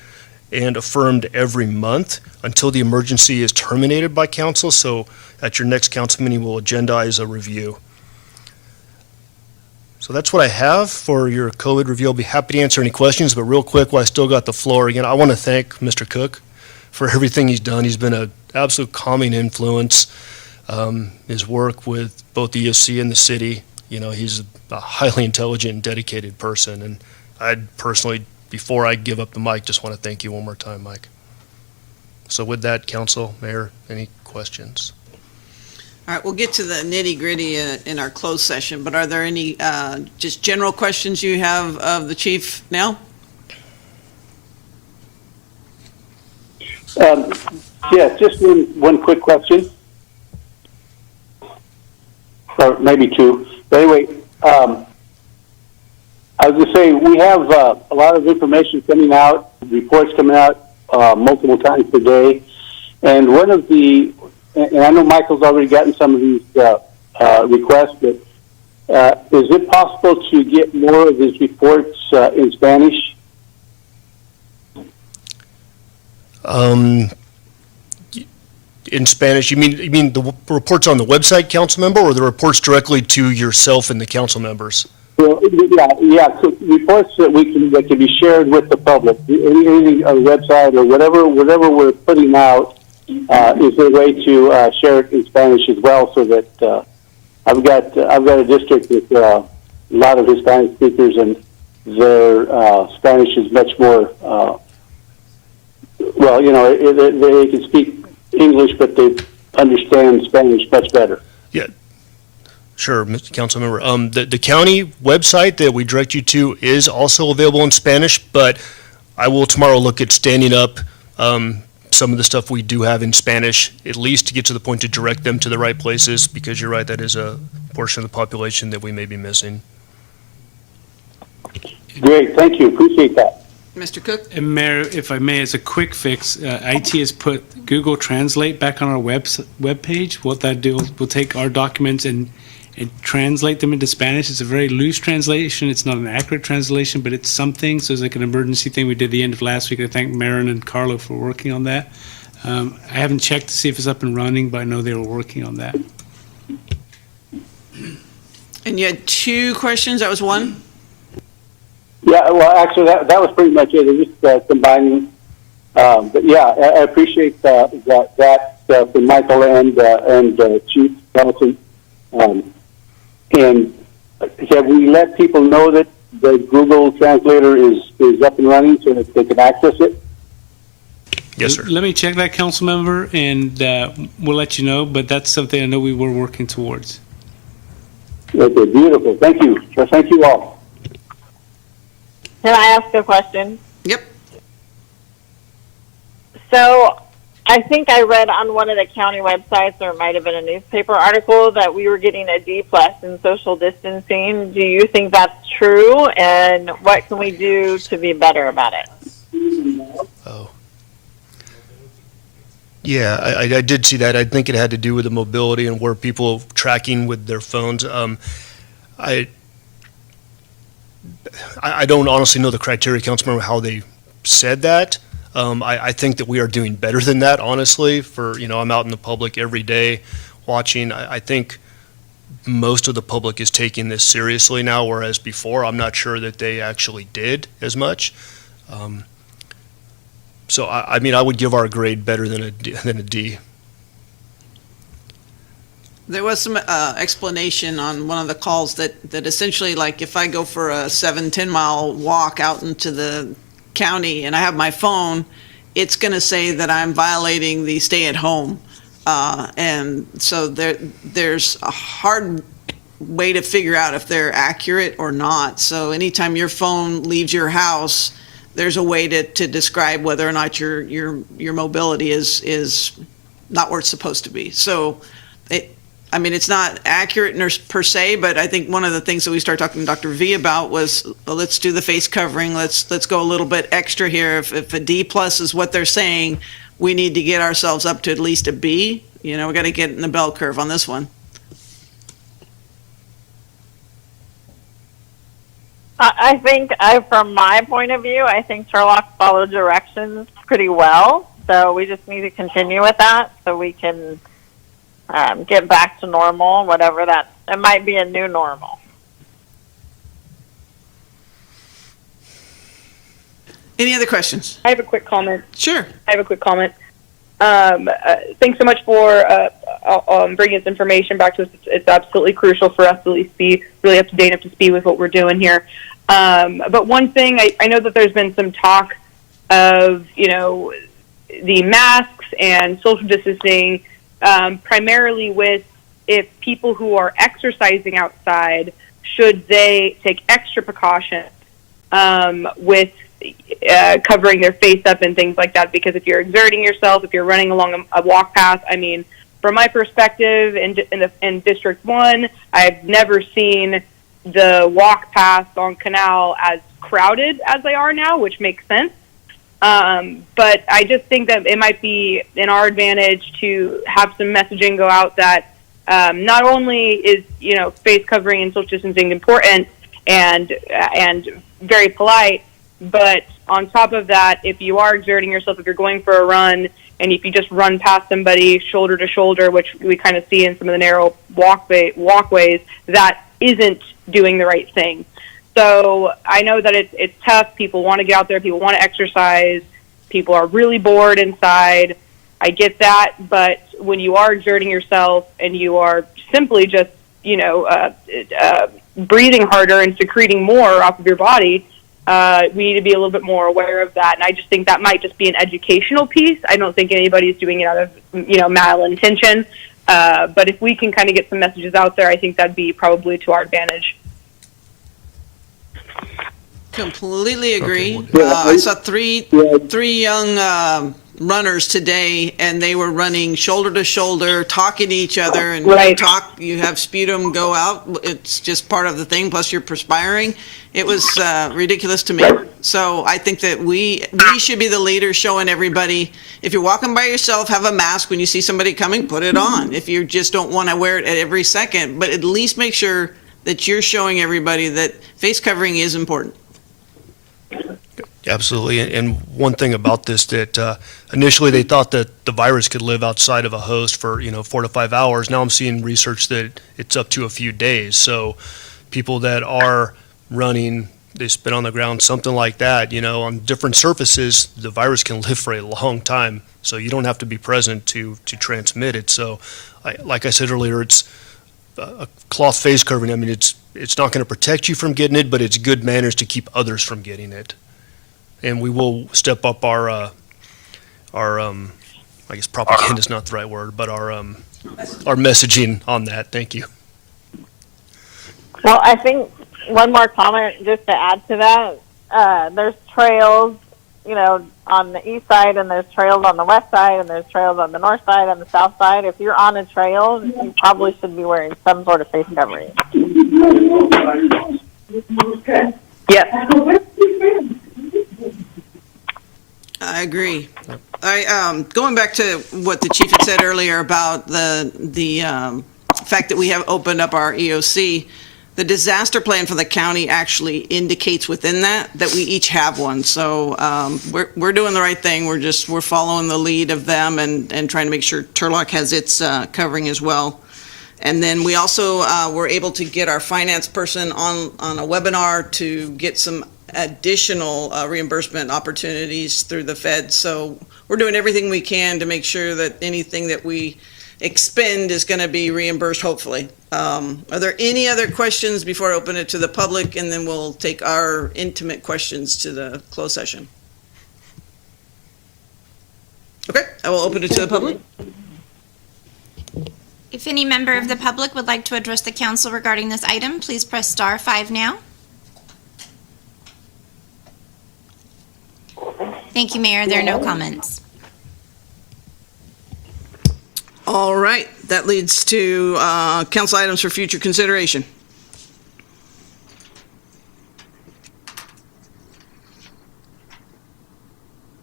and affirmed every month until the emergency is terminated by council. So at your next council meeting, we'll agendize a review. So that's what I have for your COVID review. I'll be happy to answer any questions, but real quick, while I still got the floor, again, I want to thank Mr. Cook for everything he's done. He's been an absolute calming influence. His work with both the ESC and the city, he's a highly intelligent and dedicated person. And I'd personally, before I give up the mic, just want to thank you one more time, Mike. So with that, Council, Mayor, any questions? All right, we'll get to the nitty-gritty in our closed session, but are there any just general questions you have of the chief now? Yeah, just one quick question, or maybe 2. But anyway, I was going to say, we have a lot of information coming out, reports coming out multiple times per day, and and I know Michael's already gotten some of these requests, but is it possible to get more of these reports in Spanish? In Spanish, you mean the reports on the website, council member, or the reports directly to yourself and the council members? Well, yeah. So reports that can be shared with the public, anything on the website or whatever we're putting out. Is there a way to share it in Spanish as well, so that I've got a district with a lot of Hispanic speakers, and their Spanish is much more. They can speak English, but they understand Spanish much better. Yeah, sure, Mr. Council Member. The county website that we direct you to is also available in Spanish, but I will tomorrow look at standing up some of the stuff we do have in Spanish, at least to get to the point to direct them to the right places, because you're right, that is a portion of the population that we may be missing. Great, thank you, appreciate that. Mr. Cook? And Mayor, if I may, as a quick fix, IT has put Google Translate back on our web page. What that do will take our documents and translate them into Spanish. It's a very loose translation. It's not an accurate translation, but it's something. So it's like an emergency thing we did the end of last week. I thank Marin and Carlo for working on that. I haven't checked to see if it's up and running, but I know they were working on that. And you had 2 questions? That was 1? Yeah, well, actually, that was pretty much it. It was just combining. But yeah, I appreciate that from Michael and Chief Johnson. And have we let people know that the Google Translator is up and running so that they can access it? Yes, sir. Let me check that, council member, and we'll let you know. But that's something I know we were working towards. Okay, beautiful. Thank you. Thank you all. Can I ask a question? Yep. So I think I read on one of the county websites, or it might have been a newspaper article, that we were getting a D+ in social distancing. Do you think that's true? And what can we do to be better about it? Oh. Yeah, I did see that. I think it had to do with the mobility and where people tracking with their phones. I don't honestly know the criteria, Councilmember, how they said that. I think that we are doing better than that, honestly. I'm out in the public every day watching. I think most of the public is taking this seriously now, whereas before I'm not sure that they actually did as much. So I mean, I would give our grade better than a D. There was some explanation on one of the calls that essentially, like, if I go for a 7-10 mile walk out into the county and I have my phone, it's going to say that I'm violating the stay at home. And so there's a hard way to figure out if they're accurate or not. So anytime your phone leaves your house, there's a way to describe whether or not your mobility is not where it's supposed to be. So it's not accurate per se, but I think one of the things that we started talking to Dr. V about was, well, let's do the face covering. Let's go a little bit extra here. If a D+ is what they're saying, we need to get ourselves up to at least a B. We got to get in the bell curve on this one. I think, from my point of view, I think Turlock followed directions pretty well. So we just need to continue with that so we can get back to normal, whatever that, it might be a new normal. Any other questions? I have a quick comment. Sure. I have a quick comment. Thanks so much for bringing this information back to us. It's absolutely crucial for us to at least be really up to date, up to speed with what we're doing here. But one thing, I know that there's been some talk of, the masks and social distancing, primarily with if people who are exercising outside, should they take extra precaution with covering their face up and things like that, because if you're exerting yourself, if you're running along a walk path, I mean, from my perspective, in District 1, I've never seen the walk paths on Canal as crowded as they are now, which makes sense. But I just think that it might be in our advantage to have some messaging go out that not only is, face covering and social distancing important and very polite, but on top of that, if you are exerting yourself, if you're going for a run, and if you just run past somebody shoulder to shoulder, which we kind of see in some of the narrow walkways, that isn't doing the right thing. So I know that it's tough. People want to get out there. People want to exercise. People are really bored inside. I get that. But when you are exerting yourself and you are simply just, breathing harder and secreting more off of your body, we need to be a little bit more aware of that. And I just think that might just be an educational piece. I don't think anybody's doing it out of, malintention. But if we can kind of get some messages out there, I think that'd be probably to our advantage. Completely agree. Okay. I saw three young runners today, and they were running shoulder to shoulder, talking to each other, and right. you have sputum go out. It's just part of the thing, plus you're perspiring. It was ridiculous to me. So I think that we should be the leaders, showing everybody, if you're walking by yourself, have a mask. When you see somebody coming, put it on. If you just don't want to wear it at every second, but at least make sure that you're showing everybody that face covering is important. Absolutely. And one thing about this, that initially they thought that the virus could live outside of a host for 4 to 5 hours. Now I'm seeing research that it's up to a few days. So people that are running, they spit on the ground, something like that, on different surfaces, the virus can live for a long time. So you don't have to be present to transmit it. So like I said earlier, it's a cloth face covering. I mean, it's not going to protect you from getting it, but it's good manners to keep others from getting it. And we will step up our I guess propaganda is not the right word, but our messaging on that. Thank you. Well, I think one more comment just to add to that. There's trails on the east side, and there's trails on the west side, and there's trails on the north side and the south side. If you're on a trail, you probably should be wearing some sort of face covering. Yes. I agree. Going back to what the chief had said earlier about the fact that we have opened up our EOC, the disaster plan for the county actually indicates within that we each have one. So we're doing the right thing. We're following the lead of them and trying to make sure Turlock has its covering as well. And then we also were able to get our finance person on a webinar to get some additional reimbursement opportunities through the Fed. So we're doing everything we can to make sure that anything that we expend is going to be reimbursed, hopefully. Are there any other questions before I open it to the public, and then we'll take our intimate questions to the closed session? Okay, I will open it to the public. If any member of the public would like to address the council regarding this item, please press *5 now. Thank you, Mayor. There are no comments. All right, that leads to council items for future consideration.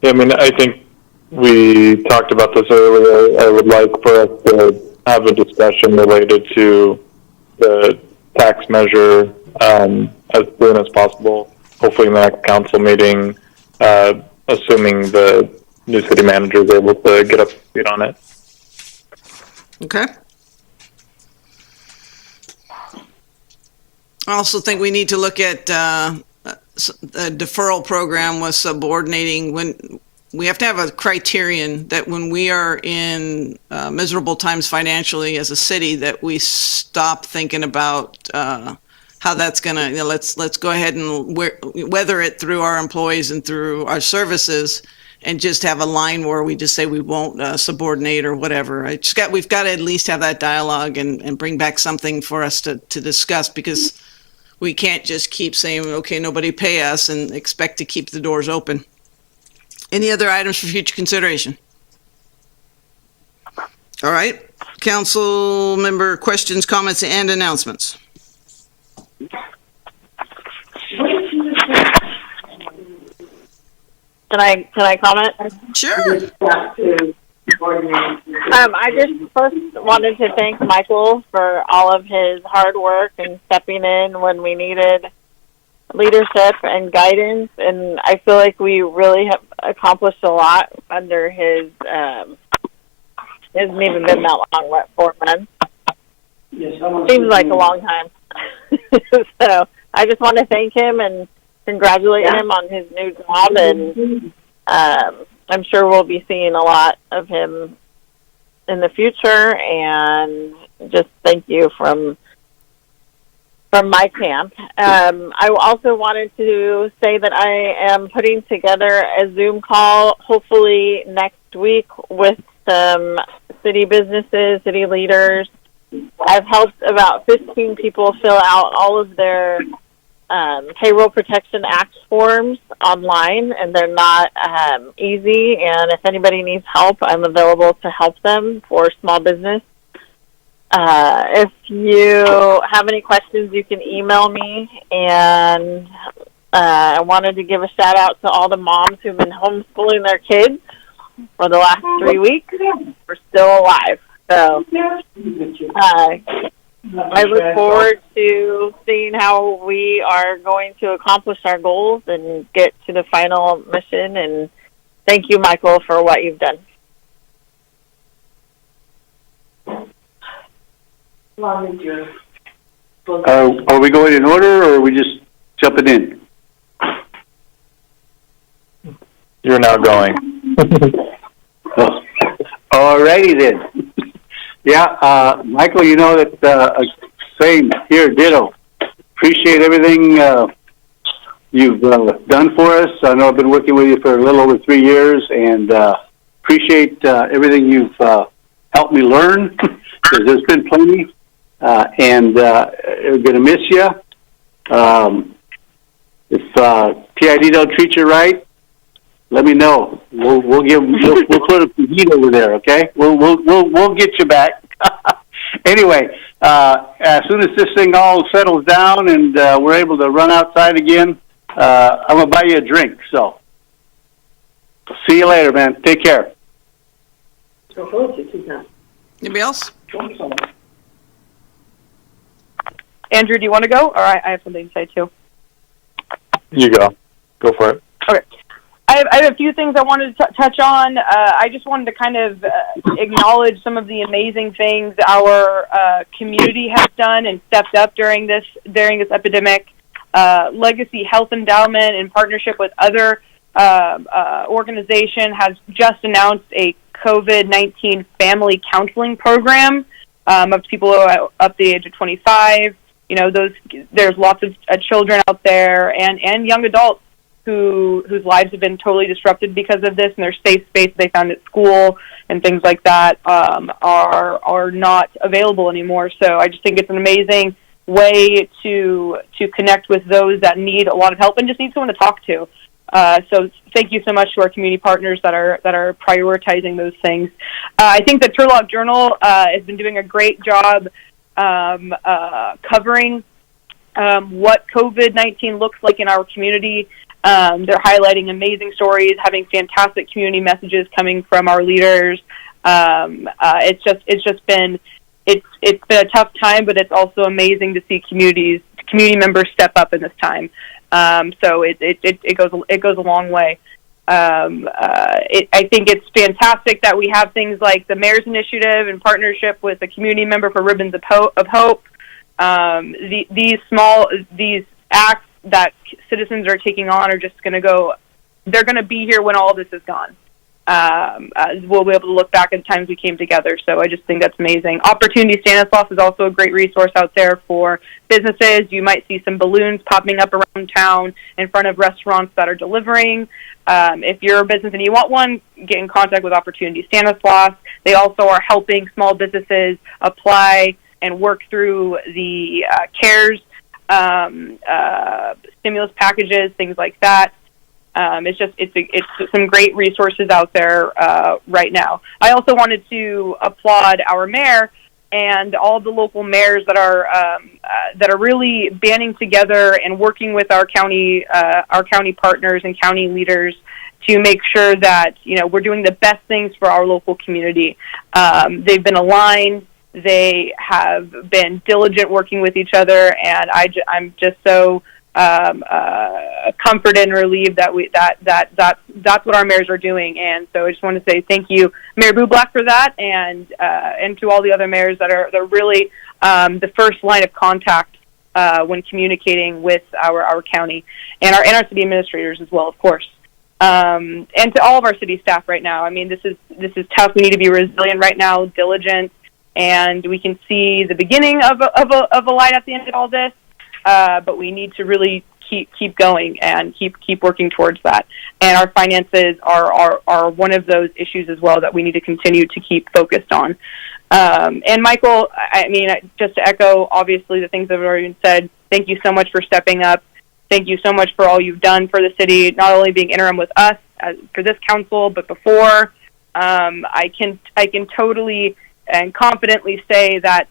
Yeah, I mean, I think we talked about this earlier. I would like for us to have a discussion related to the tax measure as soon as possible, hopefully in the next council meeting, assuming the new city manager is able to get up to speed on it. Okay. I also think we need to look at a deferral program with subordinating. When we have to have a criterion that when we are in miserable times financially as a city, that we stop thinking about how that's going to, let's go ahead and weather it through our employees and through our services, and just have a line where we just say we won't subordinate or whatever. We've got to at least have that dialogue and bring back something for us to discuss, because we can't just keep saying, okay, nobody pay us and expect to keep the doors open. Any other items for future consideration? All right, council member questions, comments, and announcements. Can I comment? Sure. I just first wanted to thank Michael for all of his hard work and stepping in when we needed leadership and guidance. And I feel like we really have accomplished a lot under his, it hasn't even been that long, what, 4 months? Seems like a long time. So I just want to thank him and congratulate him on his new job, and I'm sure we'll be seeing a lot of him in the future, and just thank you from my camp. I also wanted to say that I am putting together a Zoom call hopefully next week with some city businesses, city leaders. I've helped about 15 people fill out all of their Payroll Protection Act forms online, and they're not easy. And if anybody needs help, I'm available to help them for small business. If you have any questions, you can email me. And I wanted to give a shout out to all the moms who've been homeschooling their kids for the last 3 weeks. We're still alive. So I look forward to seeing how we are going to accomplish our goals and get to the final mission. And thank you, Michael, for what you've done. Are we going in order, or are we just jumping in? You're now going. All righty then. Yeah, Michael, you know that same here, ditto. Appreciate everything you've done for us. I know I've been working with you for a little over 3 years, and appreciate everything you've helped me learn, because there's been plenty, and we're going to miss you. If PID don't treat you right, let me know. We'll put some heat over there. Okay, we'll get you back. Anyway, as soon as this thing all settles down and we're able to run outside again, I'm gonna buy you a drink. So, see you later, man. Take care. Anybody else? Andrew, do you want to go? Or I have something to say too. You go. Go for it. Okay. I have a few things I wanted to touch on. I just wanted to kind of acknowledge some of the amazing things our community has done and stepped up during this epidemic. Legacy Health Endowment, in partnership with other organization, has just announced a COVID-19 family counseling program up to people up the age of 25. You know, there's lots of children out there and young adults whose lives have been totally disrupted because of this, and their safe space they found at school and things like that are not available anymore. So I just think it's an amazing way to connect with those that need a lot of help and just need someone to talk to. So thank you so much to our community partners that are prioritizing those things. I think the Turlock Journal has been doing a great job covering what COVID-19 looks like in our community. They're highlighting amazing stories, having fantastic community messages coming from our leaders. It's been a tough time, but it's also amazing to see community members step up in this time. So it goes a long way. I think it's fantastic that we have things like the Mayor's Initiative in partnership with a community member for Ribbons of Hope. These acts that citizens are taking on are just going to go, they're going to be here when all this is gone. We'll be able to look back at the times we came together. So I just think that's amazing. Opportunity Stanislaus is also a great resource out there for businesses. You might see some balloons popping up around town in front of restaurants that are delivering. If you're a business and you want one, get in contact with Opportunity Stanislaus. They also are helping small businesses apply and work through the CARES stimulus packages, things like that. It's some great resources out there right now. I also wanted to applaud our mayor and all the local mayors that are really banding together and working with our county partners and county leaders to make sure that we're doing the best things for our local community. They've been aligned. They have been diligent working with each other, and I'm just so comforted and relieved that that's what our mayors are doing. And so I just want to say thank you, Mayor Bublak, for that, and to all the other mayors that are really the first line of contact when communicating with our county and our city administrators as well, of course. And to all of our city staff right now. I mean, this is tough. We need to be resilient right now, diligent, and we can see the beginning of a light at the end of all this. But we need to really keep going and keep working towards that. And our finances are one of those issues as well that we need to continue to keep focused on. And Michael, I mean, just to echo, obviously, the things that have already been said, thank you so much for stepping up. Thank you so much for all you've done for the city, not only being interim with us for this council, but before. I can totally and confidently say that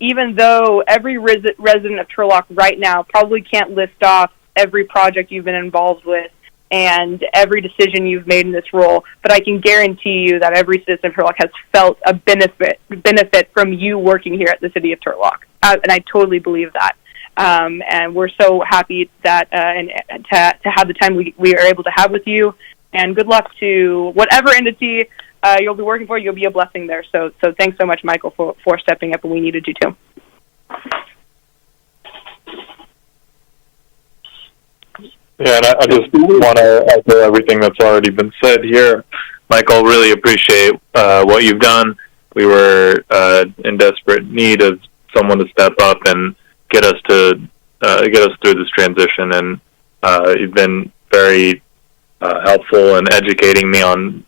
even though every resident of Turlock right now probably can't list off every project you've been involved with and every decision you've made in this role, but I can guarantee you that every citizen of Turlock has felt a benefit from you working here at the city of Turlock, and I totally believe that. And we're so happy that and to have the time we are able to have with you. And good luck to whatever entity you'll be working for. You'll be a blessing there. So thanks so much, Michael, for stepping up, and we needed you too. Yeah, and I just want to echo everything that's already been said here. Michael, really appreciate what you've done. We were in desperate need of someone to step up and get us through this transition, and you've been very helpful in educating me on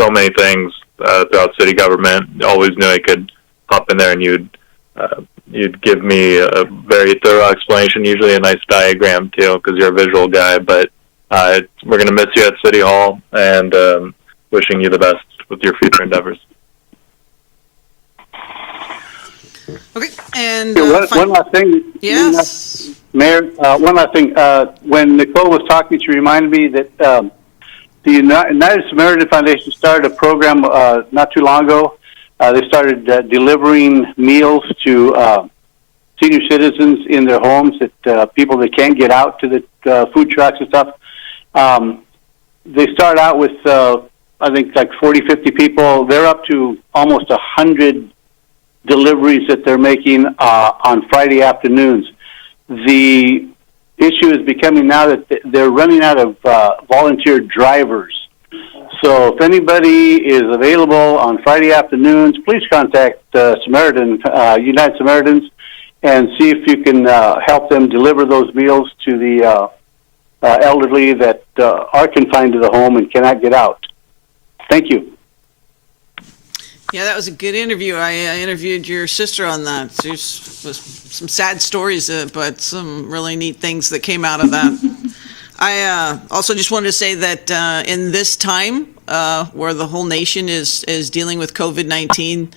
so many things throughout city government. Always knew I could hop in there and you'd give me a very thorough explanation, usually a nice diagram too, because you're a visual guy. But We're going to miss you at City Hall, and wishing you the best with your future endeavors. Okay, and one last thing. Yes. Mayor, one last thing. When Nicole was talking, she reminded me that the United Samaritan Foundation started a program not too long ago. They started delivering meals to senior citizens in their homes, that people that can't get out to the food trucks and stuff. They start out with, I think, like 40, 50 people. They're up to almost 100 deliveries that they're making on Friday afternoons. The issue is becoming now that they're running out of volunteer drivers. So if anybody is available on Friday afternoons, please contact United Samaritans, and see if you can help them deliver those meals to the elderly that are confined to the home and cannot get out. Thank you. Yeah, that was a good interview. I interviewed your sister on that. There's some sad stories, but some really neat things that came out of that. I also just wanted to say that in this time where the whole nation is dealing with COVID-19,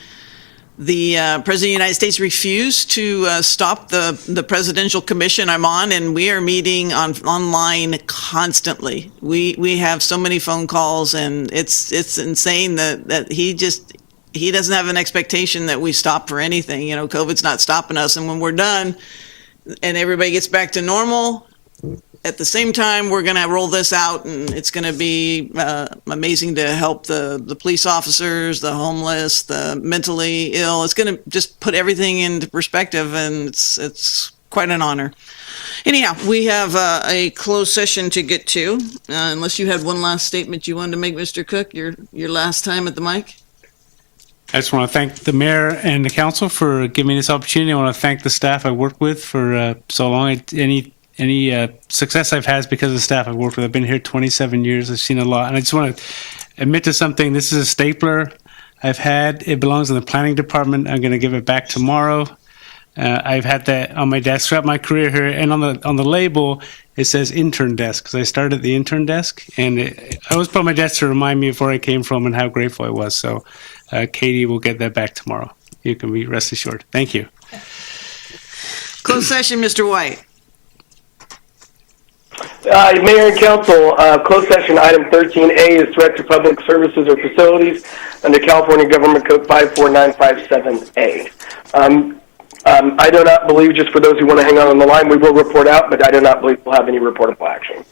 the President of the United States refused to stop the presidential commission I'm on, and we are meeting online constantly. We have so many phone calls, and it's insane that he doesn't have an expectation that we stop for anything. COVID's not stopping us, and when we're done and everybody gets back to normal, at the same time, we're going to roll this out, and it's going to be amazing to help the police officers, the homeless, the mentally ill. It's going to just put everything into perspective, and it's quite an honor. Anyhow, we have a closed session to get to, unless you had one last statement you wanted to make, Mr. Cook, your last time at the mic. I just want to thank the mayor and the council for giving me this opportunity. I want to thank the staff I worked with for so long. Any success I've had is because of the staff I've worked with. I've been here 27 years. I've seen a lot. And I just want to admit to something. This is a stapler I've had. It belongs in the planning department. I'm going to give it back tomorrow. I've had that on my desk throughout my career here. And on the label, it says intern desk, because I started at the intern desk. And I always put on my desk to remind me of where I came from and how grateful I was. So Katie will get that back tomorrow. You can be rest assured. Thank you. Closed session, Mr. White. Mayor and Council, closed session item 13A is threat to public services or facilities under California Government Code 54957A. I do not believe, just for those who want to hang on the line, we will report out, but I do not believe we'll have any reportable action.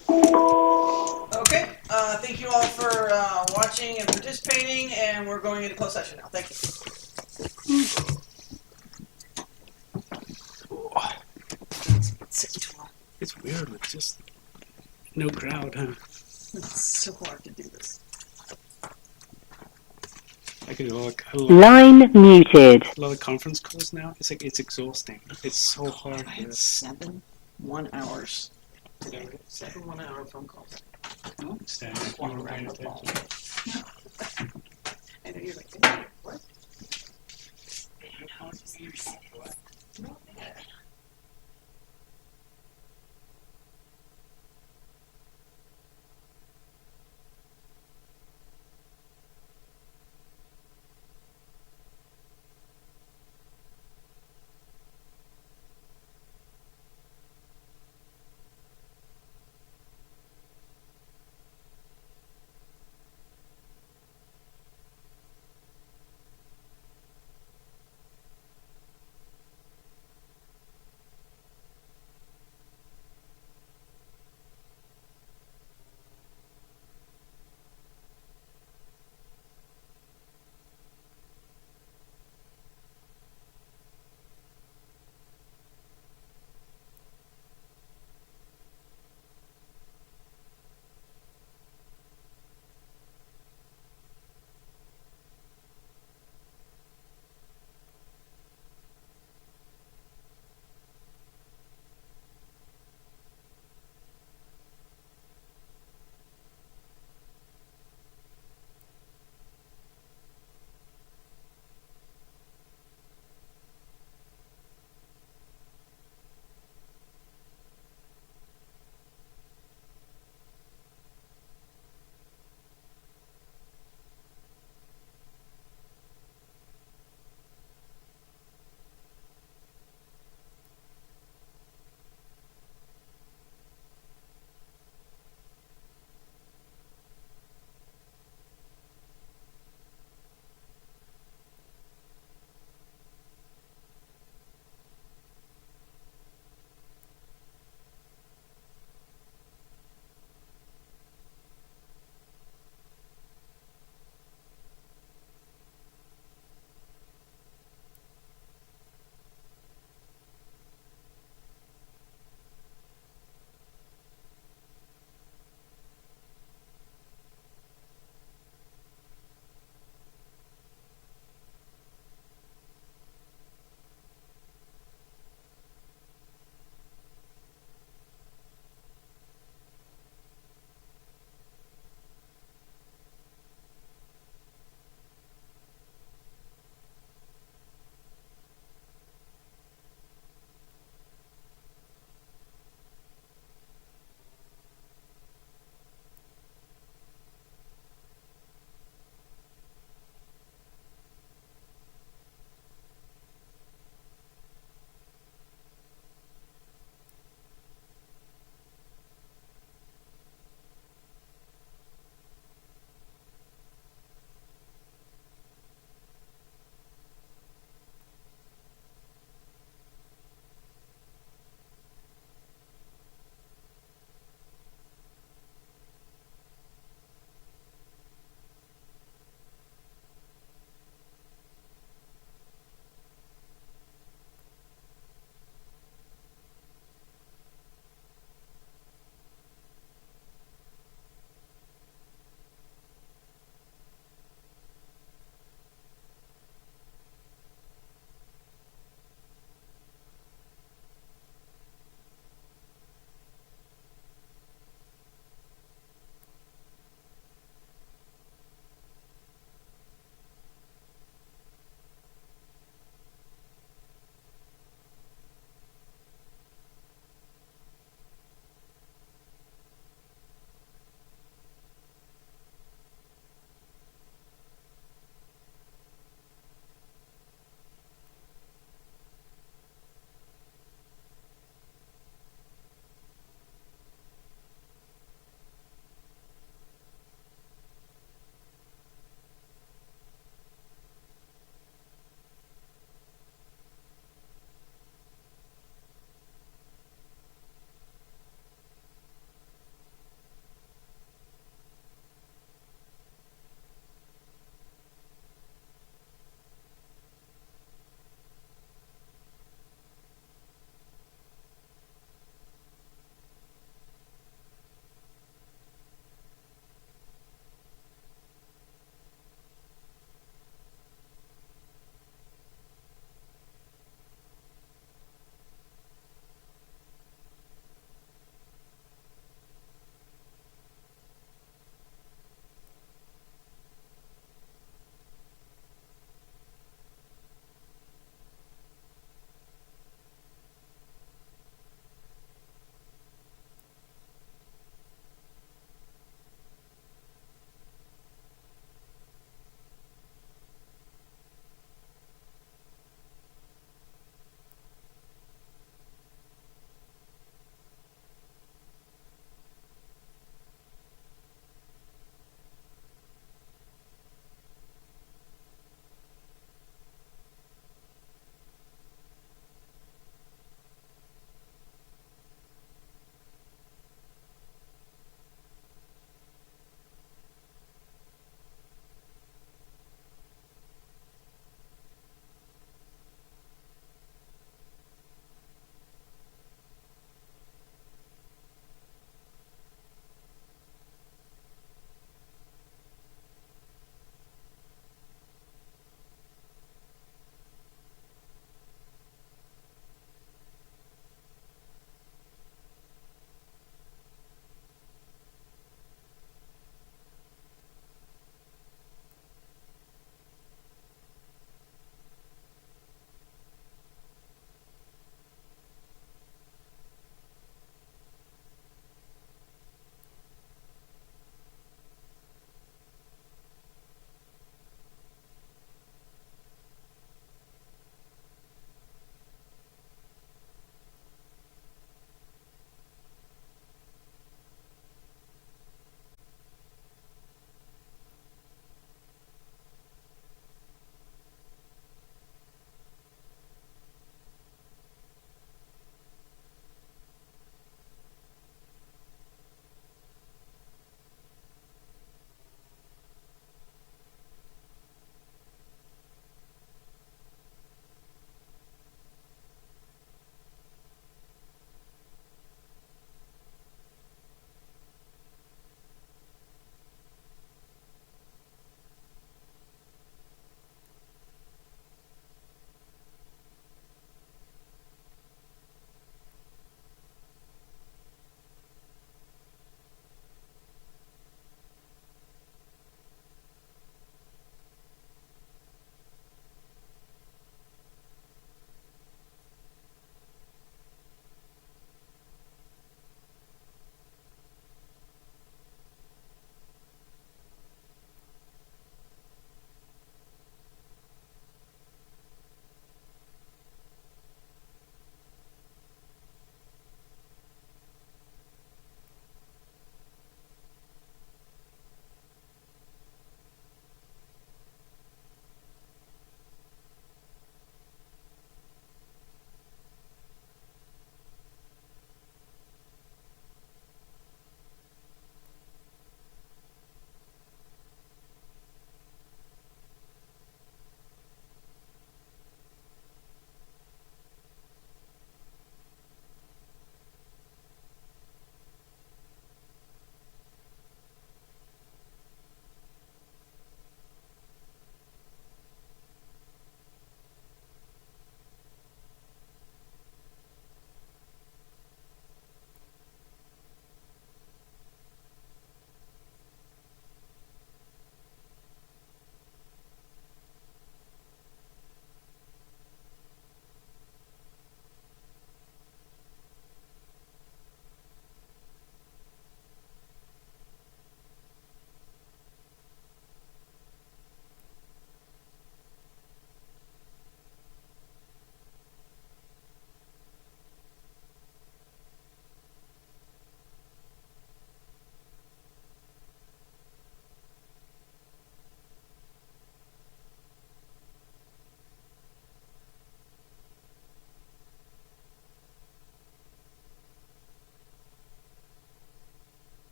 Okay, thank you all for watching and participating, and we're going into closed session now. Thank you. It's weird with just no crowd, huh? It's so hard to do this. I can do Line muted. a lot of conference calls now. It's exhausting. It's so hard. I had 7 1-hours today. 7 1-hour phone calls. Oh, stand up. You were right at that. I know you're like, what?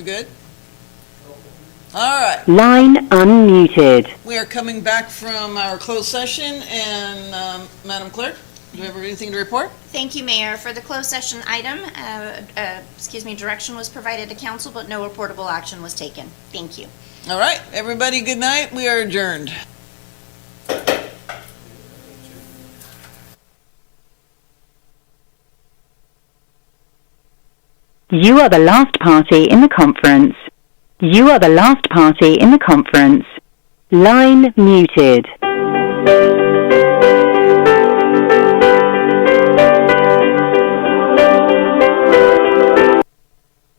We good? All right. Line unmuted. We are coming back from our closed session, and Madam Clerk, do you have anything to report? Thank you, Mayor. For the closed session item, direction was provided to council, but no reportable action was taken. Thank you. All right, everybody, good night. We are adjourned. You are the last party in the conference. You are the last party in the conference. Line muted.